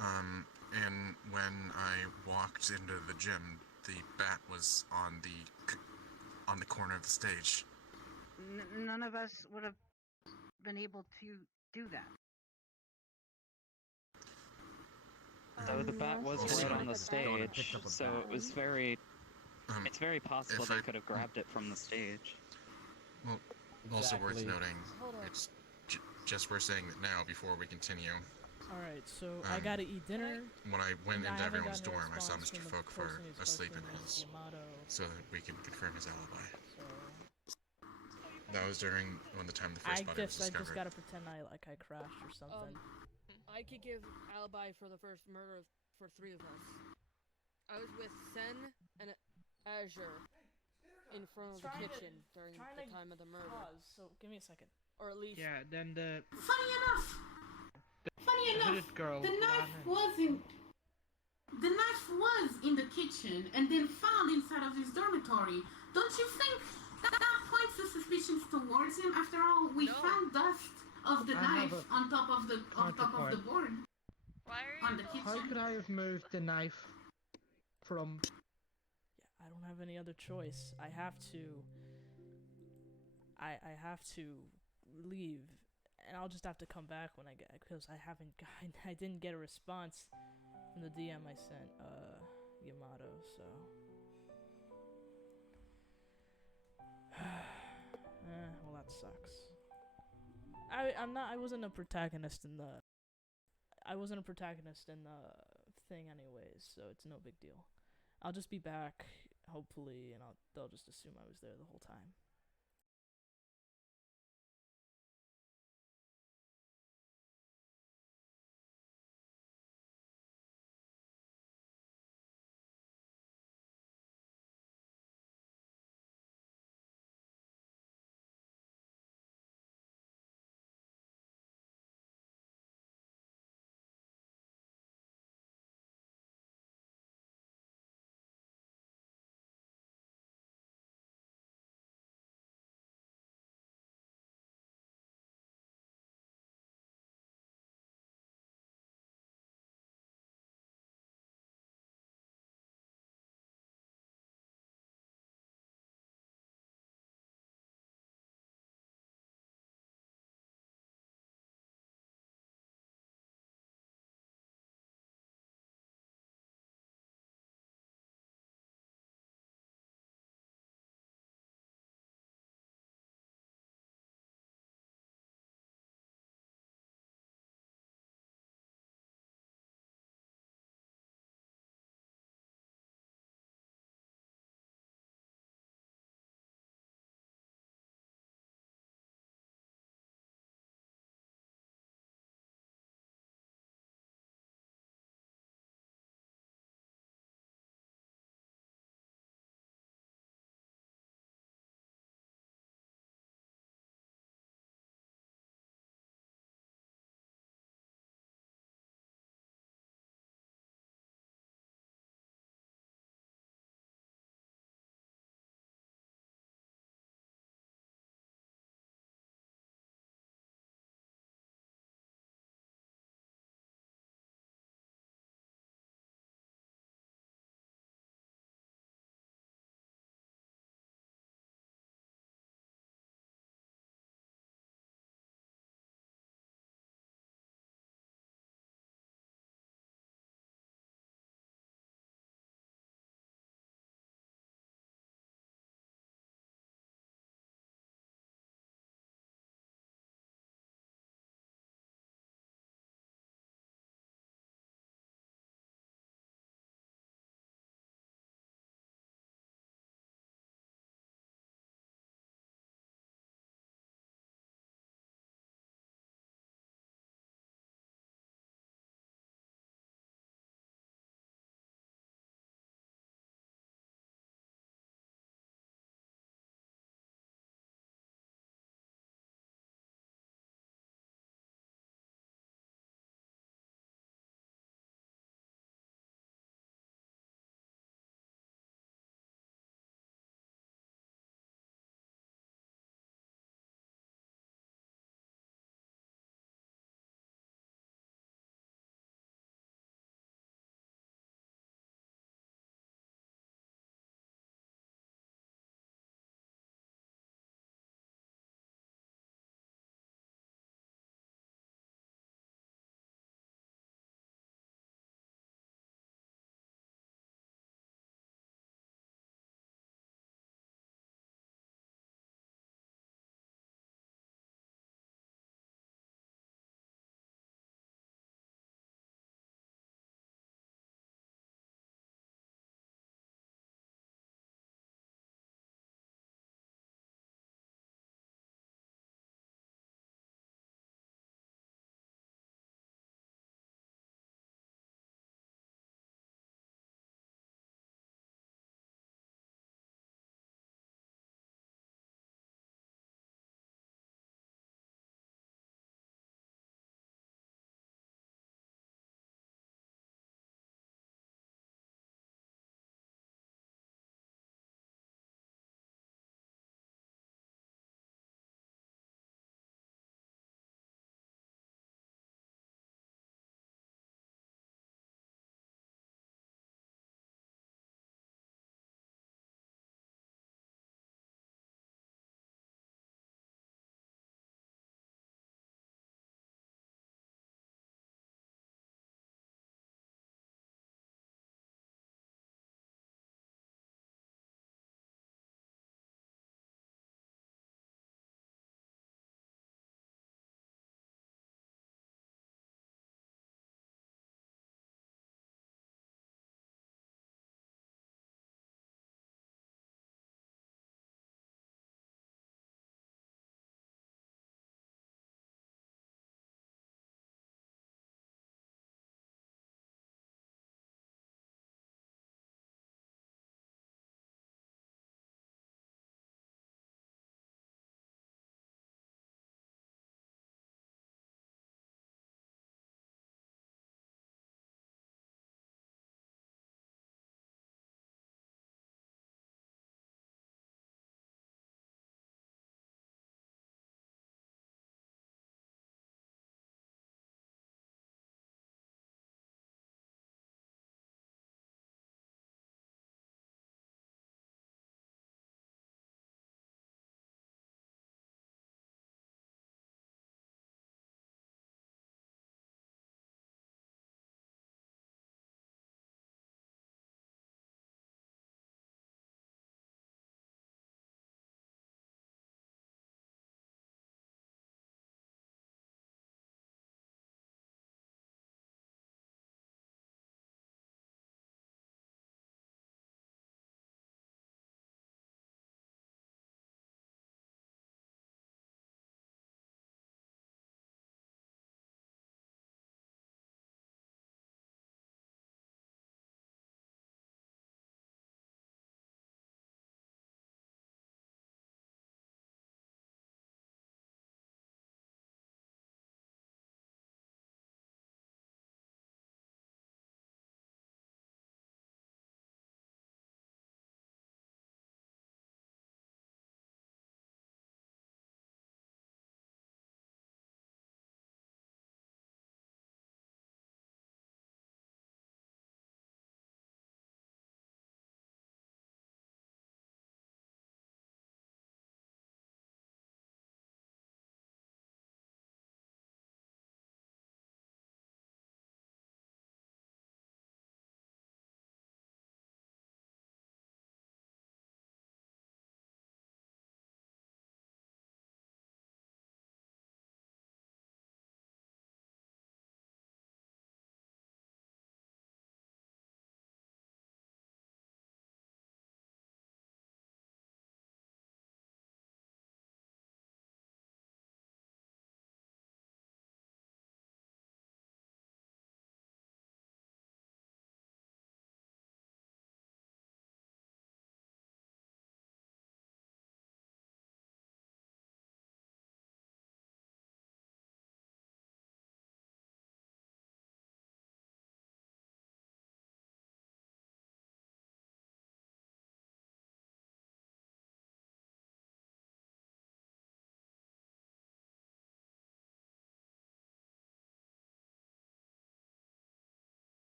And when I walked into the gym, the bat was on the corner of the stage. None of us would have been able to do that. So the bat was right on the stage, so it was very... it's very possible they could have grabbed it from the stage. Well, also worth Exactly. noting, Hold on. it's just worth saying that now before we continue. Alright, so I gotta eat dinner. When I went and into haven't everyone's gotten a dorm, I saw response Mr. from the Folkvar person who's asleep in supposed to be his, Yamato, so that we can confirm his alibi. so That was during when the time the first body was I discovered. just gotta pretend I crashed or something. I could give alibi for the first murder for 3 of us. I was with Sen and Azure in front of the kitchen during the time of the murder. So give me a second. Or at least. Yeah, then the Funny enough, hooded girl the knife ran in. the knife was in the kitchen and then found inside of his dormitory. Don't you think that points the suspicions towards him? After all, we found dust of the I have knife a on top of the counterpoint. board. Why are on the kitchen? How could I have moved the knife from? I don't have any other choice. I have to leave, and I'll just have to come back when I get, because I didn't get a response from the DM I sent Yamato, so well, that sucks. I wasn't a protagonist in the thing anyways, so it's no big deal. I'll just be back, hopefully, and they'll just assume I was there the whole time.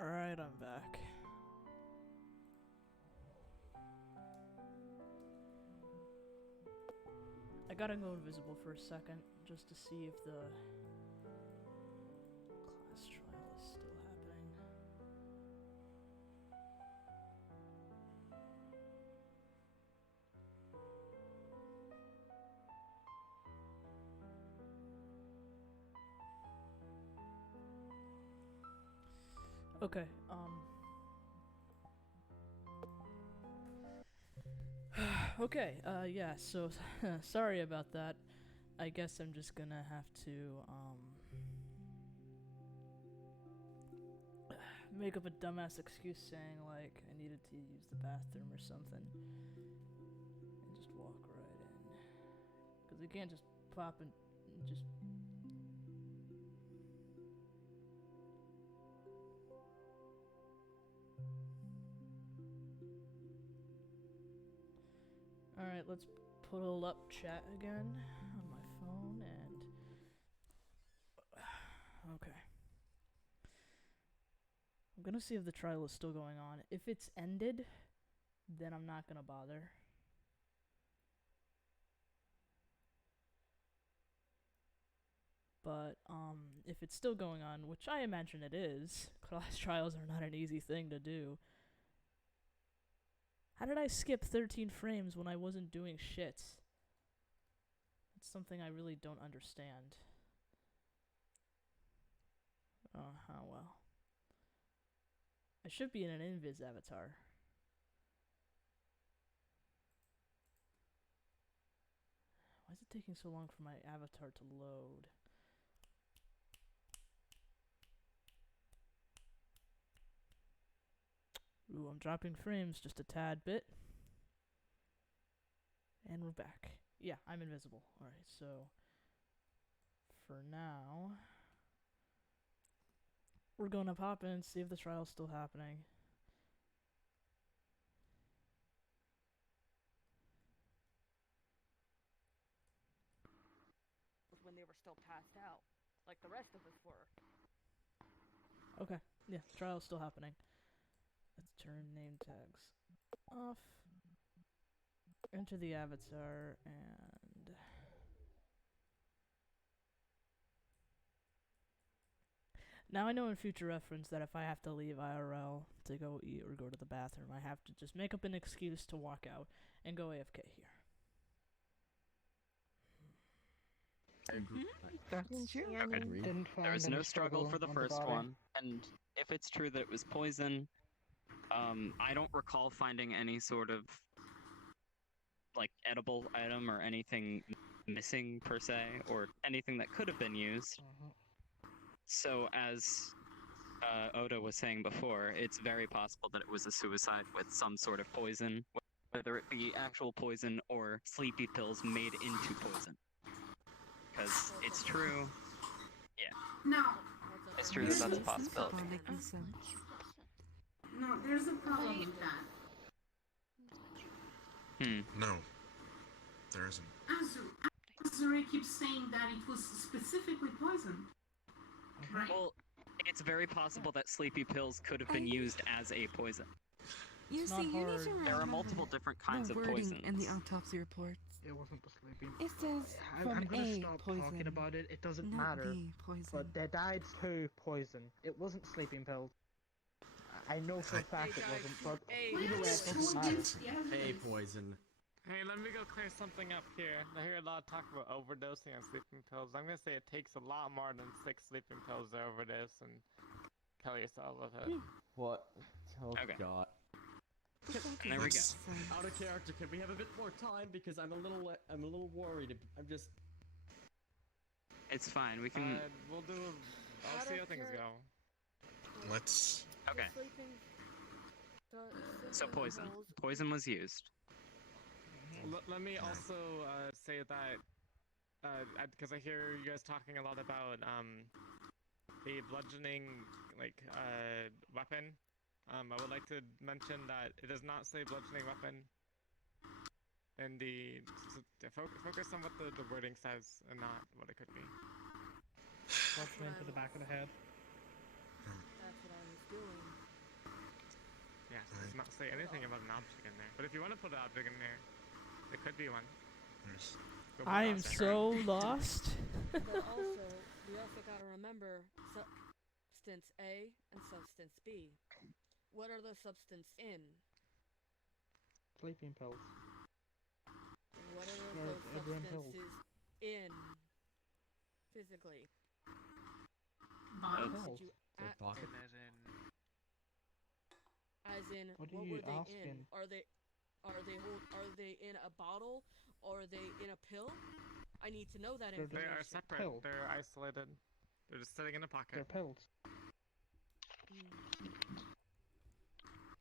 Alright, I'm back. I gotta go invisible for a second, just to see if the class trial is still happening. Okay, okay, yeah, so, sorry about that. I guess I'm just gonna have to, make up a dumbass excuse saying, like, I needed to use the bathroom or something. And just walk right in. Because we can't just pop and just... Alright, let's pull up chat again on my phone and... Okay. I'm gonna see if the trial is still going on. If it's ended, then I'm not gonna bother. But, if it's still going on, which I imagine it is, class trials are not an easy thing to do. How did I skip 13 frames when I wasn't doing shit? That's something I really don't understand. Oh, well. I should be in an invis avatar. Why is it taking so long for my avatar to load? Ooh, I'm dropping frames just a tad bit. And we're back. Yeah, I'm invisible. Alright, so... For now... We're gonna pop in and see if the trial's still happening. When they were still passed out, like the rest of us were. Okay, yeah, trial's still happening. Let's turn name tags off. Enter the avatar and... Now I know in future reference that if I have to leave IRL to go eat or go to the bathroom, I have to just make up an excuse to walk out and go AFK here. I agree. That's true. Okay. There was no struggle for the first one, and if it's true that it was poison, I don't recall finding any sort of like edible item or anything missing per se, or anything that could have been used. So as Oda was saying before, it's very possible that it was a suicide with some sort of poison, whether it be actual poison or sleepy pills made into poison. Because it's true. Yeah. No. It's true that that's a possibility. No, there's a problem with that. No. There isn't. Azuri keeps saying that it was specifically poisoned. Right? Well, it's very possible that sleepy pills could have been used as a poison. You see, you need to There are multiple different kinds of wording poisons. in the autopsy reports. It wasn't the sleeping. It says from I'm gonna A stop poison, talking about it. It doesn't not matter. B poison. But they died to poison. It wasn't sleeping pills. I know for a fact it wasn't, but either way, it doesn't matter. A poison. Hey, let me go clear something up here. I hear a lot of talk about overdosing on sleeping pills. I'm gonna say it takes a lot more than 6 sleeping pills to overdose and kill yourself with it. What? Oh Okay. god. There we go. Out of character. Can we have a bit more time? Because I'm a little worried. I'm just. It's fine. We can. We'll do. I'll see how things go. Let's. Okay. So poison. Poison was used. Let me also say that, because I hear you guys talking a lot about the bludgeoning weapon. I would like to mention that it does not say bludgeoning weapon. And focus on what the wording says and not what it could be. Punch me into the back of the head. That's what I was doing. does not say anything about an object in there. But if you want to put an object in there, there could be one. I am so lost. But also, we also gotta remember substance A and substance B. What are the substance in? Sleeping pills. What are Or those pills. substances in physically? Pills. Pocket. As in, What are what you were they asking? in? Are they in a bottle or are they in a pill? I need to know that They information. are separate. Pills. They're isolated. They're just sitting in a pocket. They're pills.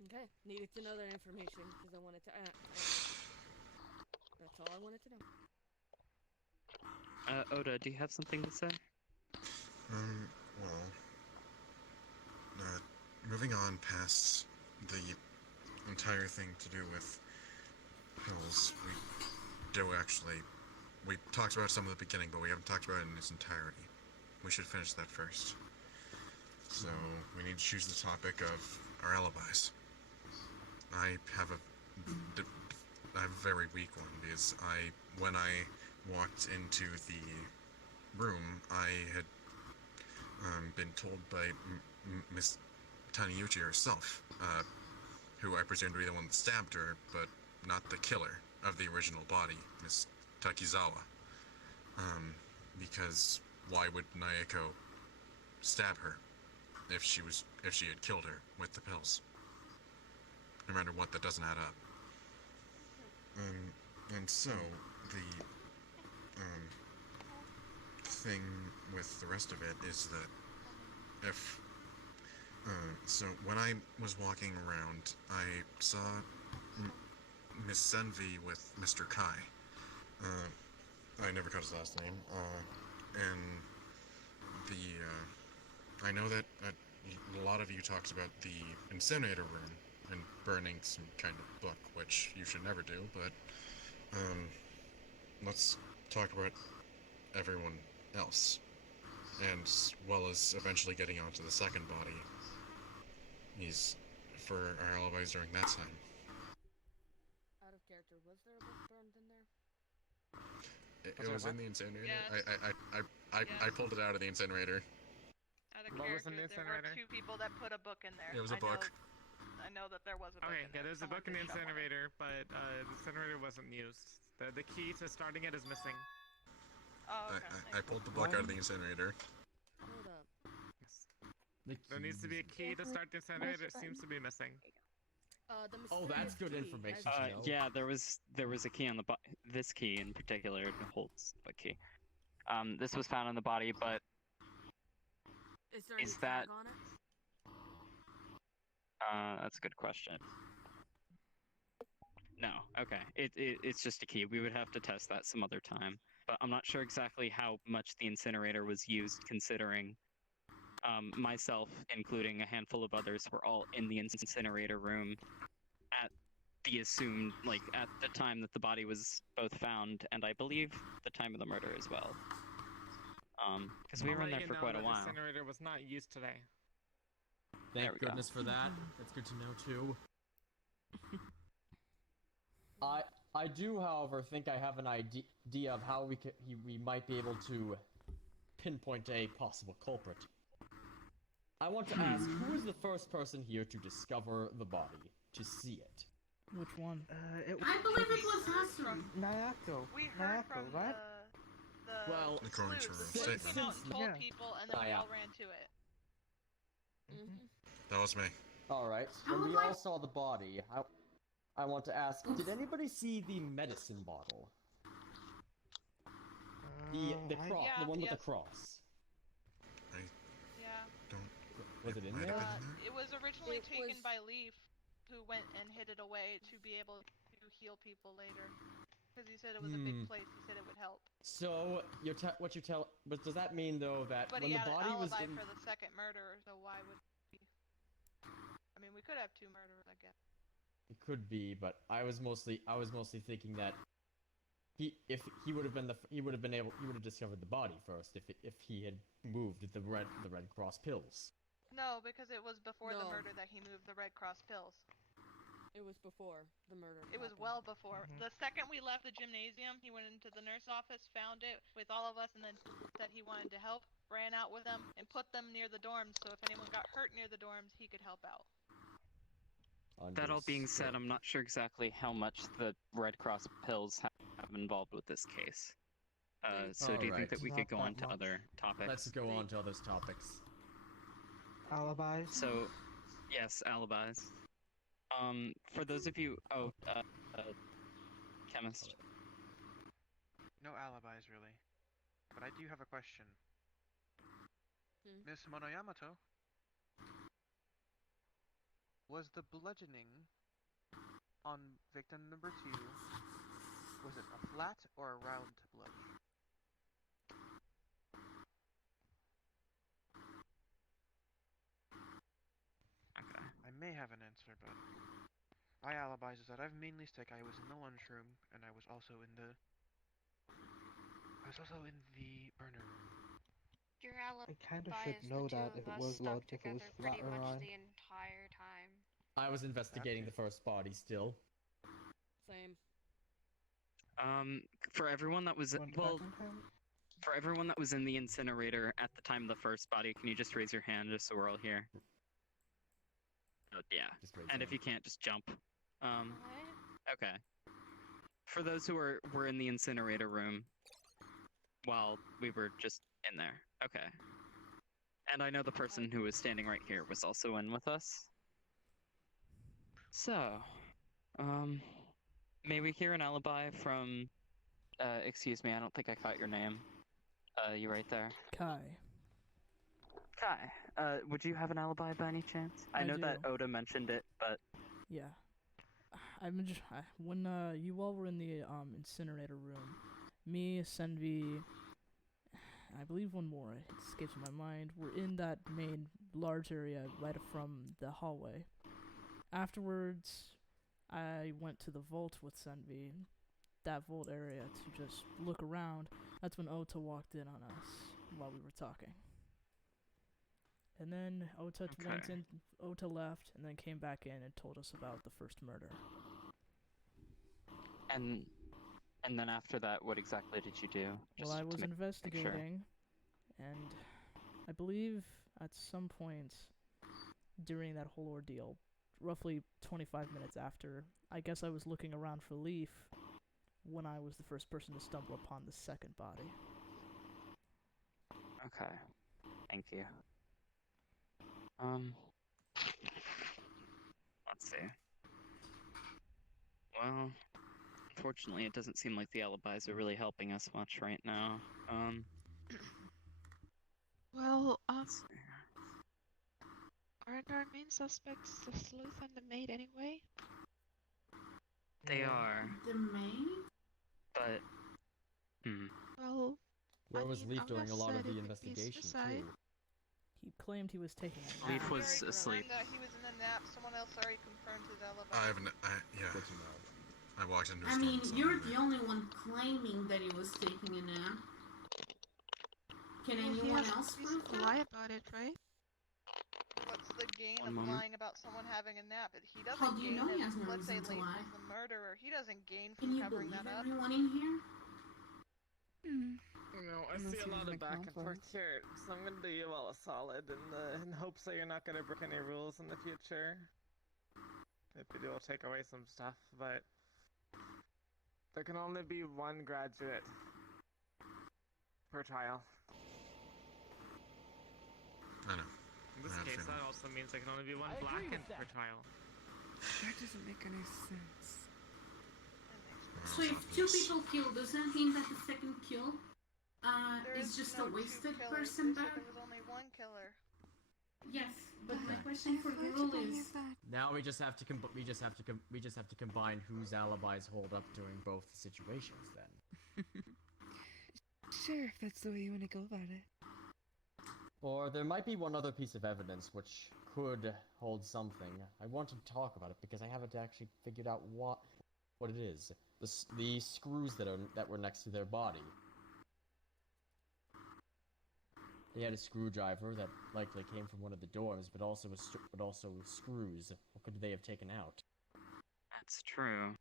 Okay, needed to know that information because I wanted to. That's all I wanted to know. Oda, do you have something to say? Well, moving on past the entire thing to do with pills, we talked about some at the beginning, but we haven't talked about it in its entirety. We should finish that first. So, we need to choose the topic of our alibis. I have a very weak one, because when I walked into the room, I had been told by Miss Taniyuchi herself, who I presume to be the one that stabbed her, but not the killer of the original body, Miss Takizawa. Because why would Naeko stab her if she had killed her with the pills? No matter what, that doesn't add up. And so the thing with the rest of it is that if so when I was walking around, I saw Miss Senvi with Mr. Kai. I never caught his last name. And I know that a lot of you talked about the incinerator room and burning some kind of book, which you should never do, but let's talk about everyone else, and as well as eventually getting onto the second body. For our alibis during that time. Out of character, was there a book burned in there? It was in the incinerator. Yes. I pulled it out of the incinerator. Out of character, there were 2 people that put a book in there. It was a book. I know that there was a book in there. Yeah, there's a book in the incinerator, but the incinerator wasn't used. The key to starting it is missing. Oh, okay. I pulled the book out of the incinerator. Hold up. There needs to be a key to start the incinerator. It seems to be missing. Oh, that's good information to know. Yeah, there was a key on the this key in particular holds a key. This was found on the body, but Is there any tag on it? That's a good question. No, okay. It's just a key. We would have to test that some other time. But I'm not sure exactly how much the incinerator was used, considering myself, including a handful of others, were all in the incinerator room at the assumed, at the time that the body was both found, and I believe the time of the murder as well. Because we were in there for quite a while. The incinerator was not used today. Thank goodness for that. That's good to know too. I do, however, think I have an idea of how we might be able to pinpoint a possible culprit. I want to ask, who is the first person here to discover the body, to see it? Which one? I believe it was Hassan. Naoko. We heard from right? the according to her sleuth statement. came out and told people, and then we all ran to it. That was me. Alright, when we all saw the body, I want to ask, did anybody see the medicine bottle? The cross, the one with the cross. Yeah. Was it in there? It was originally taken by Leaf, who went and hid it away to be able to heal people later. Because he said it was a big place. He said it would help. So but does that mean though that But when he the had body an was alibi in... for the second murder, so why would we? I mean, we could have 2 murderers, I guess. It could be, but I was mostly thinking that he would have discovered the body first if he had moved the Red Cross pills. No, because it was before the murder that he moved the Red Cross pills. It was before the murder. It was well before. The second we left the gymnasium, he went into the nurse office, found it with all of us, and then said he wanted to help, ran out with them, and put them near the dorms, so if anyone got hurt near the dorms, he could help out. That all being said, I'm not sure exactly how much the Red Cross pills have involved with this case. So do you think that we could go on to other topics? Let's go on to other topics. Alibis? So, yes, alibis. For those of you... chemist. No alibis, really. But I do have a question. Miss Monoyamato? Was the bludgeoning on victim number 2, was it a flat or a round bludge? Okay. I may have an answer, but my alibis is that I've mainly stick. I was in the lunchroom, and I was also in the burner room. Your alibi I kind of should is know the two that of if it us was stuck logic, if it was together flat pretty or much round. the entire time. I was investigating the first body still. Same. For everyone that was for everyone that was in the incinerator at the time of the first body, can you just raise your hand just so we're all here? Oh, yeah. And if you can't, just jump. Okay. For those who were in the incinerator room while we were just in there. Okay. And I know the person who was standing right here was also in with us. So, may we hear an alibi from, excuse me, I don't think I caught your name. You right there. Kai. Kai, would you have an alibi by any chance? I know that Oda mentioned it, but... Yeah. When you all were in the incinerator room, me, Senvi, I believe one more, it escapes my mind, we're in that main large area right from the hallway. Afterwards, I went to the vault with Senvi, that vault area, to just look around. That's when Ota walked in on us while we were talking. And then Ota left, and then came back in and told us about the first murder. And then after that, what exactly did you do? Well, I was investigating, and I believe at some point during that whole ordeal, roughly 25 minutes after, I guess I was looking around for Leaf when I was the first person to stumble upon the second body. Okay. Thank you. Let's see. Well, unfortunately, it doesn't seem like the alibis are really helping us much right now. Well, aren't our main suspects the sleuth and the maid anyway? They are. The maid? But, Well, Where was Leaf during a lot of the investigation, too? He claimed he was taking a nap. Leaf was asleep. He was in a nap. Someone else already confirmed his alibi. I walked into his I mean, dorm, you're the only one claiming that he was taking a nap. Can anyone else prove that? Lie about it, right? What's the gain One of moment. lying about someone having a nap? He doesn't How do you gain know he if, has no let's say, reason to Leif lie? was the murderer. He doesn't gain Can from you covering believe that up. everyone in here? You know, I see a lot of back and forth here, so I'm gonna do you all a solid in hopes that you're not gonna break any rules in the future. Maybe you'll take away some stuff, but there can only be one graduate per trial. I know. In this case, that also means there can only be one blackened per trial. That doesn't make any sense. So if two people kill, does that mean that the second kill is just a wasted person back? There was only one killer. Yes, but my question for the rule is... Now we just have to combine whose alibis hold up during both situations then. Sure, if that's the way you want to go about it. Or there might be one other piece of evidence which could hold something. I want to talk about it because I haven't actually figured out what it is. The screws that were next to their body. They had a screwdriver that likely came from one of the dorms, but also screws. What could they have taken out? that's true.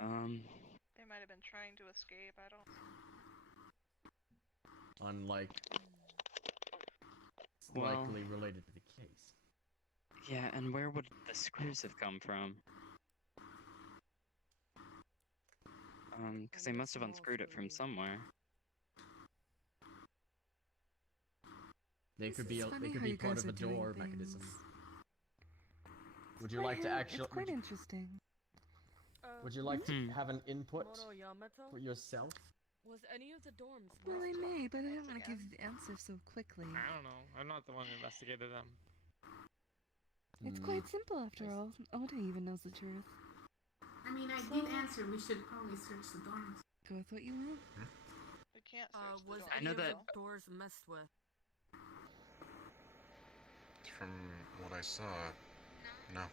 They might have been trying to escape, I don't... Unlike... Well, likely related to the case. yeah, and where would the screws have come from? Because they must have unscrewed it from somewhere. They could be Funny part of how a you guys are doing door things. mechanism. Would you like to actually? It's quite interesting. Would you like to have an input Moto Yamato? for yourself? Was any of the dorms Well, I locked? may, but I don't want to give you the answer so quickly. I don't know. I'm not the one who investigated them. It's quite simple after all. Oda even knows the truth. I mean, I did answer we should probably search the dorms. Go with what you want. We can't search the Was door. I any know of that- the doors messed with? From what I saw, no. Okay.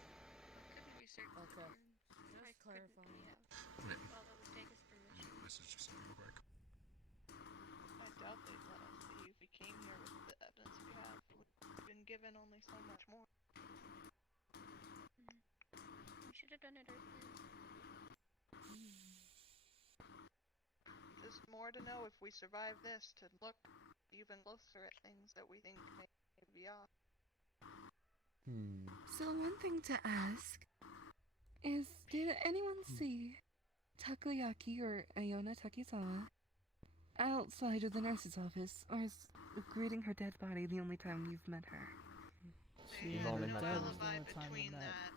Just clarifying. Message just real quick. I doubt they'd let us leave. We came here with the evidence we have. We've been given only so much more. We should have done it earlier. There's more to know if we survive this, to look even closer at things that we think may be off. So one thing to ask is, did anyone see Takoyaki or Ayona Takizawa outside of the nurse's office, or is greeting her dead body the only time you've met her? You've only met them. Between that.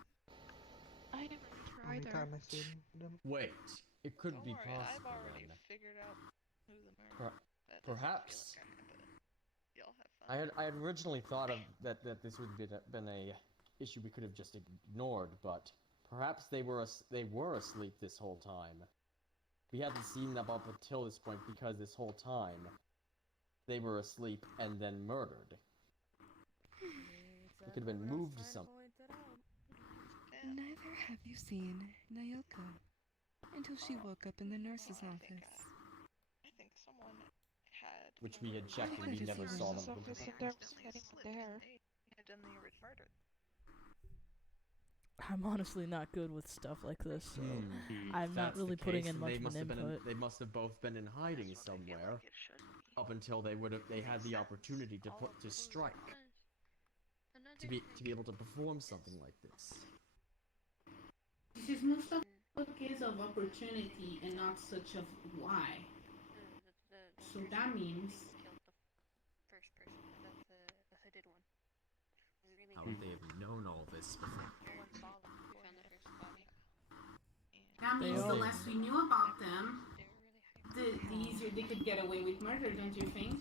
I never met her Only either. time I seen them. Wait, it could Don't be worry, possible. I've already then. figured out who the murderer is. That doesn't Perhaps. feel like I have, but y'all have fun. I had originally thought of that this would be been a issue we could have just ignored, but perhaps they were asleep this whole time. We hadn't seen them up until this point because this whole time they were asleep and then murdered. It could have been moved to something. Neither have you seen Nayoko until she woke up in the nurse's office. I think someone had... Which we had checked and we I'd like to never see saw her. them. Office and there was anyone there. Had done the murder. I'm honestly not good with stuff like this, so I'm If not that's really the putting case, in then much of an input. they must have both been in hiding somewhere up until they had the opportunity to strike. To be able to perform something like this. This is most of a case of opportunity and not such of why. So that means... First person, the hooded one. How would they have known all this before? That means the less we knew about them, the easier they could get away with murder, don't you think?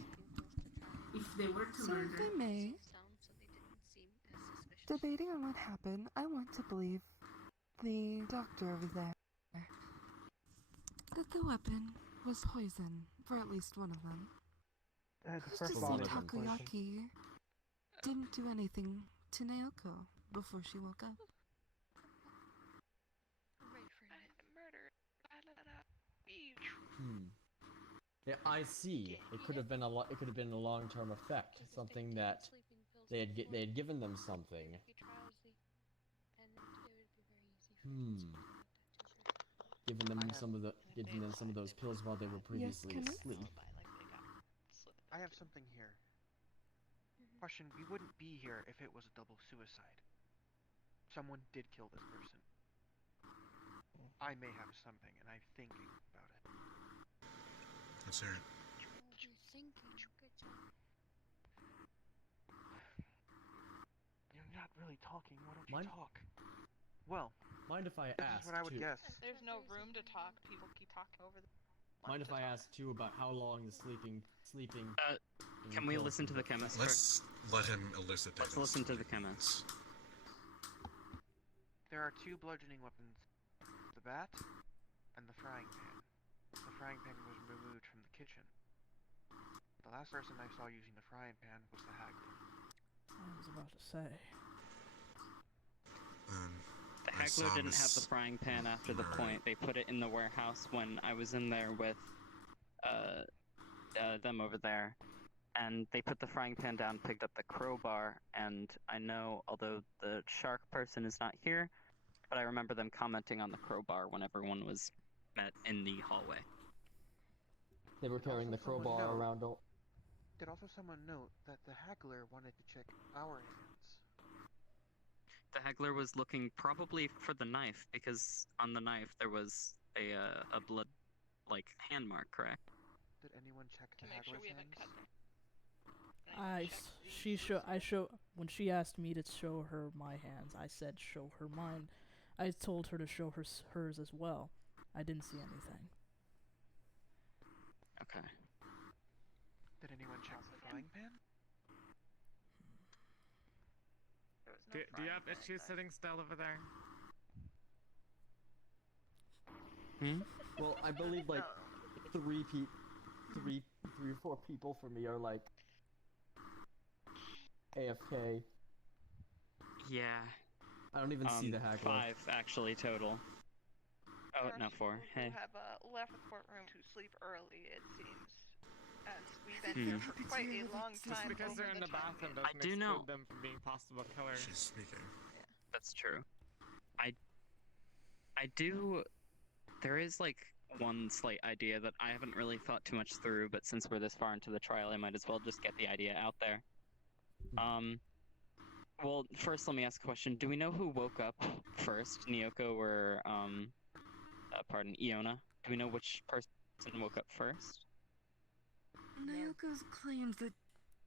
If they were to So murder. if I may, debating on what happened, I want to believe the doctor over there that the weapon was poison for at least one of them. The Who's first to bottle say was poison. Takoyaki didn't do anything to Naoko before she woke up? Yeah, I see. It could have been it could have been a long-term effect, something that they had given them something. Given them some of those pills while they were previously asleep. I have something here. Question, we wouldn't be here if it was a double suicide. Someone did kill this person. I may have something, and I'm thinking about it. Let's hear it. You're not really talking, why don't you talk? Well, mind if I this ask is what I would too? guess. There's no room to talk. People keep talking over the... Mind if I ask too about how long the sleeping? Can we listen to the chemist Let's first? let him elucidate. Let's listen to the chemist. There are two bludgeoning weapons. The bat and the frying pan. The frying pan was removed from the kitchen. The last person I saw using the frying pan was the haggler. I was about to say. The haggler didn't have the frying pan after the point. They put it in the warehouse when I was in there with them over there. And they put the frying pan down, picked up the crowbar, and I know, although the shark person is not here, but I remember them commenting on the crowbar when everyone was met in the hallway. They were carrying the crowbar around. Did also someone note that the haggler wanted to check our hands? The haggler was looking probably for the knife, because on the knife there was a blood, like, hand mark, correct? Did anyone check the Make sure haggler's we haven't hands? cut them. When she asked me to show her my hands, I said show her mine. I told her to show her hers as well. I didn't see anything. Okay. Did anyone check the frying pan? Do you have issues sitting still over there? Well, I believe like three or four people for me are like AFK. Yeah. I don't even see the haggler. 5 actually total. Oh, no, 4. Hey. Who have left the courtroom to sleep early, it seems. As we've been here for quite a long time. Just because they're in the bathroom doesn't I do know. exclude them from being possible killers. She's speaking. That's true. I do. There is like one slight idea that I haven't really thought too much through, but since we're this far into the trial, I might as well just get the idea out there. Well, first let me ask a question. Do we know who woke up first, Nyoko or Iona? Do we know which person woke up first? Naoko's claims that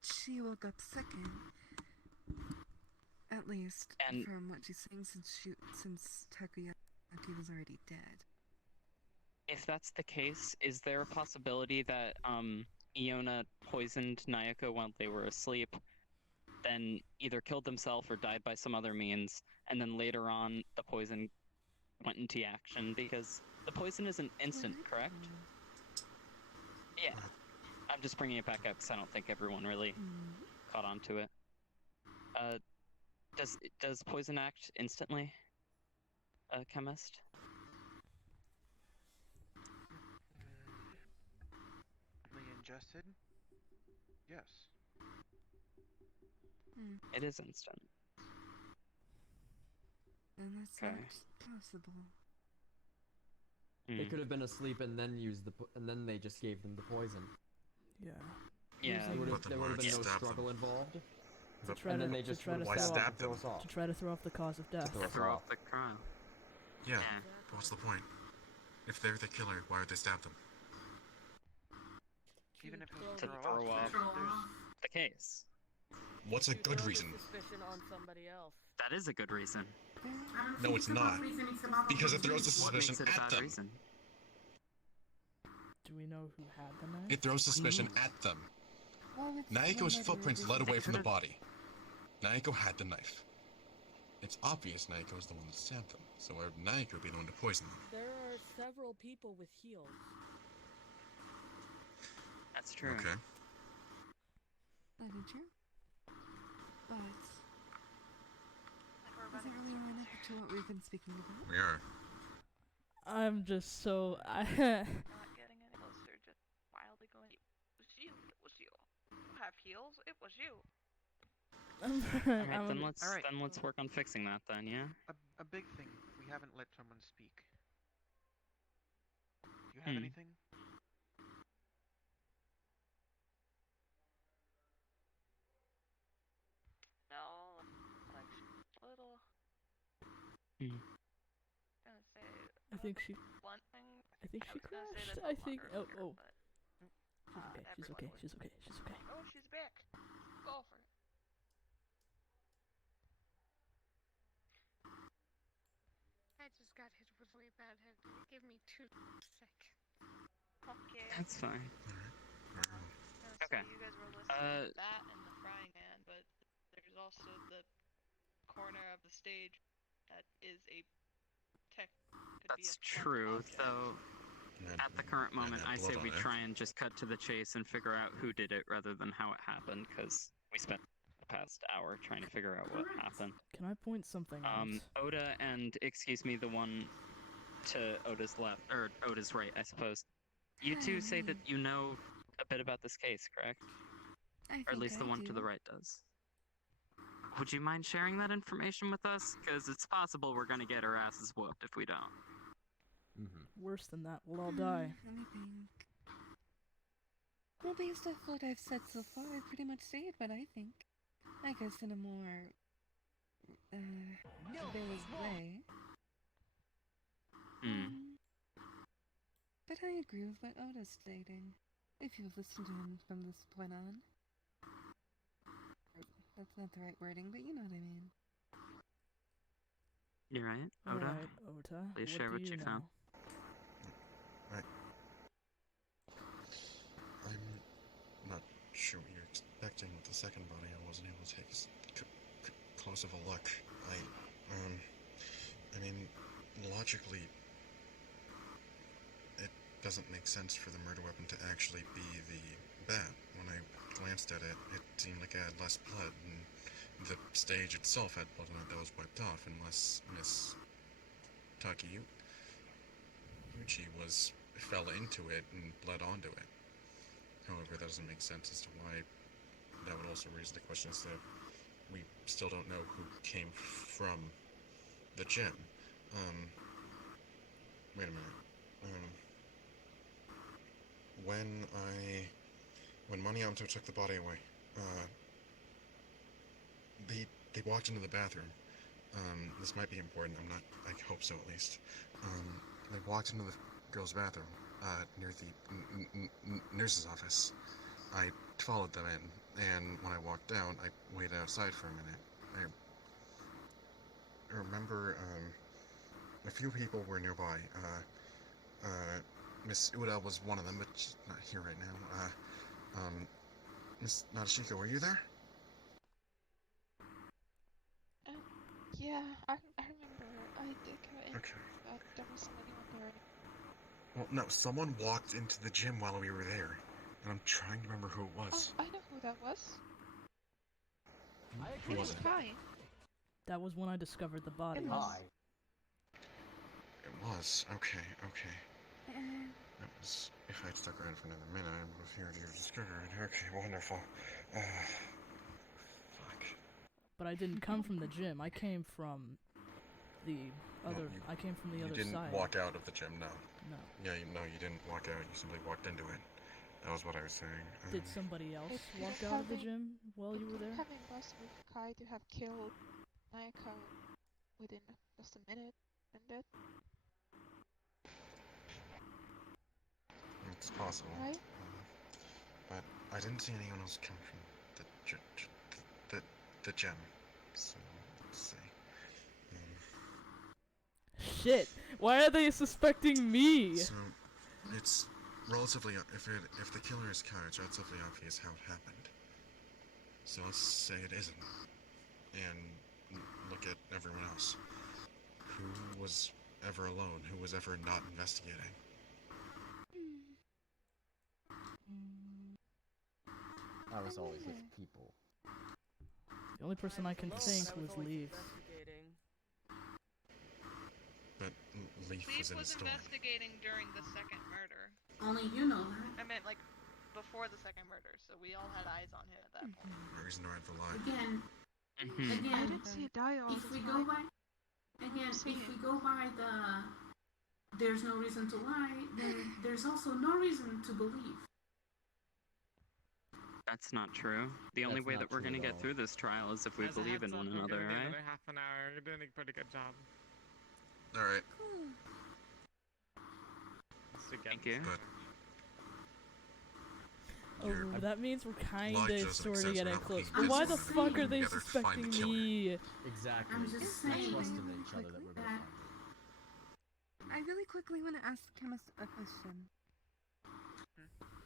she woke up second. At least, from what she's saying, since Takoyaki was already dead. If that's the case, is there a possibility that Iona poisoned Nyoko while they were asleep, then either killed themselves or died by some other means, and then later on the poison went into action? Because the poison isn't instant, correct? Yeah. I'm just bringing it back up because I don't think everyone really caught on to it. Does poison act instantly, chemist? Ingested? Yes. It is instant. And that's not possible. They could have been asleep and then used and then they just gave them the poison. Yeah. Yeah. There would have been no struggle involved. And then they just why stab them? To try to throw off the cause of death. To throw off the crime. Yeah, but what's the point? If they're the killer, why would they stab them? Even if to throw off the case. What's a good reason? Suspicion on somebody else. That is a good reason. No, it's not. Because it throws the suspicion at them. Reason? Do we know who had the knife? It throws suspicion at them. Naoko's footprints led away from the body. Naoko had the knife. It's obvious Naoko is the one that stabbed them, so why would Naoko be the one to poison them? There are several people with heels. That's true. Okay. That is true. But does it really line up to what we've been speaking about? We are. I'm just so Not getting any closer, just wildly going. It was you. It was you. You have heels. It was you. Alright, then let's work on fixing that then, yeah? A big thing. We haven't let someone speak. Do you have anything? No, like little. Gonna say. I think she. One thing. I think she crashed. I think. Oh. She's okay. She's okay. She's okay. Oh, she's back. Go for it. I just got hit with a really bad headache. Give me 2 seconds. Okay. That's fine. Okay. You guys were listening to that and the frying pan, but there's also the corner of the stage that is a tech. That's true, though. At the current moment, I say we try and just cut to the chase and figure out who did it rather than how it happened, because we spent the past hour trying to figure out what happened. Can I point something out? Oda and, excuse me, the one to Oda's left, or Oda's right, I suppose. You two say that you know a bit about this case, correct? Or at least the one to the right does. Would you mind sharing that information with us? Because it's possible we're gonna get our asses whooped if we don't. Worse than that, we'll all die. Let me think. Well, based off what I've said so far, I've pretty much stated what I think. I guess in a more, vague way. But I agree with what Oda's stating. If you've listened to him from this point on. That's not the right wording, but you know what I mean. You're right, Oda. Alright, Ota, Please share what you found. I'm not sure what you're expecting with the second body. I wasn't able to take as close of a look. I mean, logically, it doesn't make sense for the murder weapon to actually be the bat. When I glanced at it, it seemed like it had less blood, and the stage itself had blood on it that was wiped off, unless Miss Takeuchi fell into it and bled onto it. However, that doesn't make sense as to why. That would also raise the question as to we still don't know who came from the gym. Wait a minute. When Maniamoto took the body away, they walked into the bathroom. This might be important. I hope so at least. They walked into the girls' bathroom, near the nurse's office. I followed them in, and when I walked down, I waited outside for a minute. I remember, a few people were nearby. Miss Uda was one of them, but she's not here right now. Miss Nadeshiko, were you there? Yeah, I remember. I did go in, Okay. but there wasn't anyone there. Well, no, someone walked into the gym while we were there, and I'm trying to remember who it was. Oh, I know who that was. Who was it? Kai. That was when I discovered the body. It was. It was. Okay. That was. If I'd stuck around for another minute, I would have heard you discovered. Okay, wonderful. Fuck. But I didn't come from the gym. I came from the other. I came from the other side. You didn't walk out of the gym, no. No. Yeah, you didn't walk out. You simply walked into it. That was what I was saying. Did somebody else walk out of the gym while you were there? Having lost with Kai to have killed Nayaka within just a minute and dead. It's possible. Right? But I didn't see anyone else come from the gym. So, let's see. Shit! Why are they suspecting me? So, it's relatively, if the killer is Kai, it's relatively obvious how it happened. So let's say it isn't. And look at everyone else. Who was ever alone? Who was ever not investigating? I was always with people. The only person I can think was Leaf. But Leaf was in the storm. investigating during the second murder. Only you know that. I meant like before the second murder, so we all had eyes on him at that point. No reason to hide the lie. Again, I didn't see a die all if the we time. go by, there's no reason to lie, then there's also no reason to believe. That's not true. The only way that we're gonna get through this trial is if we believe in one another, right? Another half an hour. You're doing a pretty good job. Alright. Thank you. Oh, that means we're kinda doesn't sorta make sense getting without close. being But why the physically fuck are they together to find suspecting the killer. me? Exactly. I'm just saying. Trust in each other that we're gonna find. I really quickly want to ask the chemist a question.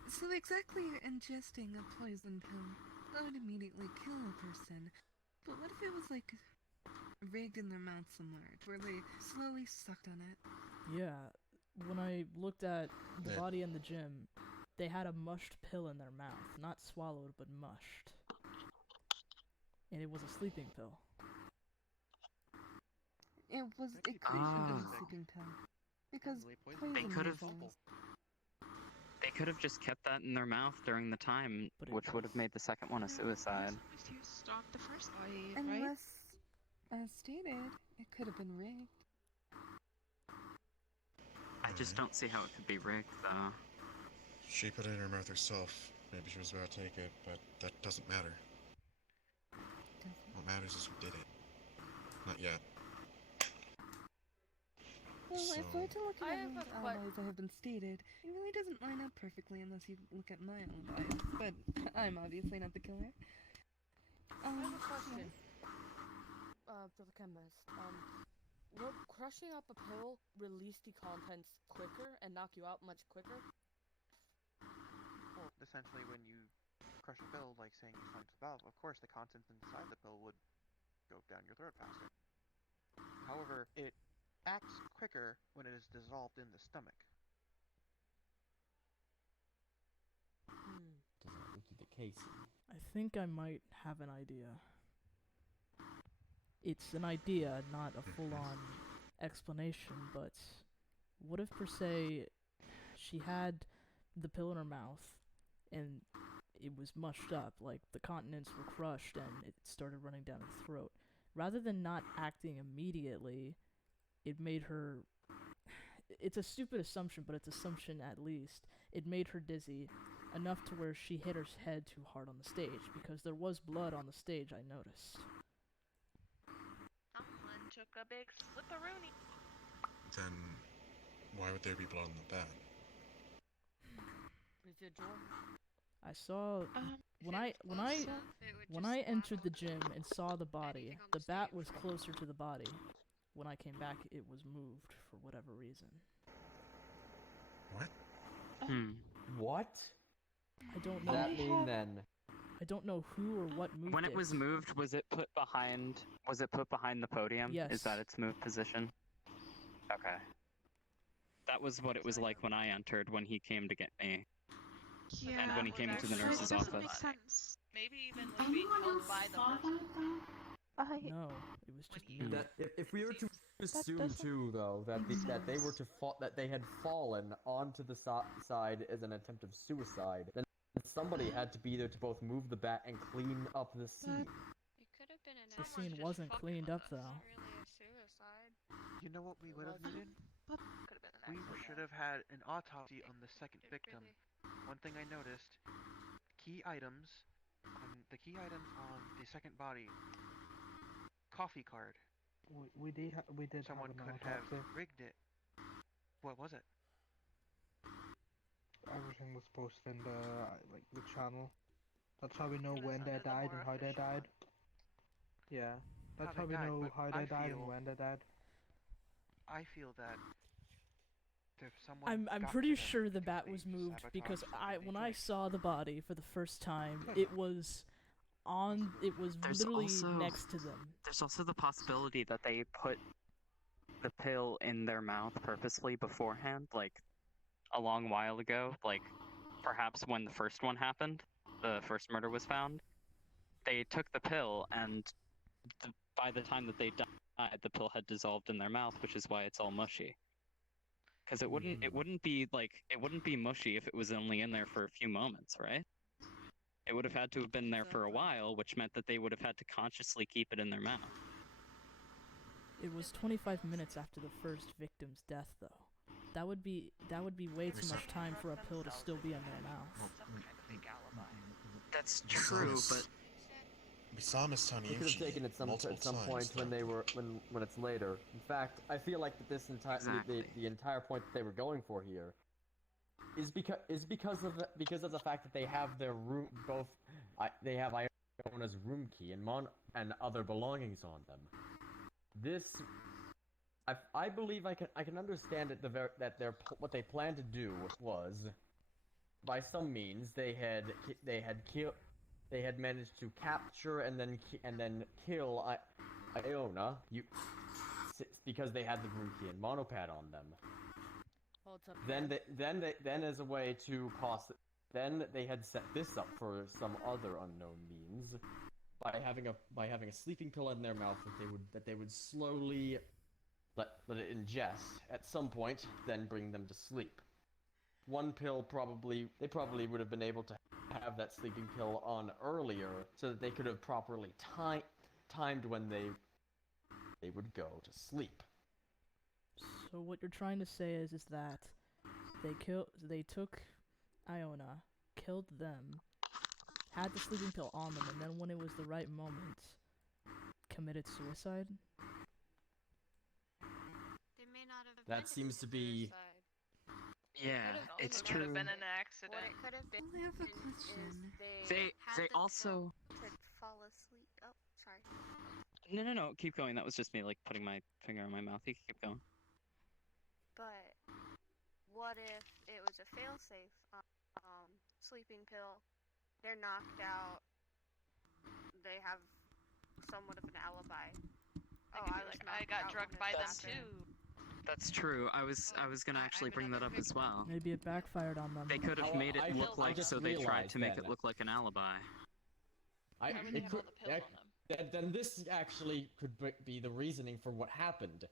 So exactly ingesting a poison pill, that would immediately kill a person. But what if it was like rigged in their mouth somewhere, where they slowly sucked on it? Yeah, when I looked at the Yeah. body in the gym, they had a mushed pill in their mouth. Not swallowed, but mushed. And it was a sleeping pill. It couldn't have been a sleeping pill. Because poison They could have. pills. They could have just kept that in their mouth during the time, which would have made the second one a suicide. You stopped the first body, right? Unless, as stated, it could have been rigged. I just don't see how it could be rigged, though. She put it in her mouth herself. Maybe she was about to take it, but that doesn't matter. What matters is who did it. Not yet. Well, if we're to look I at have the a alibis that have been stated, it really doesn't line up perfectly unless you look at my alibis. But I'm obviously not the killer. I have a question. For the chemist. Will crushing up a pill release the contents quicker and knock you out much quicker? Well, essentially, when you crush a pill, like saying you slung the valve, of course the contents inside the pill would go down your throat faster. However, it acts quicker when it is dissolved in the stomach. Look at the casing. I think I might have an idea. It's an idea, not a full-on explanation, but what if, per se, she had the pill in her mouth, and it was mushed up, like the contents were crushed and it started running down her throat. Rather than not acting immediately, it made her... It's a stupid assumption, but it's assumption at least. It made her dizzy, enough to where she hit her head too hard on the stage, because there was blood on the stage, I noticed. Someone took a big slipperoonie. Then why would there be blood on the bat? Residual? I saw when I entered the gym and saw the body, the bat was closer to the body. When I came back, it was moved for whatever reason. What? What? I don't know. Does that mean then? I don't know who or what moved it. When it was moved, was it put behind the podium? Yes. Is that its moved position? Okay. That was what it was like when I entered, when he came to get me. Yeah. And when he came into the nurse's office. Makes sense. Maybe even like being held by the person. No, it was just me. That if we were to assume too, though, that they were that they had fallen onto the side as an attempt of suicide, then somebody had to be there to both move the bat and clean up the scene. It could have been an The scene wasn't cleaned up though. really a suicide. You know what we would have needed? Could have been an We accident. should have had an autopsy on the second victim. One thing I noticed, the key items on the second body, coffee card. We did Someone have an could have autopsy. rigged it. What was it? Everything was posted in the channel. That's how we know when they died and how they died. Yeah, that's how we know how they died and when they died. I feel that if someone I'm got pretty to them, sure the bat was moved because when I saw the body for the first time, it was literally next to them. There's also the possibility that they put the pill in their mouth purposely beforehand, like a long while ago, like perhaps when the first one happened, the first murder was found. They took the pill, and by the time that they died, the pill had dissolved in their mouth, which is why it's all mushy. Because it wouldn't be mushy if it was only in there for a few moments, right? It would have had to have been there for a while, which meant that they would have had to consciously keep it in their mouth. It was 25 minutes after the first victim's death, though. That would be way too much time for a pill to still be in their mouth. That's true, but we saw Miss They could have taken it at some point when they were when it's later. In fact, I feel like that this entire the entire point that they were going for here is because of the fact that they have their room they have Iona's room key and other belongings on them. This I believe I can understand it that what they planned to do was, by some means, they had managed to capture and then kill Iona because they had the room key and monopad on them. Then as a way to then they had set this up for some other unknown means by having a sleeping pill in their mouth that they would slowly let it ingest at some point, then bring them to sleep. one pill they probably would have been able to have that sleeping pill on earlier, so that they could have properly timed when they would go to sleep. So what you're trying to say is that they took Iona, killed them, had the sleeping pill on them, and then when it was the right moment, committed suicide? They may not have That seems to be... Yeah, it's true. Could have been an accident. What it could have been I have a question. They had the also. pill to fall asleep. Oh, sorry. No, keep going. That was just me, like, putting my finger in my mouth. You can keep going. But what if it was a failsafe sleeping pill? They're knocked out. They have somewhat of an alibi. I got drugged by them too. That's true. I was gonna actually bring that up as well. Maybe it backfired on them. They could have made it look like so they tried to make it look like an alibi. Then this actually could be the reasoning for what happened.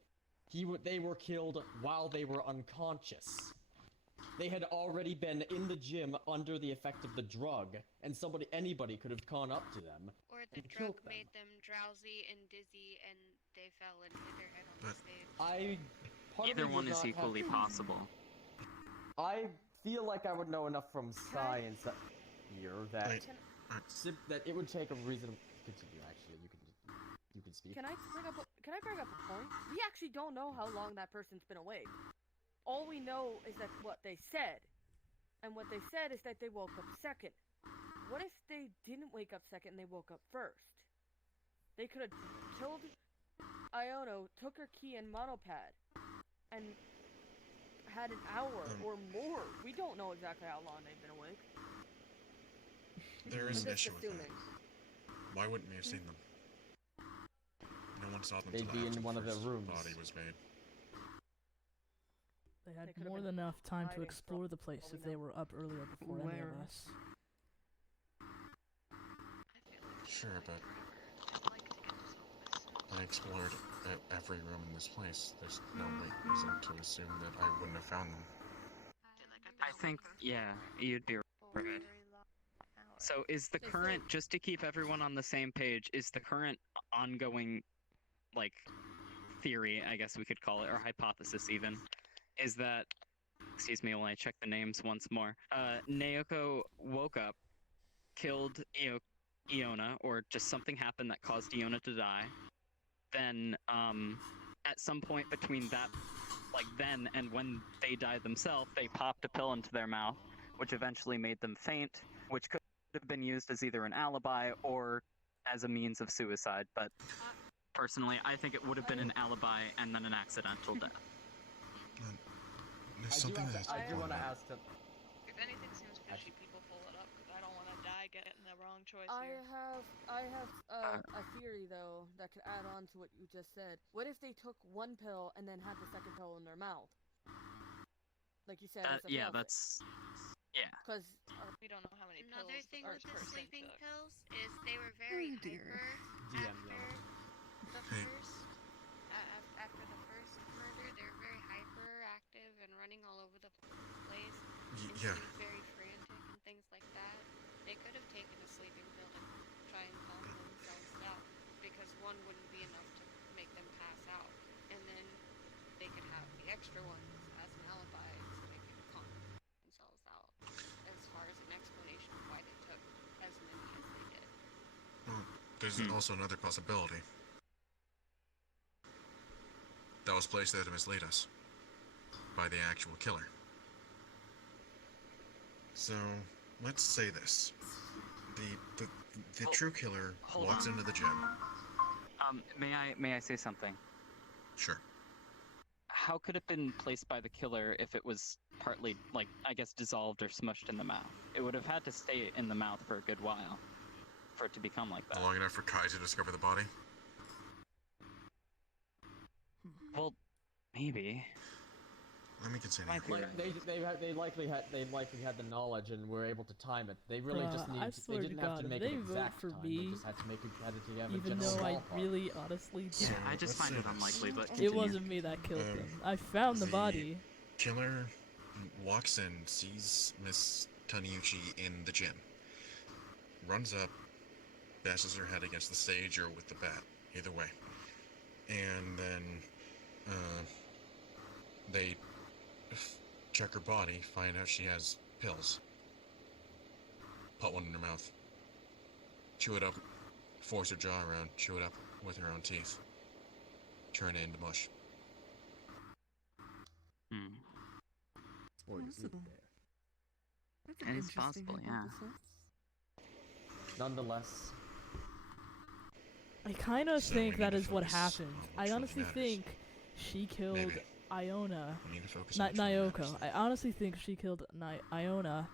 They were killed while they were unconscious. They had already been in the gym under the effect of the drug, and anybody could have gone up to them. Or the drug made them drowsy and dizzy, and they fell and hit their head on the stage. Either one is equally possible. I feel like I would know enough from science here that it would take a reason. Continue. Actually, you can speak. Can I bring up a point? We actually don't know how long that person's been awake. All we know is that what they said, and what they said is that they woke up second. What if they didn't wake up second and they woke up first? They could have killed Iono, took her key and monopad, and had an hour or more. We don't know exactly how long they've been awake. There is an issue with that. Why wouldn't we have seen them? No one saw them They'd be in one of their rooms. Body was made. They had more than enough time to explore the place if they were up earlier before any of us. Sure, but I explored every room in this place. There's no reason to assume that I wouldn't have found them. I think, yeah, you'd be right. So is the current, just to keep everyone on the same page, is the current ongoing, like, theory, I guess we could call it, or hypothesis even, is that, excuse me while I check the names once more, Naoko woke up, killed Iona, or just something happened that caused Iona to die, then, at some point between that, like then and when they died themselves, they popped a pill into their mouth, which eventually made them faint, which could have been used as either an alibi or as a means of suicide, but personally, I think it would have been an alibi and then an accidental death. I do want to ask them. If anything seems fishy, people pull it up because I don't want to die getting the wrong choice I here. have a theory though that could add on to what you just said. What if they took one pill and then had the second pill in their mouth? Like you said, yeah, that's because we don't know how many pills. Another thing with the sleeping pills is they were Oh, very dear. after the first murder. They're very hyperactive and running all over the place. And seemed very frantic and things like that. They could have taken a sleeping pill to try and calm themselves down, because one wouldn't be enough to make them pass out, and then they could have the extra ones as an alibi so they could calm themselves out. As far as an explanation of why they took as many as they did. Well, there's also another possibility. That was placed there to mislead us by the actual killer. So, let's say this. The true killer walks into the gym. May I say something? Sure. How could it have been placed by the killer if it was partly, like, I guess dissolved or smushed in the mouth? It would have had to stay in the mouth for a good while for it to become like that. Long enough for Kai to discover the body? Well, maybe. Let me consider. They likely had the knowledge and were able to time it. They really just needed. They didn't have to make an exact time. They just had to make it. Had to have a Even general though I ballpark. really honestly Yeah, I just find it unlikely, but it wasn't me that killed them. I found the body. Killer walks in, sees Miss Taniyuchi in the gym, runs up, bashes her head against the stage or with the bat, either way. And then they check her body, find out she has pills. Put one in her mouth. Chew it up, force her jaw around, chew it up with her own teeth. Turn it into mush. Possible. That's an It is interesting possible, yeah. hypothesis. Nonetheless, I kind of So think we need that to is what focus happened. on what I truly honestly matters. think she killed Maybe. Iona. We need to focus Not on what truly Nyoko. matters. I honestly think she killed Iona.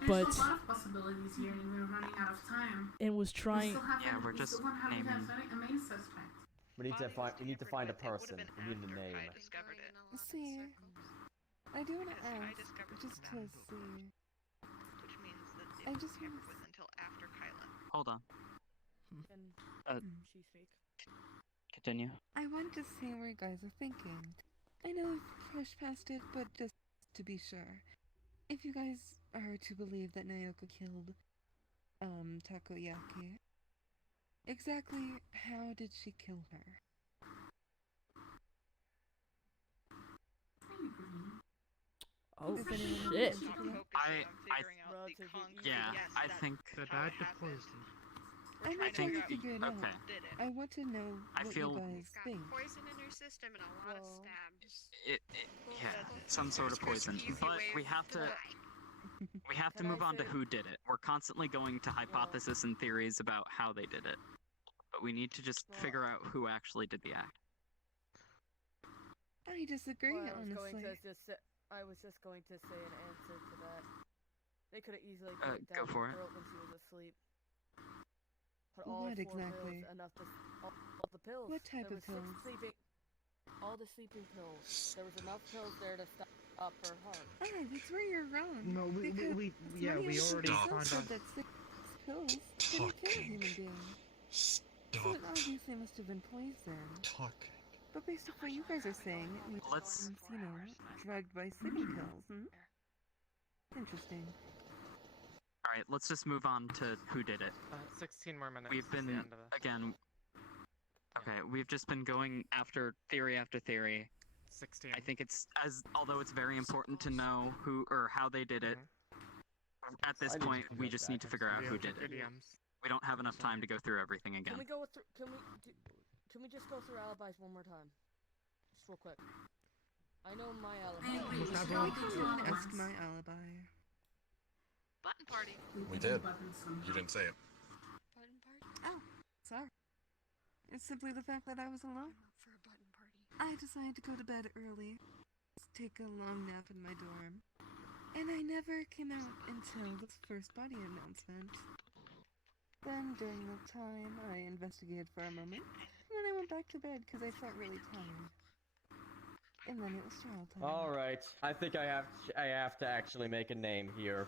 There's But a lot of possibilities here, and we're running out of time. it was trying. We still have Yeah, we're we just still don't have naming- a main suspect. we need to find a person. We need a name. Discovered it. See, I do want to Because I ask, discovered just the to bat, see. which means that it I was just tampered wanna with until after Kyla. Hold on. Can she speak? Continue. I wanted to see where you guys are thinking. I know we've pushed past it, but just to be sure. If you guys are to believe that Naoko killed, Takoyaki, exactly how did she kill her? Oh Is anyone have an shit! answer for that? I think They died to poison. I'm not trying to figure it out. okay. I want to know I what feel- you guys think. Poison in her system and a lot of stabs. Yeah, some sort of poison. But we have to Can I move on to say- who did it. We're constantly going to hypotheses and theories about how they did it. But we need to just figure out who actually did the act. I disagree, Well, honestly. I was just going to say an answer to that. They could have easily Go put it down for her it. throat when she was asleep. Put all What 4 exactly? pills, enough to all the pills. What type there of was 6 pills? sleeping. All the sleeping pills. There was enough pills there to stop her heart. Ah, that's where you're wrong. No, we because yeah, many we of the already people found said out. that 6 pills didn't kill a human being. So Stop it obviously must have been poison. talking. But based off what you guys are saying, it means Let's- drugged by sleeping pills. Interesting. Alright, let's just move on to who did it. 16 more minutes. We've is the been, end of this. again, okay, we've just been going after theory after theory. 16. I think although it's very important to know who or how they did it, at this I need to point, figure we out just that. need to figure out who did it. We don't have enough time to go through everything again. Can we go through? Can we just go through alibis one more time? Just real quick. I know my alibi. Ask my alibi. Button party. We did. You didn't say it. Button party. Oh, sorry. It's simply the fact that I was alone. For a button party. I decided to go to bed early, take a long nap in my dorm, and I never came out until the first body announcement. Then, during that time, I investigated for a moment, and then I went back to bed because I felt really tired. And then it was trial time. Alright, I think I have to actually make a name here.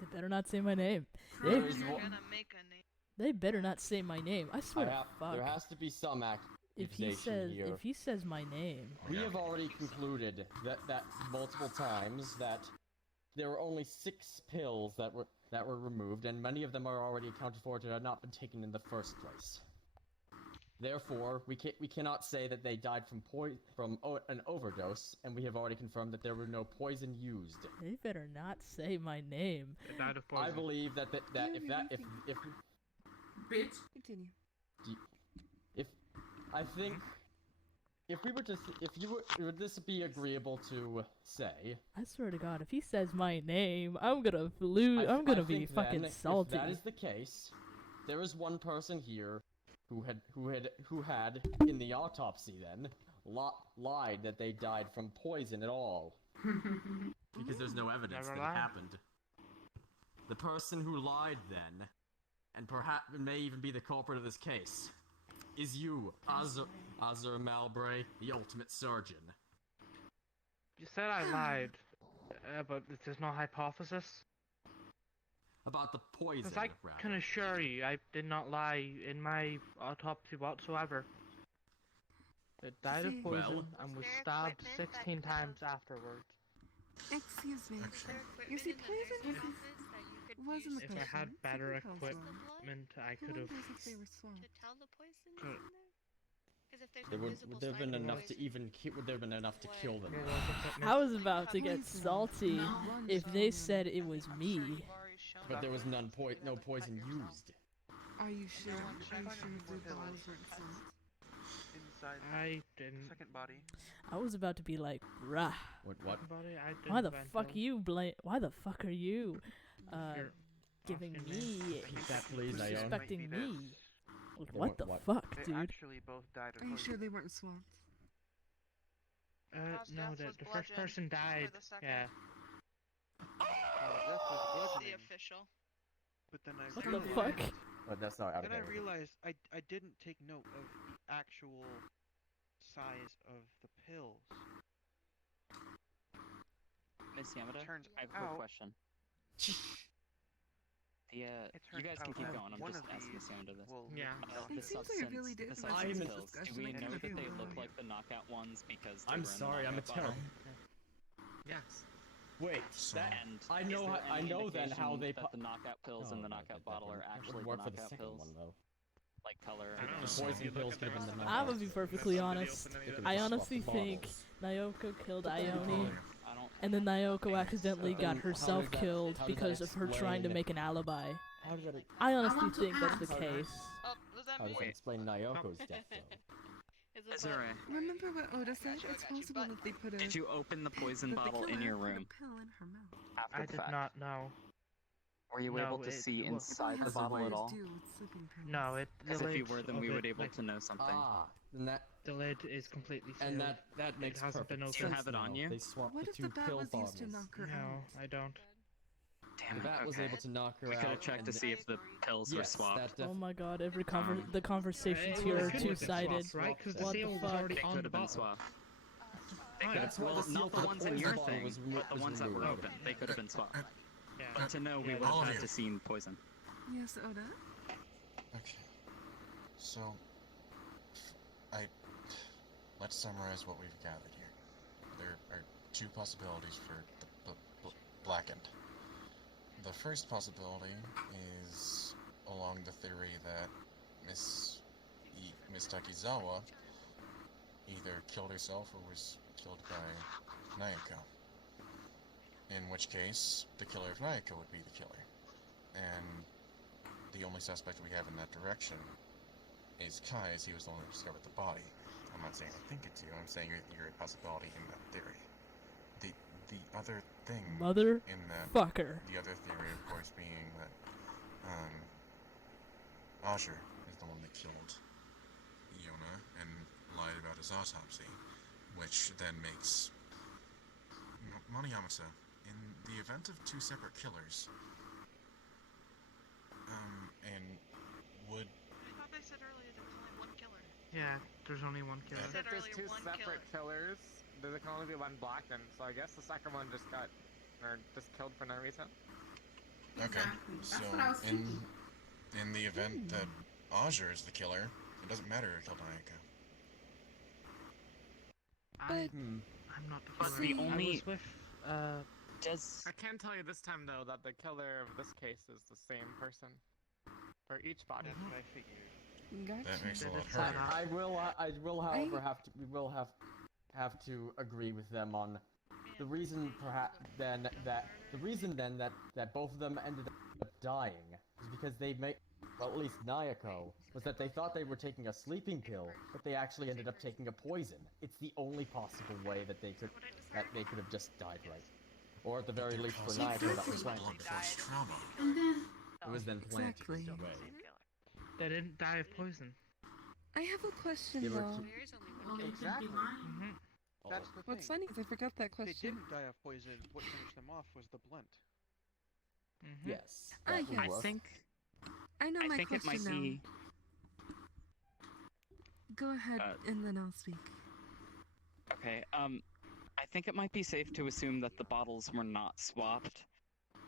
They better not say my name. You're gonna make a name. They better not say my name. I swear to fuck. There has to be some If he accusation here. if he says my name, We have already concluded that multiple times that there were only 6 pills that were removed, and many of them are already accounted for to have not been taken in the first place. Therefore, we cannot say that they died from an overdose, and we have already confirmed that there were no poison used. they better not say my name. They died of poison. I believe that if Bitch. Continue. I think if would this be agreeable to say? I swear to God, if he says my name, I'm gonna lose. I'm gonna be think fucking then, salty. If that is the case, there is one person here who had in the autopsy then lied that they died from poison at all. Because there's no evidence Never that it lied. happened. The person who lied then, and perhaps may even be the culprit of this case, is you, Azur Malbray, the ultimate surgeon. You said I lied, but there's no hypothesis. About the poison, Because I rather. can assure you, I did not lie in my autopsy whatsoever. It died of See- poison Well- and was Was there stabbed equipment that 16 could've- times afterwards. Excuse me. Was there You see, equipment in the poison nurse's office that you could wasn't use the If I question. had better Secret cause one. equipment, I Who could have. wonders if they were to swamped? tell the poison is Good. in there? Because if there's There invisible would there have been spider enough to poison, even would there have been enough to kill them? I was about to get salty if they said it was me. But there was no poison used. Are you sure? No, Are you sure the the balls weren't swamped? inside I didn't. second body. I was about to be like, bruh. What? Body, I didn't Why the vent fuck them. you Why the fuck are you You're giving asking me Repeat that, please, Nayon. suspecting me? Like, Yeah, what the what? fuck, They dude? actually both died of Are you poison. sure they weren't swamped? No, the first person died. Yeah. Death was The bludgeoning. official. But then I What the realized, fuck? But that's not out of Then I character. realized I didn't take note of the actual size of the pills. Miss Yamada, Turns I have a out- quick question. The It you guys turns can out keep that going. I'm one just of asking these Miss Yamada this. will Yeah. The It seems like a really the different substance I'm- pills. Do discussion. we I know could've that they been look right. like the knockout ones because they I'm were in the sorry, I'm a knockout bottle? terrible. Yes. Wait, that And I is know there I any know then how indication they that the knockout pills in the knockout bottle are actually the work for the knockout second pills, one though. like color. I don't and know. The poison You look pills at could have the been the rest of knockout. I'm gonna be perfectly honest. I honestly think Naoko killed Ione, I don't. and then Naoko accidentally Then got how herself does that- killed how does that because of her trying to explain- make an alibi. How does that I honestly want to think that's the ask- case. Oh, was that how me? does that explain Naoko's death though? is it Desiree, Remember what Oda said? Gotcha, I It's got you, possible but- that they put a did you open the poison that the bottle in killer your put a room pill in her mouth. after I the did fact? not know. Were you No, able to it- see well- inside the As bottle at all? do with sleeping pills. No, it. The Because if you lid were, then of we it, would able like, to know something. Ah, then that The lid is completely sealed. and that makes hasn't been perfect Do you sense have it on now. you? They swapped What the if two the bat pill was used to bottles. knock her No, out? I don't. Damn The it. bat was okay. able to knock her We out. could have checked to and see if the pills were yes, swapped. that def- Oh my god, the It conversations was here are good two with the swaps, sided. right? 'Cause the What seal the was fuck? already They on could the have been bottle. swapped. They Right. could, That's why well, the seal not the for the ones in poison your bottle thing, was but the was ones that were removed. open. They could have been swapped. Yeah. But to know, we Yeah, would all have of had you. to seen poison. Yes, Oda? Okay. So, let's summarize what we've gathered here. There are two possibilities for the blackened. The first possibility is along the theory that Miss Takizawa either killed herself or was killed by Naoko. In which case, the killer of Naoko would be the killer. And the only suspect we have in that direction is Kai, as he was the one who discovered the body. I'm not saying I think it's you, I'm saying you're a possibility in that theory. The other thing Mother in that fucker. the other theory, of course, being that Azure is the one that killed Iona and lied about his autopsy, which then makes Moniyamasa, in the event of two separate killers, and would I thought they said earlier there was only one killer. Yeah, there's only one killer. Said If there's earlier two one separate killers, there can only be one blackened, so I guess the second one just got, or just killed for no reason. okay. Exactly. So That's what I was thinking. in the event that Azure is the killer, it doesn't matter who killed Ayaka. I'm not the But killer. the I only- was with Does I can tell you this time though that the killer of this case is the same person for each body. That's what I figured. Gotcha. That makes a lot Set harder. up. I will, however, we will have to agree with them on the reason, perhaps then that both of them ended up dying is because they made, well, at least Nayako, was that they thought they were taking a sleeping pill, but they actually ended up taking a poison. It's the only possible way that they could have just died, right? Or at the very least for Nayako, that was Blood planted. force trauma. And then It was then planted Exactly. away. They didn't die of poison. I have a question They were though. There is only well, one you killer. could be lying. That's the What's thing. funny is I forgot that They question. didn't die of poison. What finished them off was the blunt. Yes. Ah, that would yes. work. I know I my think it question might now. be. Go ahead, and then I'll speak. Okay, I think it might be safe to assume that the bottles were not swapped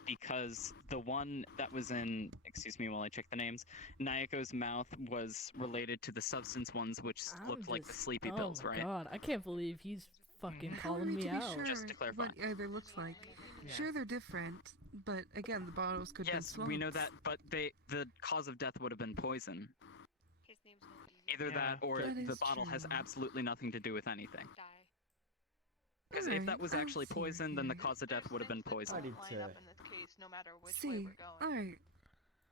because the one that was in, excuse me while I check the names, Nayako's mouth was related to the substance ones, which looked like the sleepy pills, right? Oh my god, I can't believe he's fucking How are calling we me to be out. sure Just to clarify. what either looks like? Yeah. Sure, they're different, but again, the bottles could be Yes, we know that, but the cause of death would have been poison. His name's not Either that or That the is bottle has true. absolutely nothing to do with anything. Die. Because if that was actually poison, then the cause of death would have been poison. Line up in this case, no matter which way See, we're going. alright.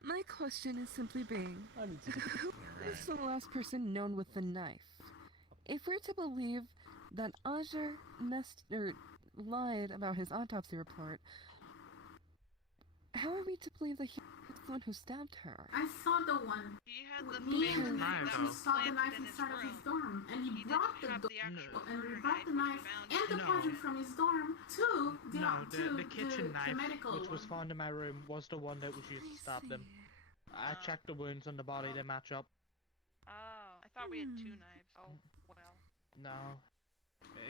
My question is simply being, who is the last person known with the knife? If we're to believe that Azure lied about his autopsy report, how are we to believe that he was the one who stabbed her? I saw the one. He had the Me fake and knife he that was saw the planted knife in inside of his room. dorm, and he He brought didn't have the the actual and murder brought the knife, knife which we and the found. poison from his dorm to The kitchen the knife, medical which was one. found in my room, was the one that was used to stab them. I checked the wounds on the body; they match up. Oh, I thought we had two knives. Oh, well. No.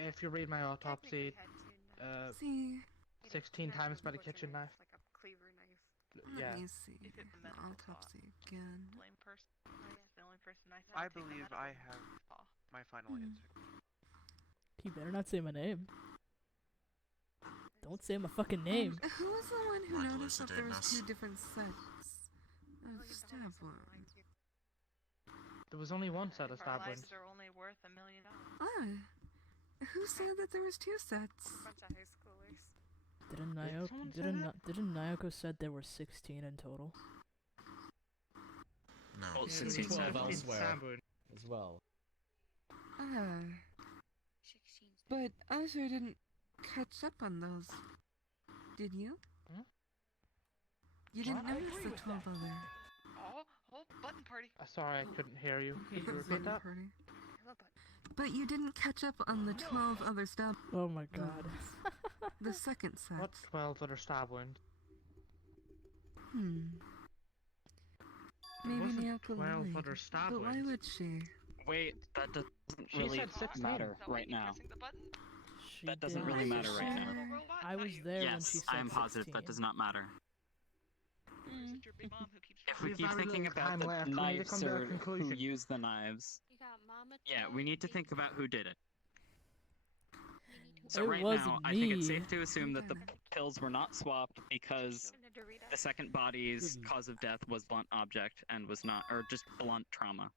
If you read my autopsy, See, 16 times by the kitchen knife. Like a cleaver knife. Yeah. Let me see. Autopsy again. Blame person. That's the only person I saw. I take the believe medical I one. have my final answer. He better not say my name. Don't say my fucking name. Who was the one who Mental noticed that there was sedateness. 2 different sets of stab wounds? There was only one set of Our stab wounds. lives are only worth $1 million. Ah, who said that there was 2 sets? Bunch of high schoolers. Didn't Nayoko said there were 16 in total? No. Well, Yeah, 16 12 stab wounds. elsewhere as well. Ah. But Azure didn't catch up on those, did you? Hmm? You didn't What? I notice agree the with 12 other. Oh, button party. Sorry, I couldn't hear you. Could you repeat that? Party. But you didn't catch up on the 12 other stab. Oh my god. The second set. What 12 other stab wounds? Maybe wasn't Naoko 12 lied, other stab but why wounds. would she? Wait, that doesn't She really said 16. matter Is that why right you now. pressing the button? That doesn't did. really Are you matter right now. sure? I was there when she Yes, said I am positive 16. that does not matter. Is it your big mom who keeps If we We've keep very thinking little about time the left. We need to knives come to a or who conclusion. used the knives, You got Mama yeah, we need to think about who did it. It So right now, wasn't I think it's me. safe to assume that the pills were not swapped because the second body's cause of death was blunt object and was not, or just blunt trauma.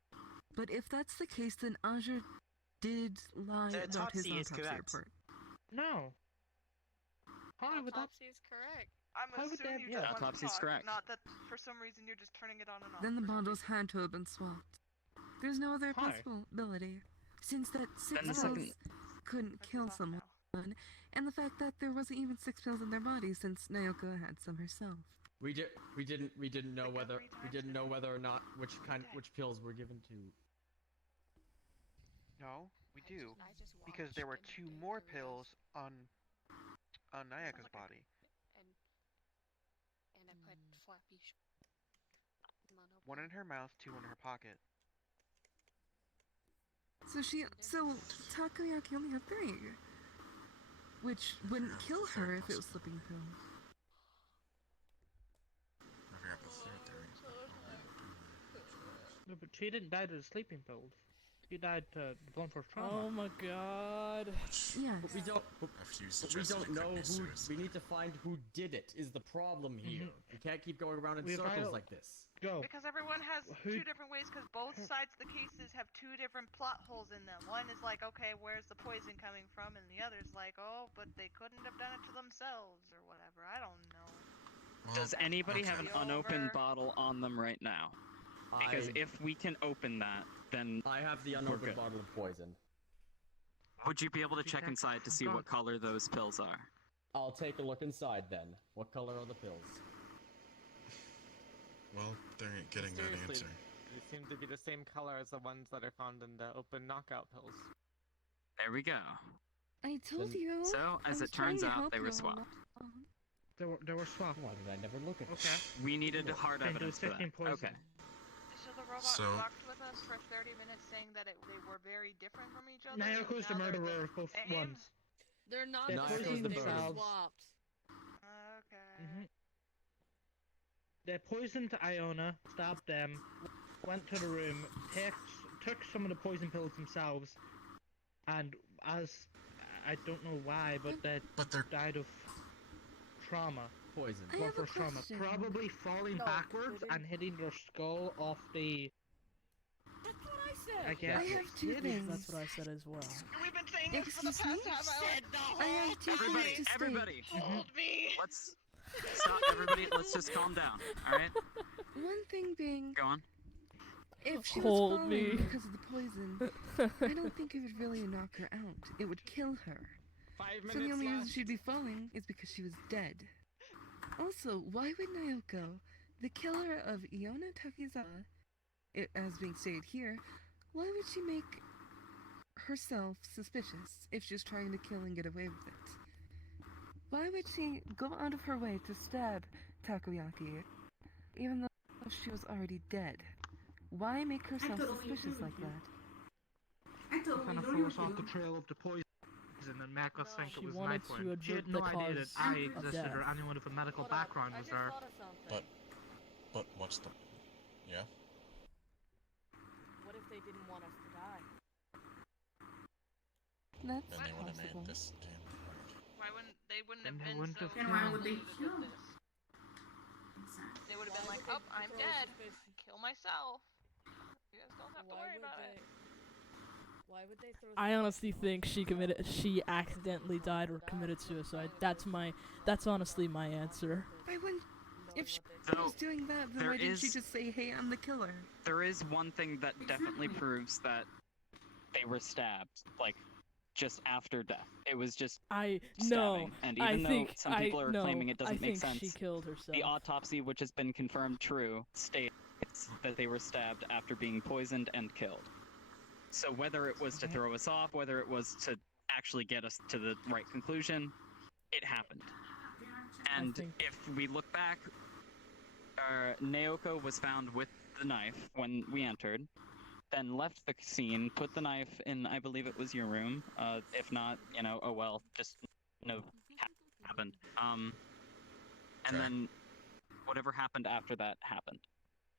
But if that's the case, then Azure did lie The about his autopsy is autopsy correct. report. No. How would that? Autopsy is correct. I'm How would assuming that- you yeah. just want to Autopsy's talk, correct. not that for some reason you're just turning it on and off. Then the bottles had to have been swapped. There's no other Hi. possibility, since that 6 Then the pills second- couldn't kill someone, and the fact that there wasn't even 6 pills in their body since Naoko had some herself. We didn't know whether or not which pills were given to. No, we do. Because there were 2 more pills on Nayaka's body. And I put Flappy mono. 1 in her mouth, 2 in her pocket. So Takoyaki only had 3, which wouldn't kill her if it was slipping pills. I forgot the third theory. No, but she didn't die to the sleeping pills. She died to the blunt force trauma. Oh my god. Yeah. But we don't. A few But we suggested don't it could know be who. suicide. We need to find who did it. Is the problem here? We can't keep going around in We've circles got- like this. Go. Because everyone has Who- 2 different ways, because both sides of the cases have 2 different plot holes in them. One is like, okay, where's the poison coming from? And the other's like, oh, but they couldn't have done it to themselves, or whatever. I don't know. Does anybody have an Okay. unopened bottle on them right now? Because if we can open that, then I have the we're unopened good. bottle of poison. Would you be able to check inside to see what color those pills are? I'll take a look inside then. What color are the pills? Well, they're getting that Seriously, answer. they seem to be the same color as the ones that are found in the open knockout pills. There we go. I told you. So, I as was it turns trying to out, help they you were all swapped. along. They were swapped. Why did I never look at Okay. this? We needed hard Then do evidence for that. 15 poison. Okay. So the robot So- talked with us for 30 minutes saying that they were very different from each other. Naoko's the and now they're murderer of both same? ones. They're not They the poisoned same, they were themselves. swapped. Okay. Mm-hmm. they poisoned Iona, stabbed them, went to the room, took some of the poison pills themselves, and as I don't know why, but they died of trauma. Poison. Well, first trauma. Probably falling backwards and hitting their skull off the. That's what I said. I guess. I have two things. That's what I said as well. We've been saying this for the Excuse me? past half hour. I have two things to state. Everybody, Hold me. let's stop. Everybody, let's just calm down. All right. One thing being, Go on. if she Hold was falling me. because of the poison, I don't think it would really knock her out. It would kill her. 5 minutes So the only reason left. she'd be falling is because she was dead. Also, why would Naoko, the killer of Iona Takizawa, as being stated here, why would she make herself suspicious if she's trying to kill and get away with it? Why would she go out of her way to stab Takoyaki, even though she was already dead? Why make herself suspicious like that? Kind of throw us off the trail of the poison and make us think She it was wanted my to fault. She had avert no the idea that cause I of existed or death. anyone with a medical background was there. But what's the... Yeah? What if they didn't want us to die? That's Then they would have made possible. this damn hard. Why wouldn't they wouldn't Then have they been wouldn't so have Then why would they convoluted with kill? this? They would have been like, "Oh, I'm dead. Kill myself. You guys don't have to worry about it." Why would they throw? I honestly think she accidentally died or committed suicide. That's honestly my answer. I wouldn't. If she Though, was doing that, then there why didn't she is- just say, "Hey, I'm the killer"? There is one thing that definitely proves that they were stabbed, like, just after death. It was just No. stabbing. And even though some people are no, claiming it doesn't make I think sense, she killed herself. the autopsy, which has been confirmed true, states that they were stabbed after being poisoned and killed. So whether it was to throw us off, whether it was to actually get us to the right conclusion, it happened. And if we look back, Naoko was found with the knife when we entered, then left the scene, put the knife in, I believe it was your room. If not, you know, oh well, just, you know, happened. And then whatever happened after that happened.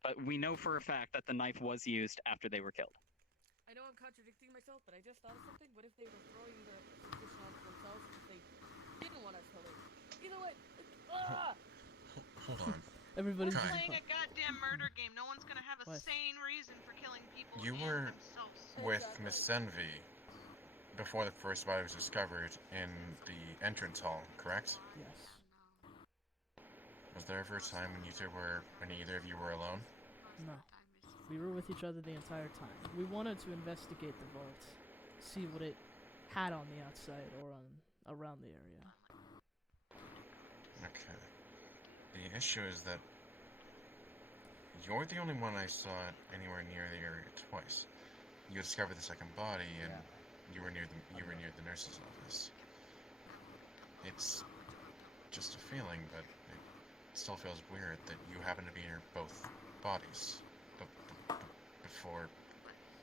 But we know for a fact that the knife was used after they were killed. I know I'm contradicting myself, but I just thought of something. What if they were throwing the suspicion onto themselves because they didn't want us to live? Either way, Hold on. Everybody's We're playing a goddamn murder game. No one's gonna have a sane reason for killing people. You and were themselves. with Miss Senvi before the first body was discovered in the entrance hall, correct? Yes. Was there ever a time when either of you were alone? No. We were with each other the entire time. We wanted to investigate the vault, see what it had on the outside or around the area. Okay. The issue is that you're the only one I saw anywhere near the area twice. You discovered the second body, and you were near the nurse's office. It's just a feeling, but it still feels weird that you happen to be near both bodies before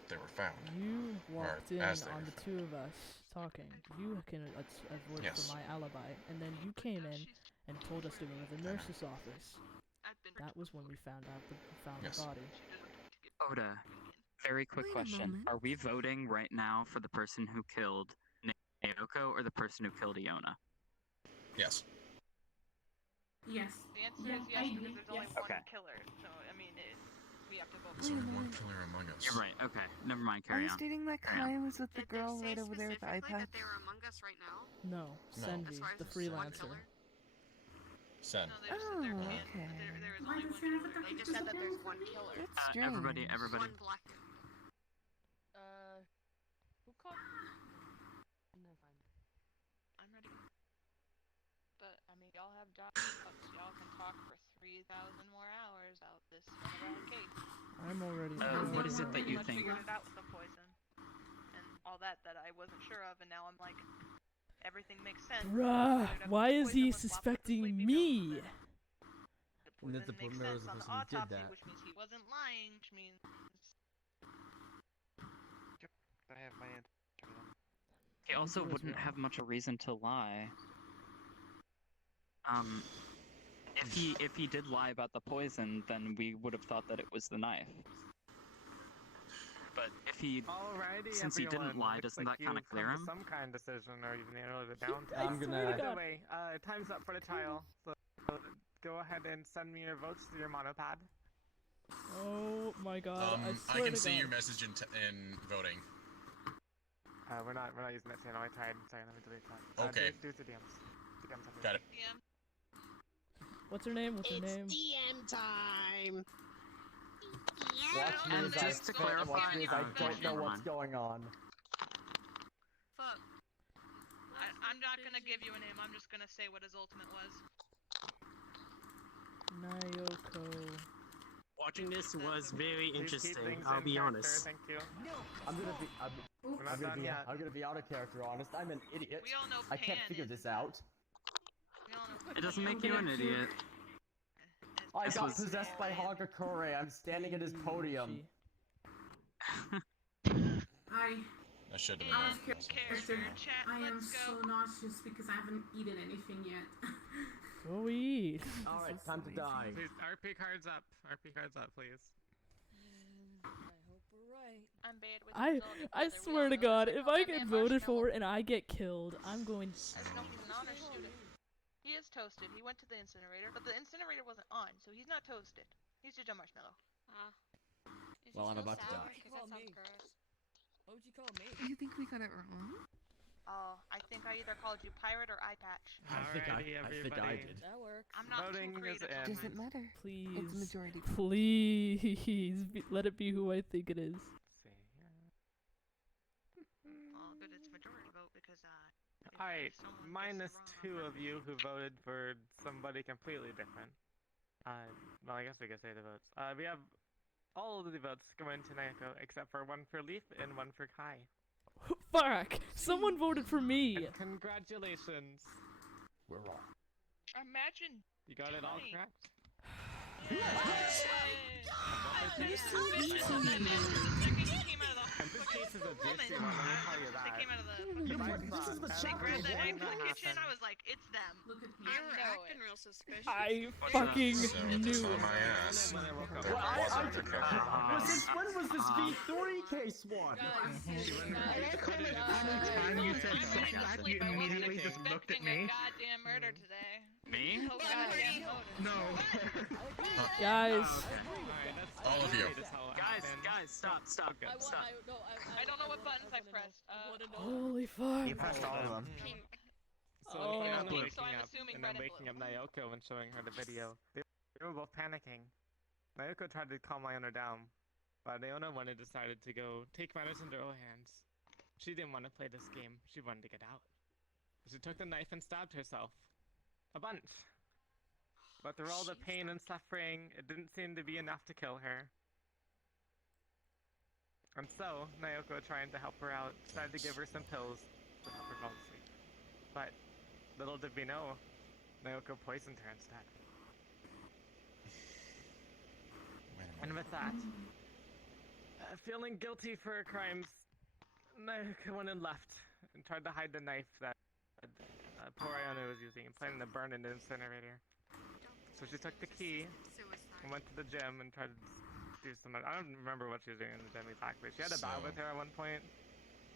they were found. You walked in as they on were the found. two of us talking. You can avoid Yes. for my alibi, and then you came in and told us to go to the nurse's office. That was when we found Yes. the body. Oda, very quick Wait a question. moment. Are we voting right now for the person who killed Naoko or the person who killed Iona? Yes. Yes. The answer Yeah, is I yes, agree. because there's only Yes. one Okay. killer. So I mean, we have to vote. There's only one killer among us. You're right, okay. Never mind, I carry was on. stating that Kai was with the girl right over there with the eye patch. They were among us right now? No, No. Senvi, the freelancer. Sen. Oh, okay. Why does she have a They just said that there's one killer. That's strange. Everybody. One black. Who called? Never mind. I'm ready. But I mean, y'all have jobs. Y'all can talk for 3,000 more hours out this runaround case. I'm already. What is it that you think? Figured it out with the poison and all that I wasn't sure of, and now I'm like, everything makes sense. Bruh, why is he suspecting me? And that's the Makes Primero is sense the on the person who did autopsy, that. which means he wasn't lying, which means Yep, I have my answer. He also He was wouldn't wrong. have much of a reason to lie. If he did lie about the poison, then we would have thought that it was the knife. But if he, since he didn't lie, doesn't that kind of clear him? Some kind of decision, or even narrowed it down. I'm gonna. Either way, time's up for the trial. So go ahead and send me your votes through your monopad. Oh my god! I can see your message in voting. We're not using that channel. I tried. Sorry, let me delete that. Okay. Do the DMs. Got it. DM. What's her name? What's her name? DM time. Watch me as just to clarify, watch me as I don't know what's going on. Fuck. I'm not gonna give you a name. I'm just gonna say what his ultimate was. Nayoko. Watching this was very Please keep interesting. things I'll in be character, honest. Thank you. I'm gonna be out of character, honest. I'm an idiot. We all know I can't Pan figure is- this out. We all know It doesn't make you an idiot. I This got was- possessed by Hagakure. I'm standing at his podium. I should have Out of been. character. I am so nauseous because I haven't eaten anything yet. Go eat. Alright, time to die. Please, RP cards up. RP cards up, please. I hope we're right. I'm bad with I results. swear to God, if I get voted for and I get killed, I'm going. I know he's an honor student. He is toasted. He went to the incinerator, but the incinerator wasn't on, so he's not toasted. He's just a marshmallow. Well, I'm about to die. That sounds gross. What would you call me? You think we got it wrong? Oh, I think I either called you pirate or eye patch. I think I everybody. did. That works. I'm not Voting too is creative. in. Doesn't matter. Please. It's majority. Please, let it be who I think it is. Well, good, it's majority vote because Alright, minus 2 of you who voted for somebody completely different. Well, I guess we could say the votes. We have all of the votes going to Naoko, except for one for Leaf and one for Kai. Fuck! Someone voted for me. And congratulations. We're wrong. Imagine. You got it all 20. correct. And this case is a juicy one, let me tell you that. They came out of the This is the they chapter grabbed that egg from the one. kitchen. I was like, it's them. Look at me. You were acting real suspicious. I fucking So it's knew on my it. ass. There Well, wasn't a character. Since when was this V3 case one? Anytime you said suspect, you immediately just looked at me. Goddamn murder today. Me? Oh, goddamn murder. No. Guys, All of you. Guys, stop. I don't know what buttons I pressed. holy fuck. You pressed all of them. Pink. So Oh. if I'm Pink, waking so I'm up assuming and red I'm and waking blue. up Naoko and showing her the video, they were both panicking. Naoko tried to calm Iona down, but Iona wanted decided to go take matters into her own hands. She didn't want to play this game. She wanted to get out. She took the knife and stabbed herself. A bunch. But through all the pain and suffering, it didn't seem to be enough to kill her. And so, Naoko, trying to help her out, decided to give her some pills to help her fall asleep. But, little did we know, Naoko poisoned her instead. And with that, feeling guilty for her crimes, Naoko went and left, and tried to hide the knife that poor Iona was using, and planning to burn in the incinerator. So she took the key, and went to the gym, and tried to do some... I don't remember what she was doing in the gym exactly. She had a bat with her at one point,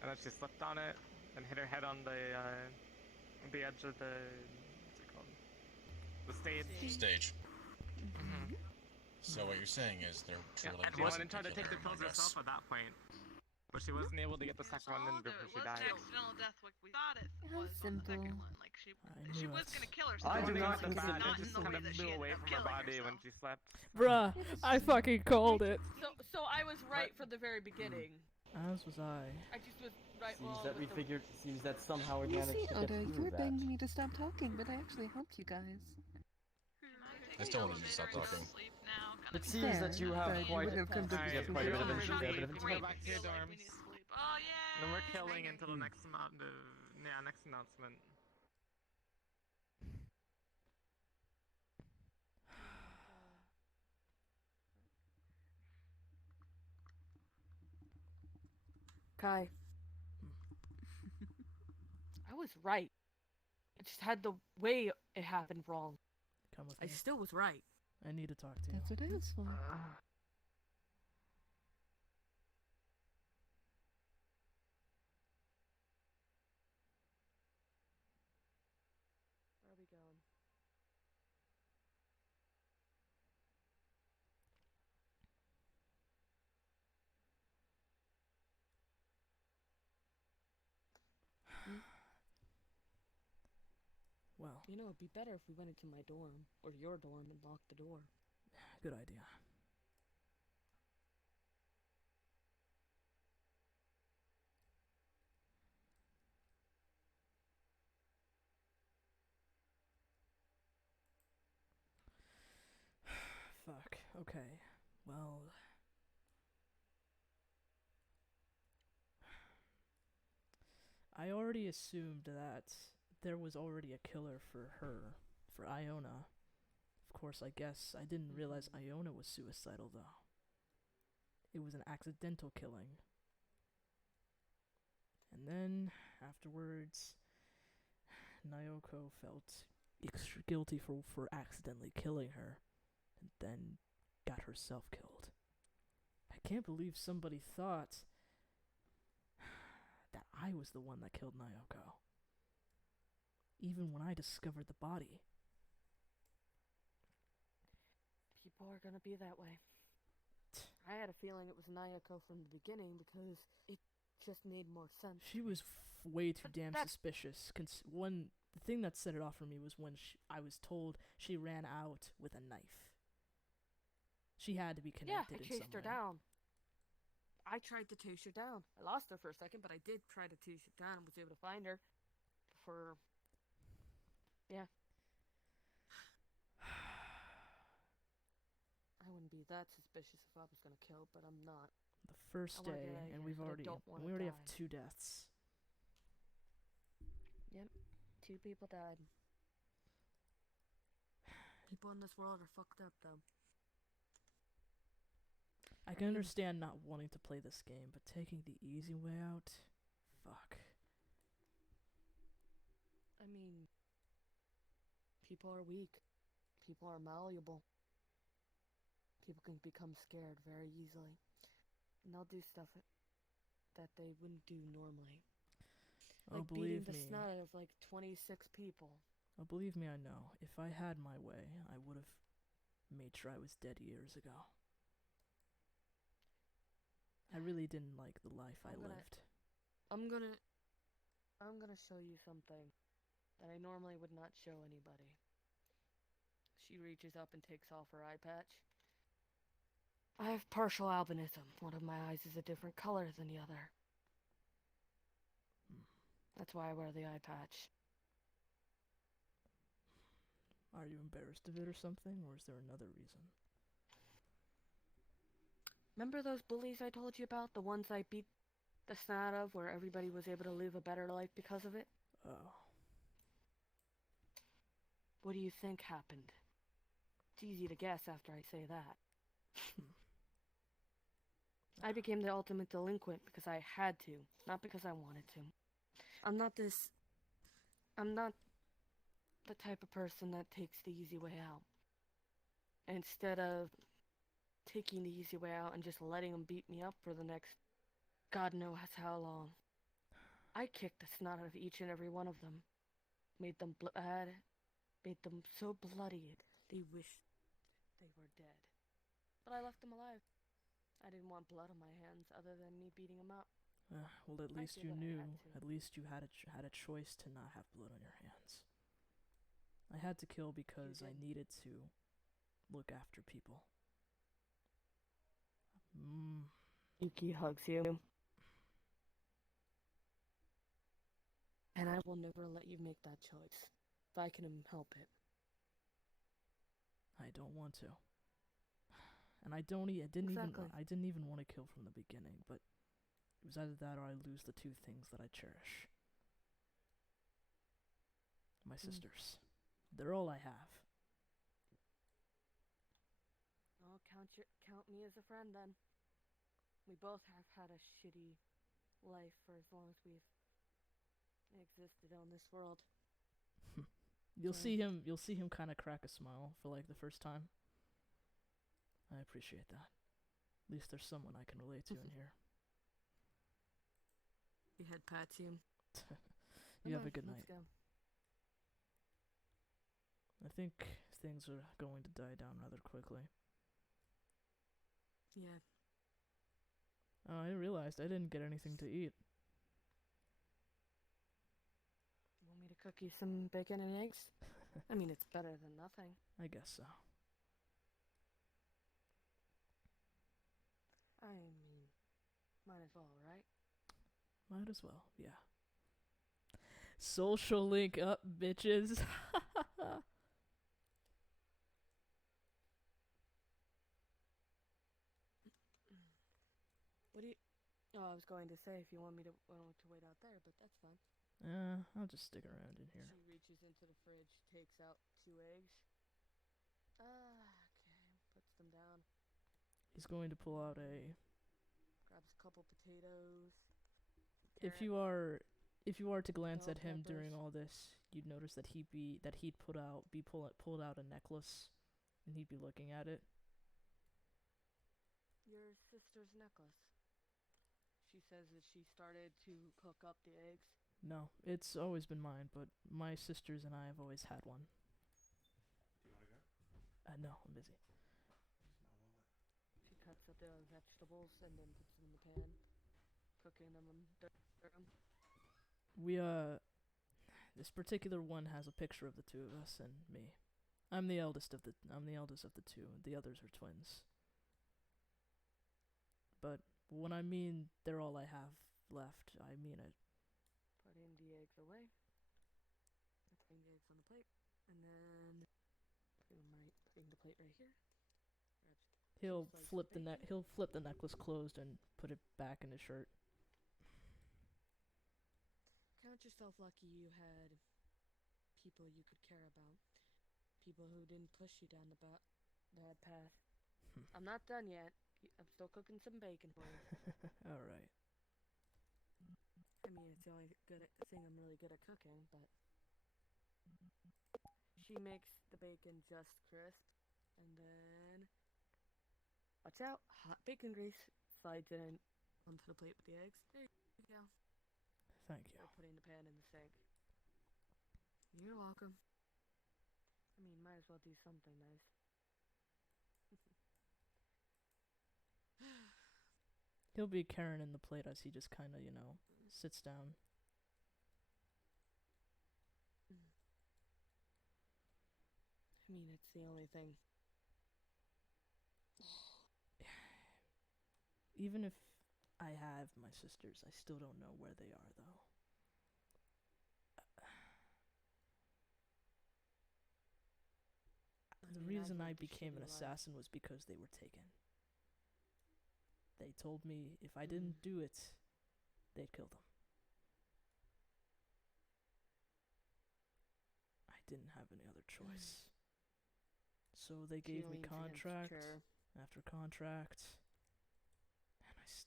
and then she slipped on it, and hit her head on the edge of the... what's it called? The stage. Stage. So what you're saying is there truly And she wasn't went and tried to take the pills herself at that point. But she wasn't able to get the second one in before she died. Accidental death like we thought it How was on the simple. second one. Like she knew was it. gonna kill I herself. do not but consider not It in just the kind way of that she flew ended away up from her killing body herself. when she slept. Bruh, I fucking called it. So I was right from the very beginning. As was I. I just was right. Seems well, that we with the- figured. Seems that somehow we You managed see, to get Oda, you through were that. begging me to stop talking, but I actually helped you guys. I still wanted you to stop talking. It seems that you have Fair, quite, but you wouldn't have come to you have me. quite a bit of Alright, intent. go back to your dorms. And then we're killing until the next next announcement. Kai. I was right. I just had the way it happened wrong. Come with I me. still was right. I need to talk to you. That's what I was for. Where are we going? Well, You know, it'd be better if we went into my dorm, or your dorm, and locked the door. good idea. Fuck. Okay. Well... I already assumed that there was already a killer for her, for Iona. Of course, I guess I didn't realize Iona was suicidal, though. It was an accidental killing. And then, afterwards, Naoko felt extra guilty for accidentally killing her, and then got herself killed. I can't believe somebody thought that I was the one that killed Naoko. Even when I discovered the body. People are gonna be that way. I had a feeling it was Nayako from the beginning because it just made more sense. She was way too damn suspicious. The thing that set it off for me was when I was told she ran out with a knife. She had to be connected in some way. I chased her down. I tried to chase her down. I lost her for a second, but I did try to chase her down and was able to find her. Yeah. I wouldn't be that suspicious if I was gonna kill, but I'm not. The first day, and we already have 2 deaths. Yep, 2 people died. People in this world are fucked up, though. I can understand not wanting to play this game, but taking the easy way out? Fuck. I mean, people are weak. People are malleable. People can become scared very easily. And they'll do stuff that they wouldn't do normally. Oh, Like beating believe the me. snot out of like 26 people. Oh, believe me, I know. If I had my way, I would have made sure I was dead years ago. I really didn't like the life I lived. I'm gonna show you something that I normally would not show anybody. She reaches up and takes off her eye patch. I have partial albinism. One of my eyes is a different color than the other. That's why I wear the eye patch. Are you embarrassed of it or something, or is there another reason? Remember those bullies I told you about? The ones I beat the snot of, where everybody was able to live a better life because of it? Oh. What do you think happened? It's easy to guess after I say that. I became the ultimate delinquent because I had to, not because I wanted to. I'm not the type of person that takes the easy way out. Instead of taking the easy way out and just letting them beat me up for the next God knows how long. I kicked the snot out of each and every one of them. Made them made them so bloody they wished they were dead. But I left them alive. I didn't want blood on my hands other than me beating them up. Well, at least you knew. At least you had a choice to not have blood on your hands. I had to kill because I needed to look after people. Yuki hugs you. And I will never let you make that choice, if I can help it. I don't want to. And I didn't even want to kill from the beginning, but it was either that or I lose the 2 things that I cherish. My sisters. They're all I have. I'll count me as a friend then. We both have had a shitty life for as long as we've existed on this world. You'll see him kind of crack a smile for like the first time. I appreciate that. At least there's someone I can relate to in here. He head pats you. You have a good Let's night. go. I think things are going to die down rather quickly. Yeah. Oh, I realized I didn't get anything to eat. Want me to cook you some bacon and eggs? I mean, it's better than nothing. I guess so. I mean, might as well, right? Might as well, yeah. Social link up, bitches. What do you... Oh, I was going to say if you want me to wait out there, but that's fine. I'll just stick around in here. She reaches into the fridge, takes out 2 eggs. Okay, puts them down. He's going to pull out a... Grabs a couple potatoes. If you are to glance bell at him peppers. during all this, you'd notice that he'd pulled out a necklace, and he'd be looking at it. Your sister's necklace. She says that she started to cook up the eggs. No, it's always been mine, but my sisters and I have always had one. Do you want to go? No, I'm busy. She cuts up the vegetables and then puts them in the pan, cooking them and them. This particular one has a picture of the two of us and me. I'm the eldest of the two. The others are twins. But when I mean they're all I have left, I mean it. Putting the eggs away. Putting the eggs on the plate, and then putting the plate right here. He'll flip the necklace closed and put it back in his shirt. Count yourself lucky you had people you could care about. People who didn't push you down the bad path. I'm not done yet. I'm still cooking some bacon for you. Alright. I mean, it's the only thing I'm really good at cooking, but... She makes the bacon just crisp, and then... Watch out! Hot bacon grease slides in onto the plate with the eggs. There you go. Thank you. Putting the pan in the sink. You're welcome. I mean, might as well do something nice. He'll be carrying in the plate as he just kind of, sits down. I mean, it's the only thing. Even if I have my sisters, I still don't know where they are, though. The reason I became an assassin was because they were taken. They told me if I didn't do it, they'd kill them. I didn't have any other choice. So they gave me contract after contract,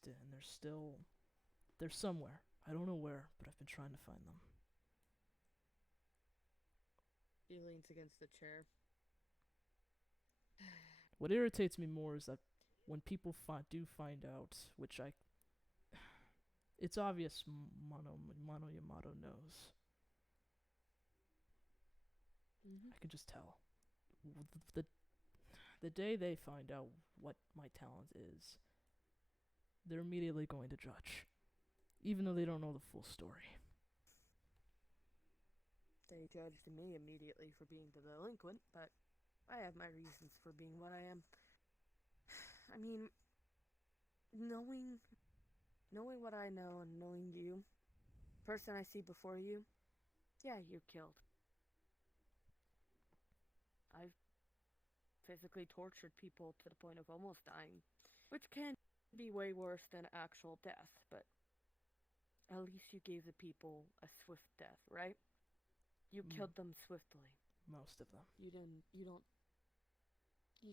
and they're somewhere. I don't know where, but I've been trying to find them. He leans against the chair. What irritates me more is that when people do find out, which it's obvious Mono Yamato knows. I can just tell. The day they find out what my talent is, they're immediately going to judge, even though they don't know the full story. They judged me immediately for being the delinquent, but I have my reasons for being what I am. I mean, knowing what I know and knowing you, person I see before you, yeah, you're killed. I've physically tortured people to the point of almost dying, which can be way worse than actual death, but at least you gave the people a swift death, right? You killed them swiftly. Most of them. You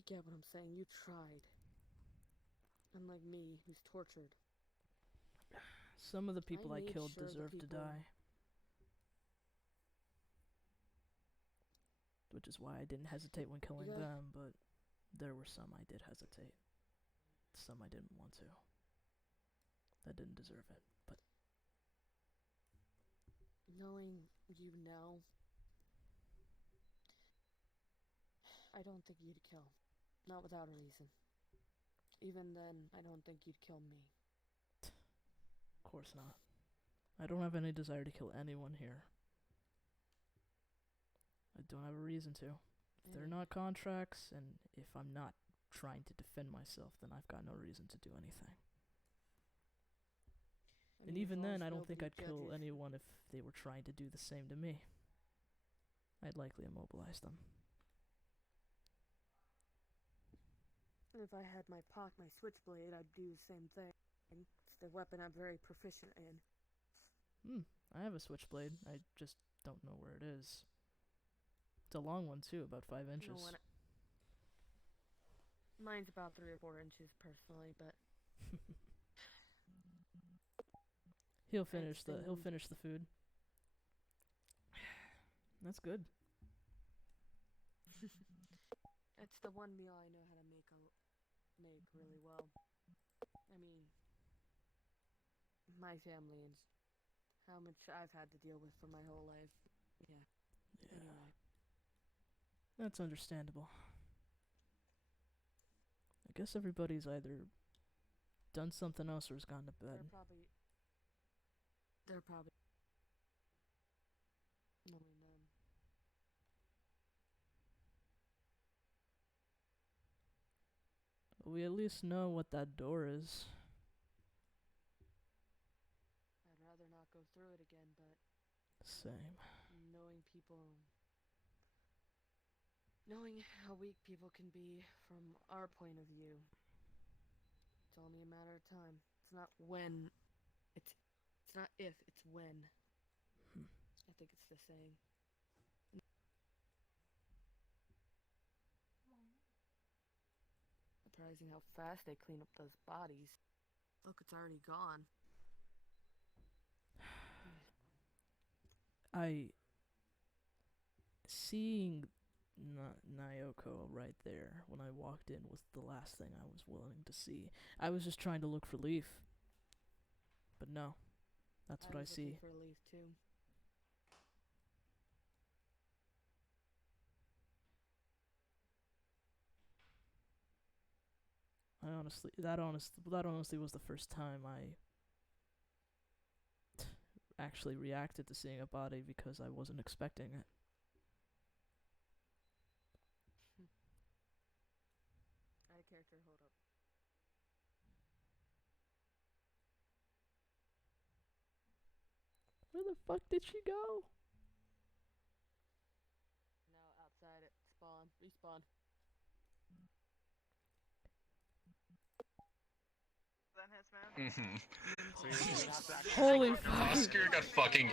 get what I'm saying, you tried. Unlike me, who's tortured. Some of the people I killed deserve to die. which is why I didn't hesitate when killing them, but there were some I did hesitate. Some I didn't want to. That didn't deserve it, but... Knowing you now, I don't think you'd kill. Not without a reason. Even then, I don't think you'd kill me. Of course not. I don't have any desire to kill anyone here. I don't have a reason to. If they're not contracts, and if I'm not trying to defend myself, then I've got no reason to do anything. And even then, I don't think I'd kill anyone if they were trying to do the same to me. I'd likely immobilize them. If I had my switchblade, I'd do the same thing. It's the weapon I'm very proficient in. I have a switchblade. I just don't know where it is. It's a long one too, about 5 inches. Mine's about 3 or 4 inches personally, but he'll finish the food. That's good. It's the one meal I know how to make really well. I mean, my family and how much I've had to deal with for my whole life. Yeah. Anyway. That's understandable. I guess everybody's either done something else or has gone to bed. They're probably knowing them. We at least know what that door is. I'd rather not go through it again, but Same. Knowing how weak people can be from our point of view, it's only a matter of time. It's not when. It's not if, it's when. I think it's the saying. Surprising how fast they clean up those bodies. Look, it's already gone. Seeing Nyoko right there when I walked in was the last thing I was willing to see. I was just trying to look for Leaf. But no. That's what I see. I was looking for Leaf too. That honestly was the first time I actually reacted to seeing a body because I wasn't expecting it. Add a character, hold up. Where the fuck did she go? Now outside it. Spawn. Respawn. Then his man. Mm-hmm. Holy fuck. Oscar got fucking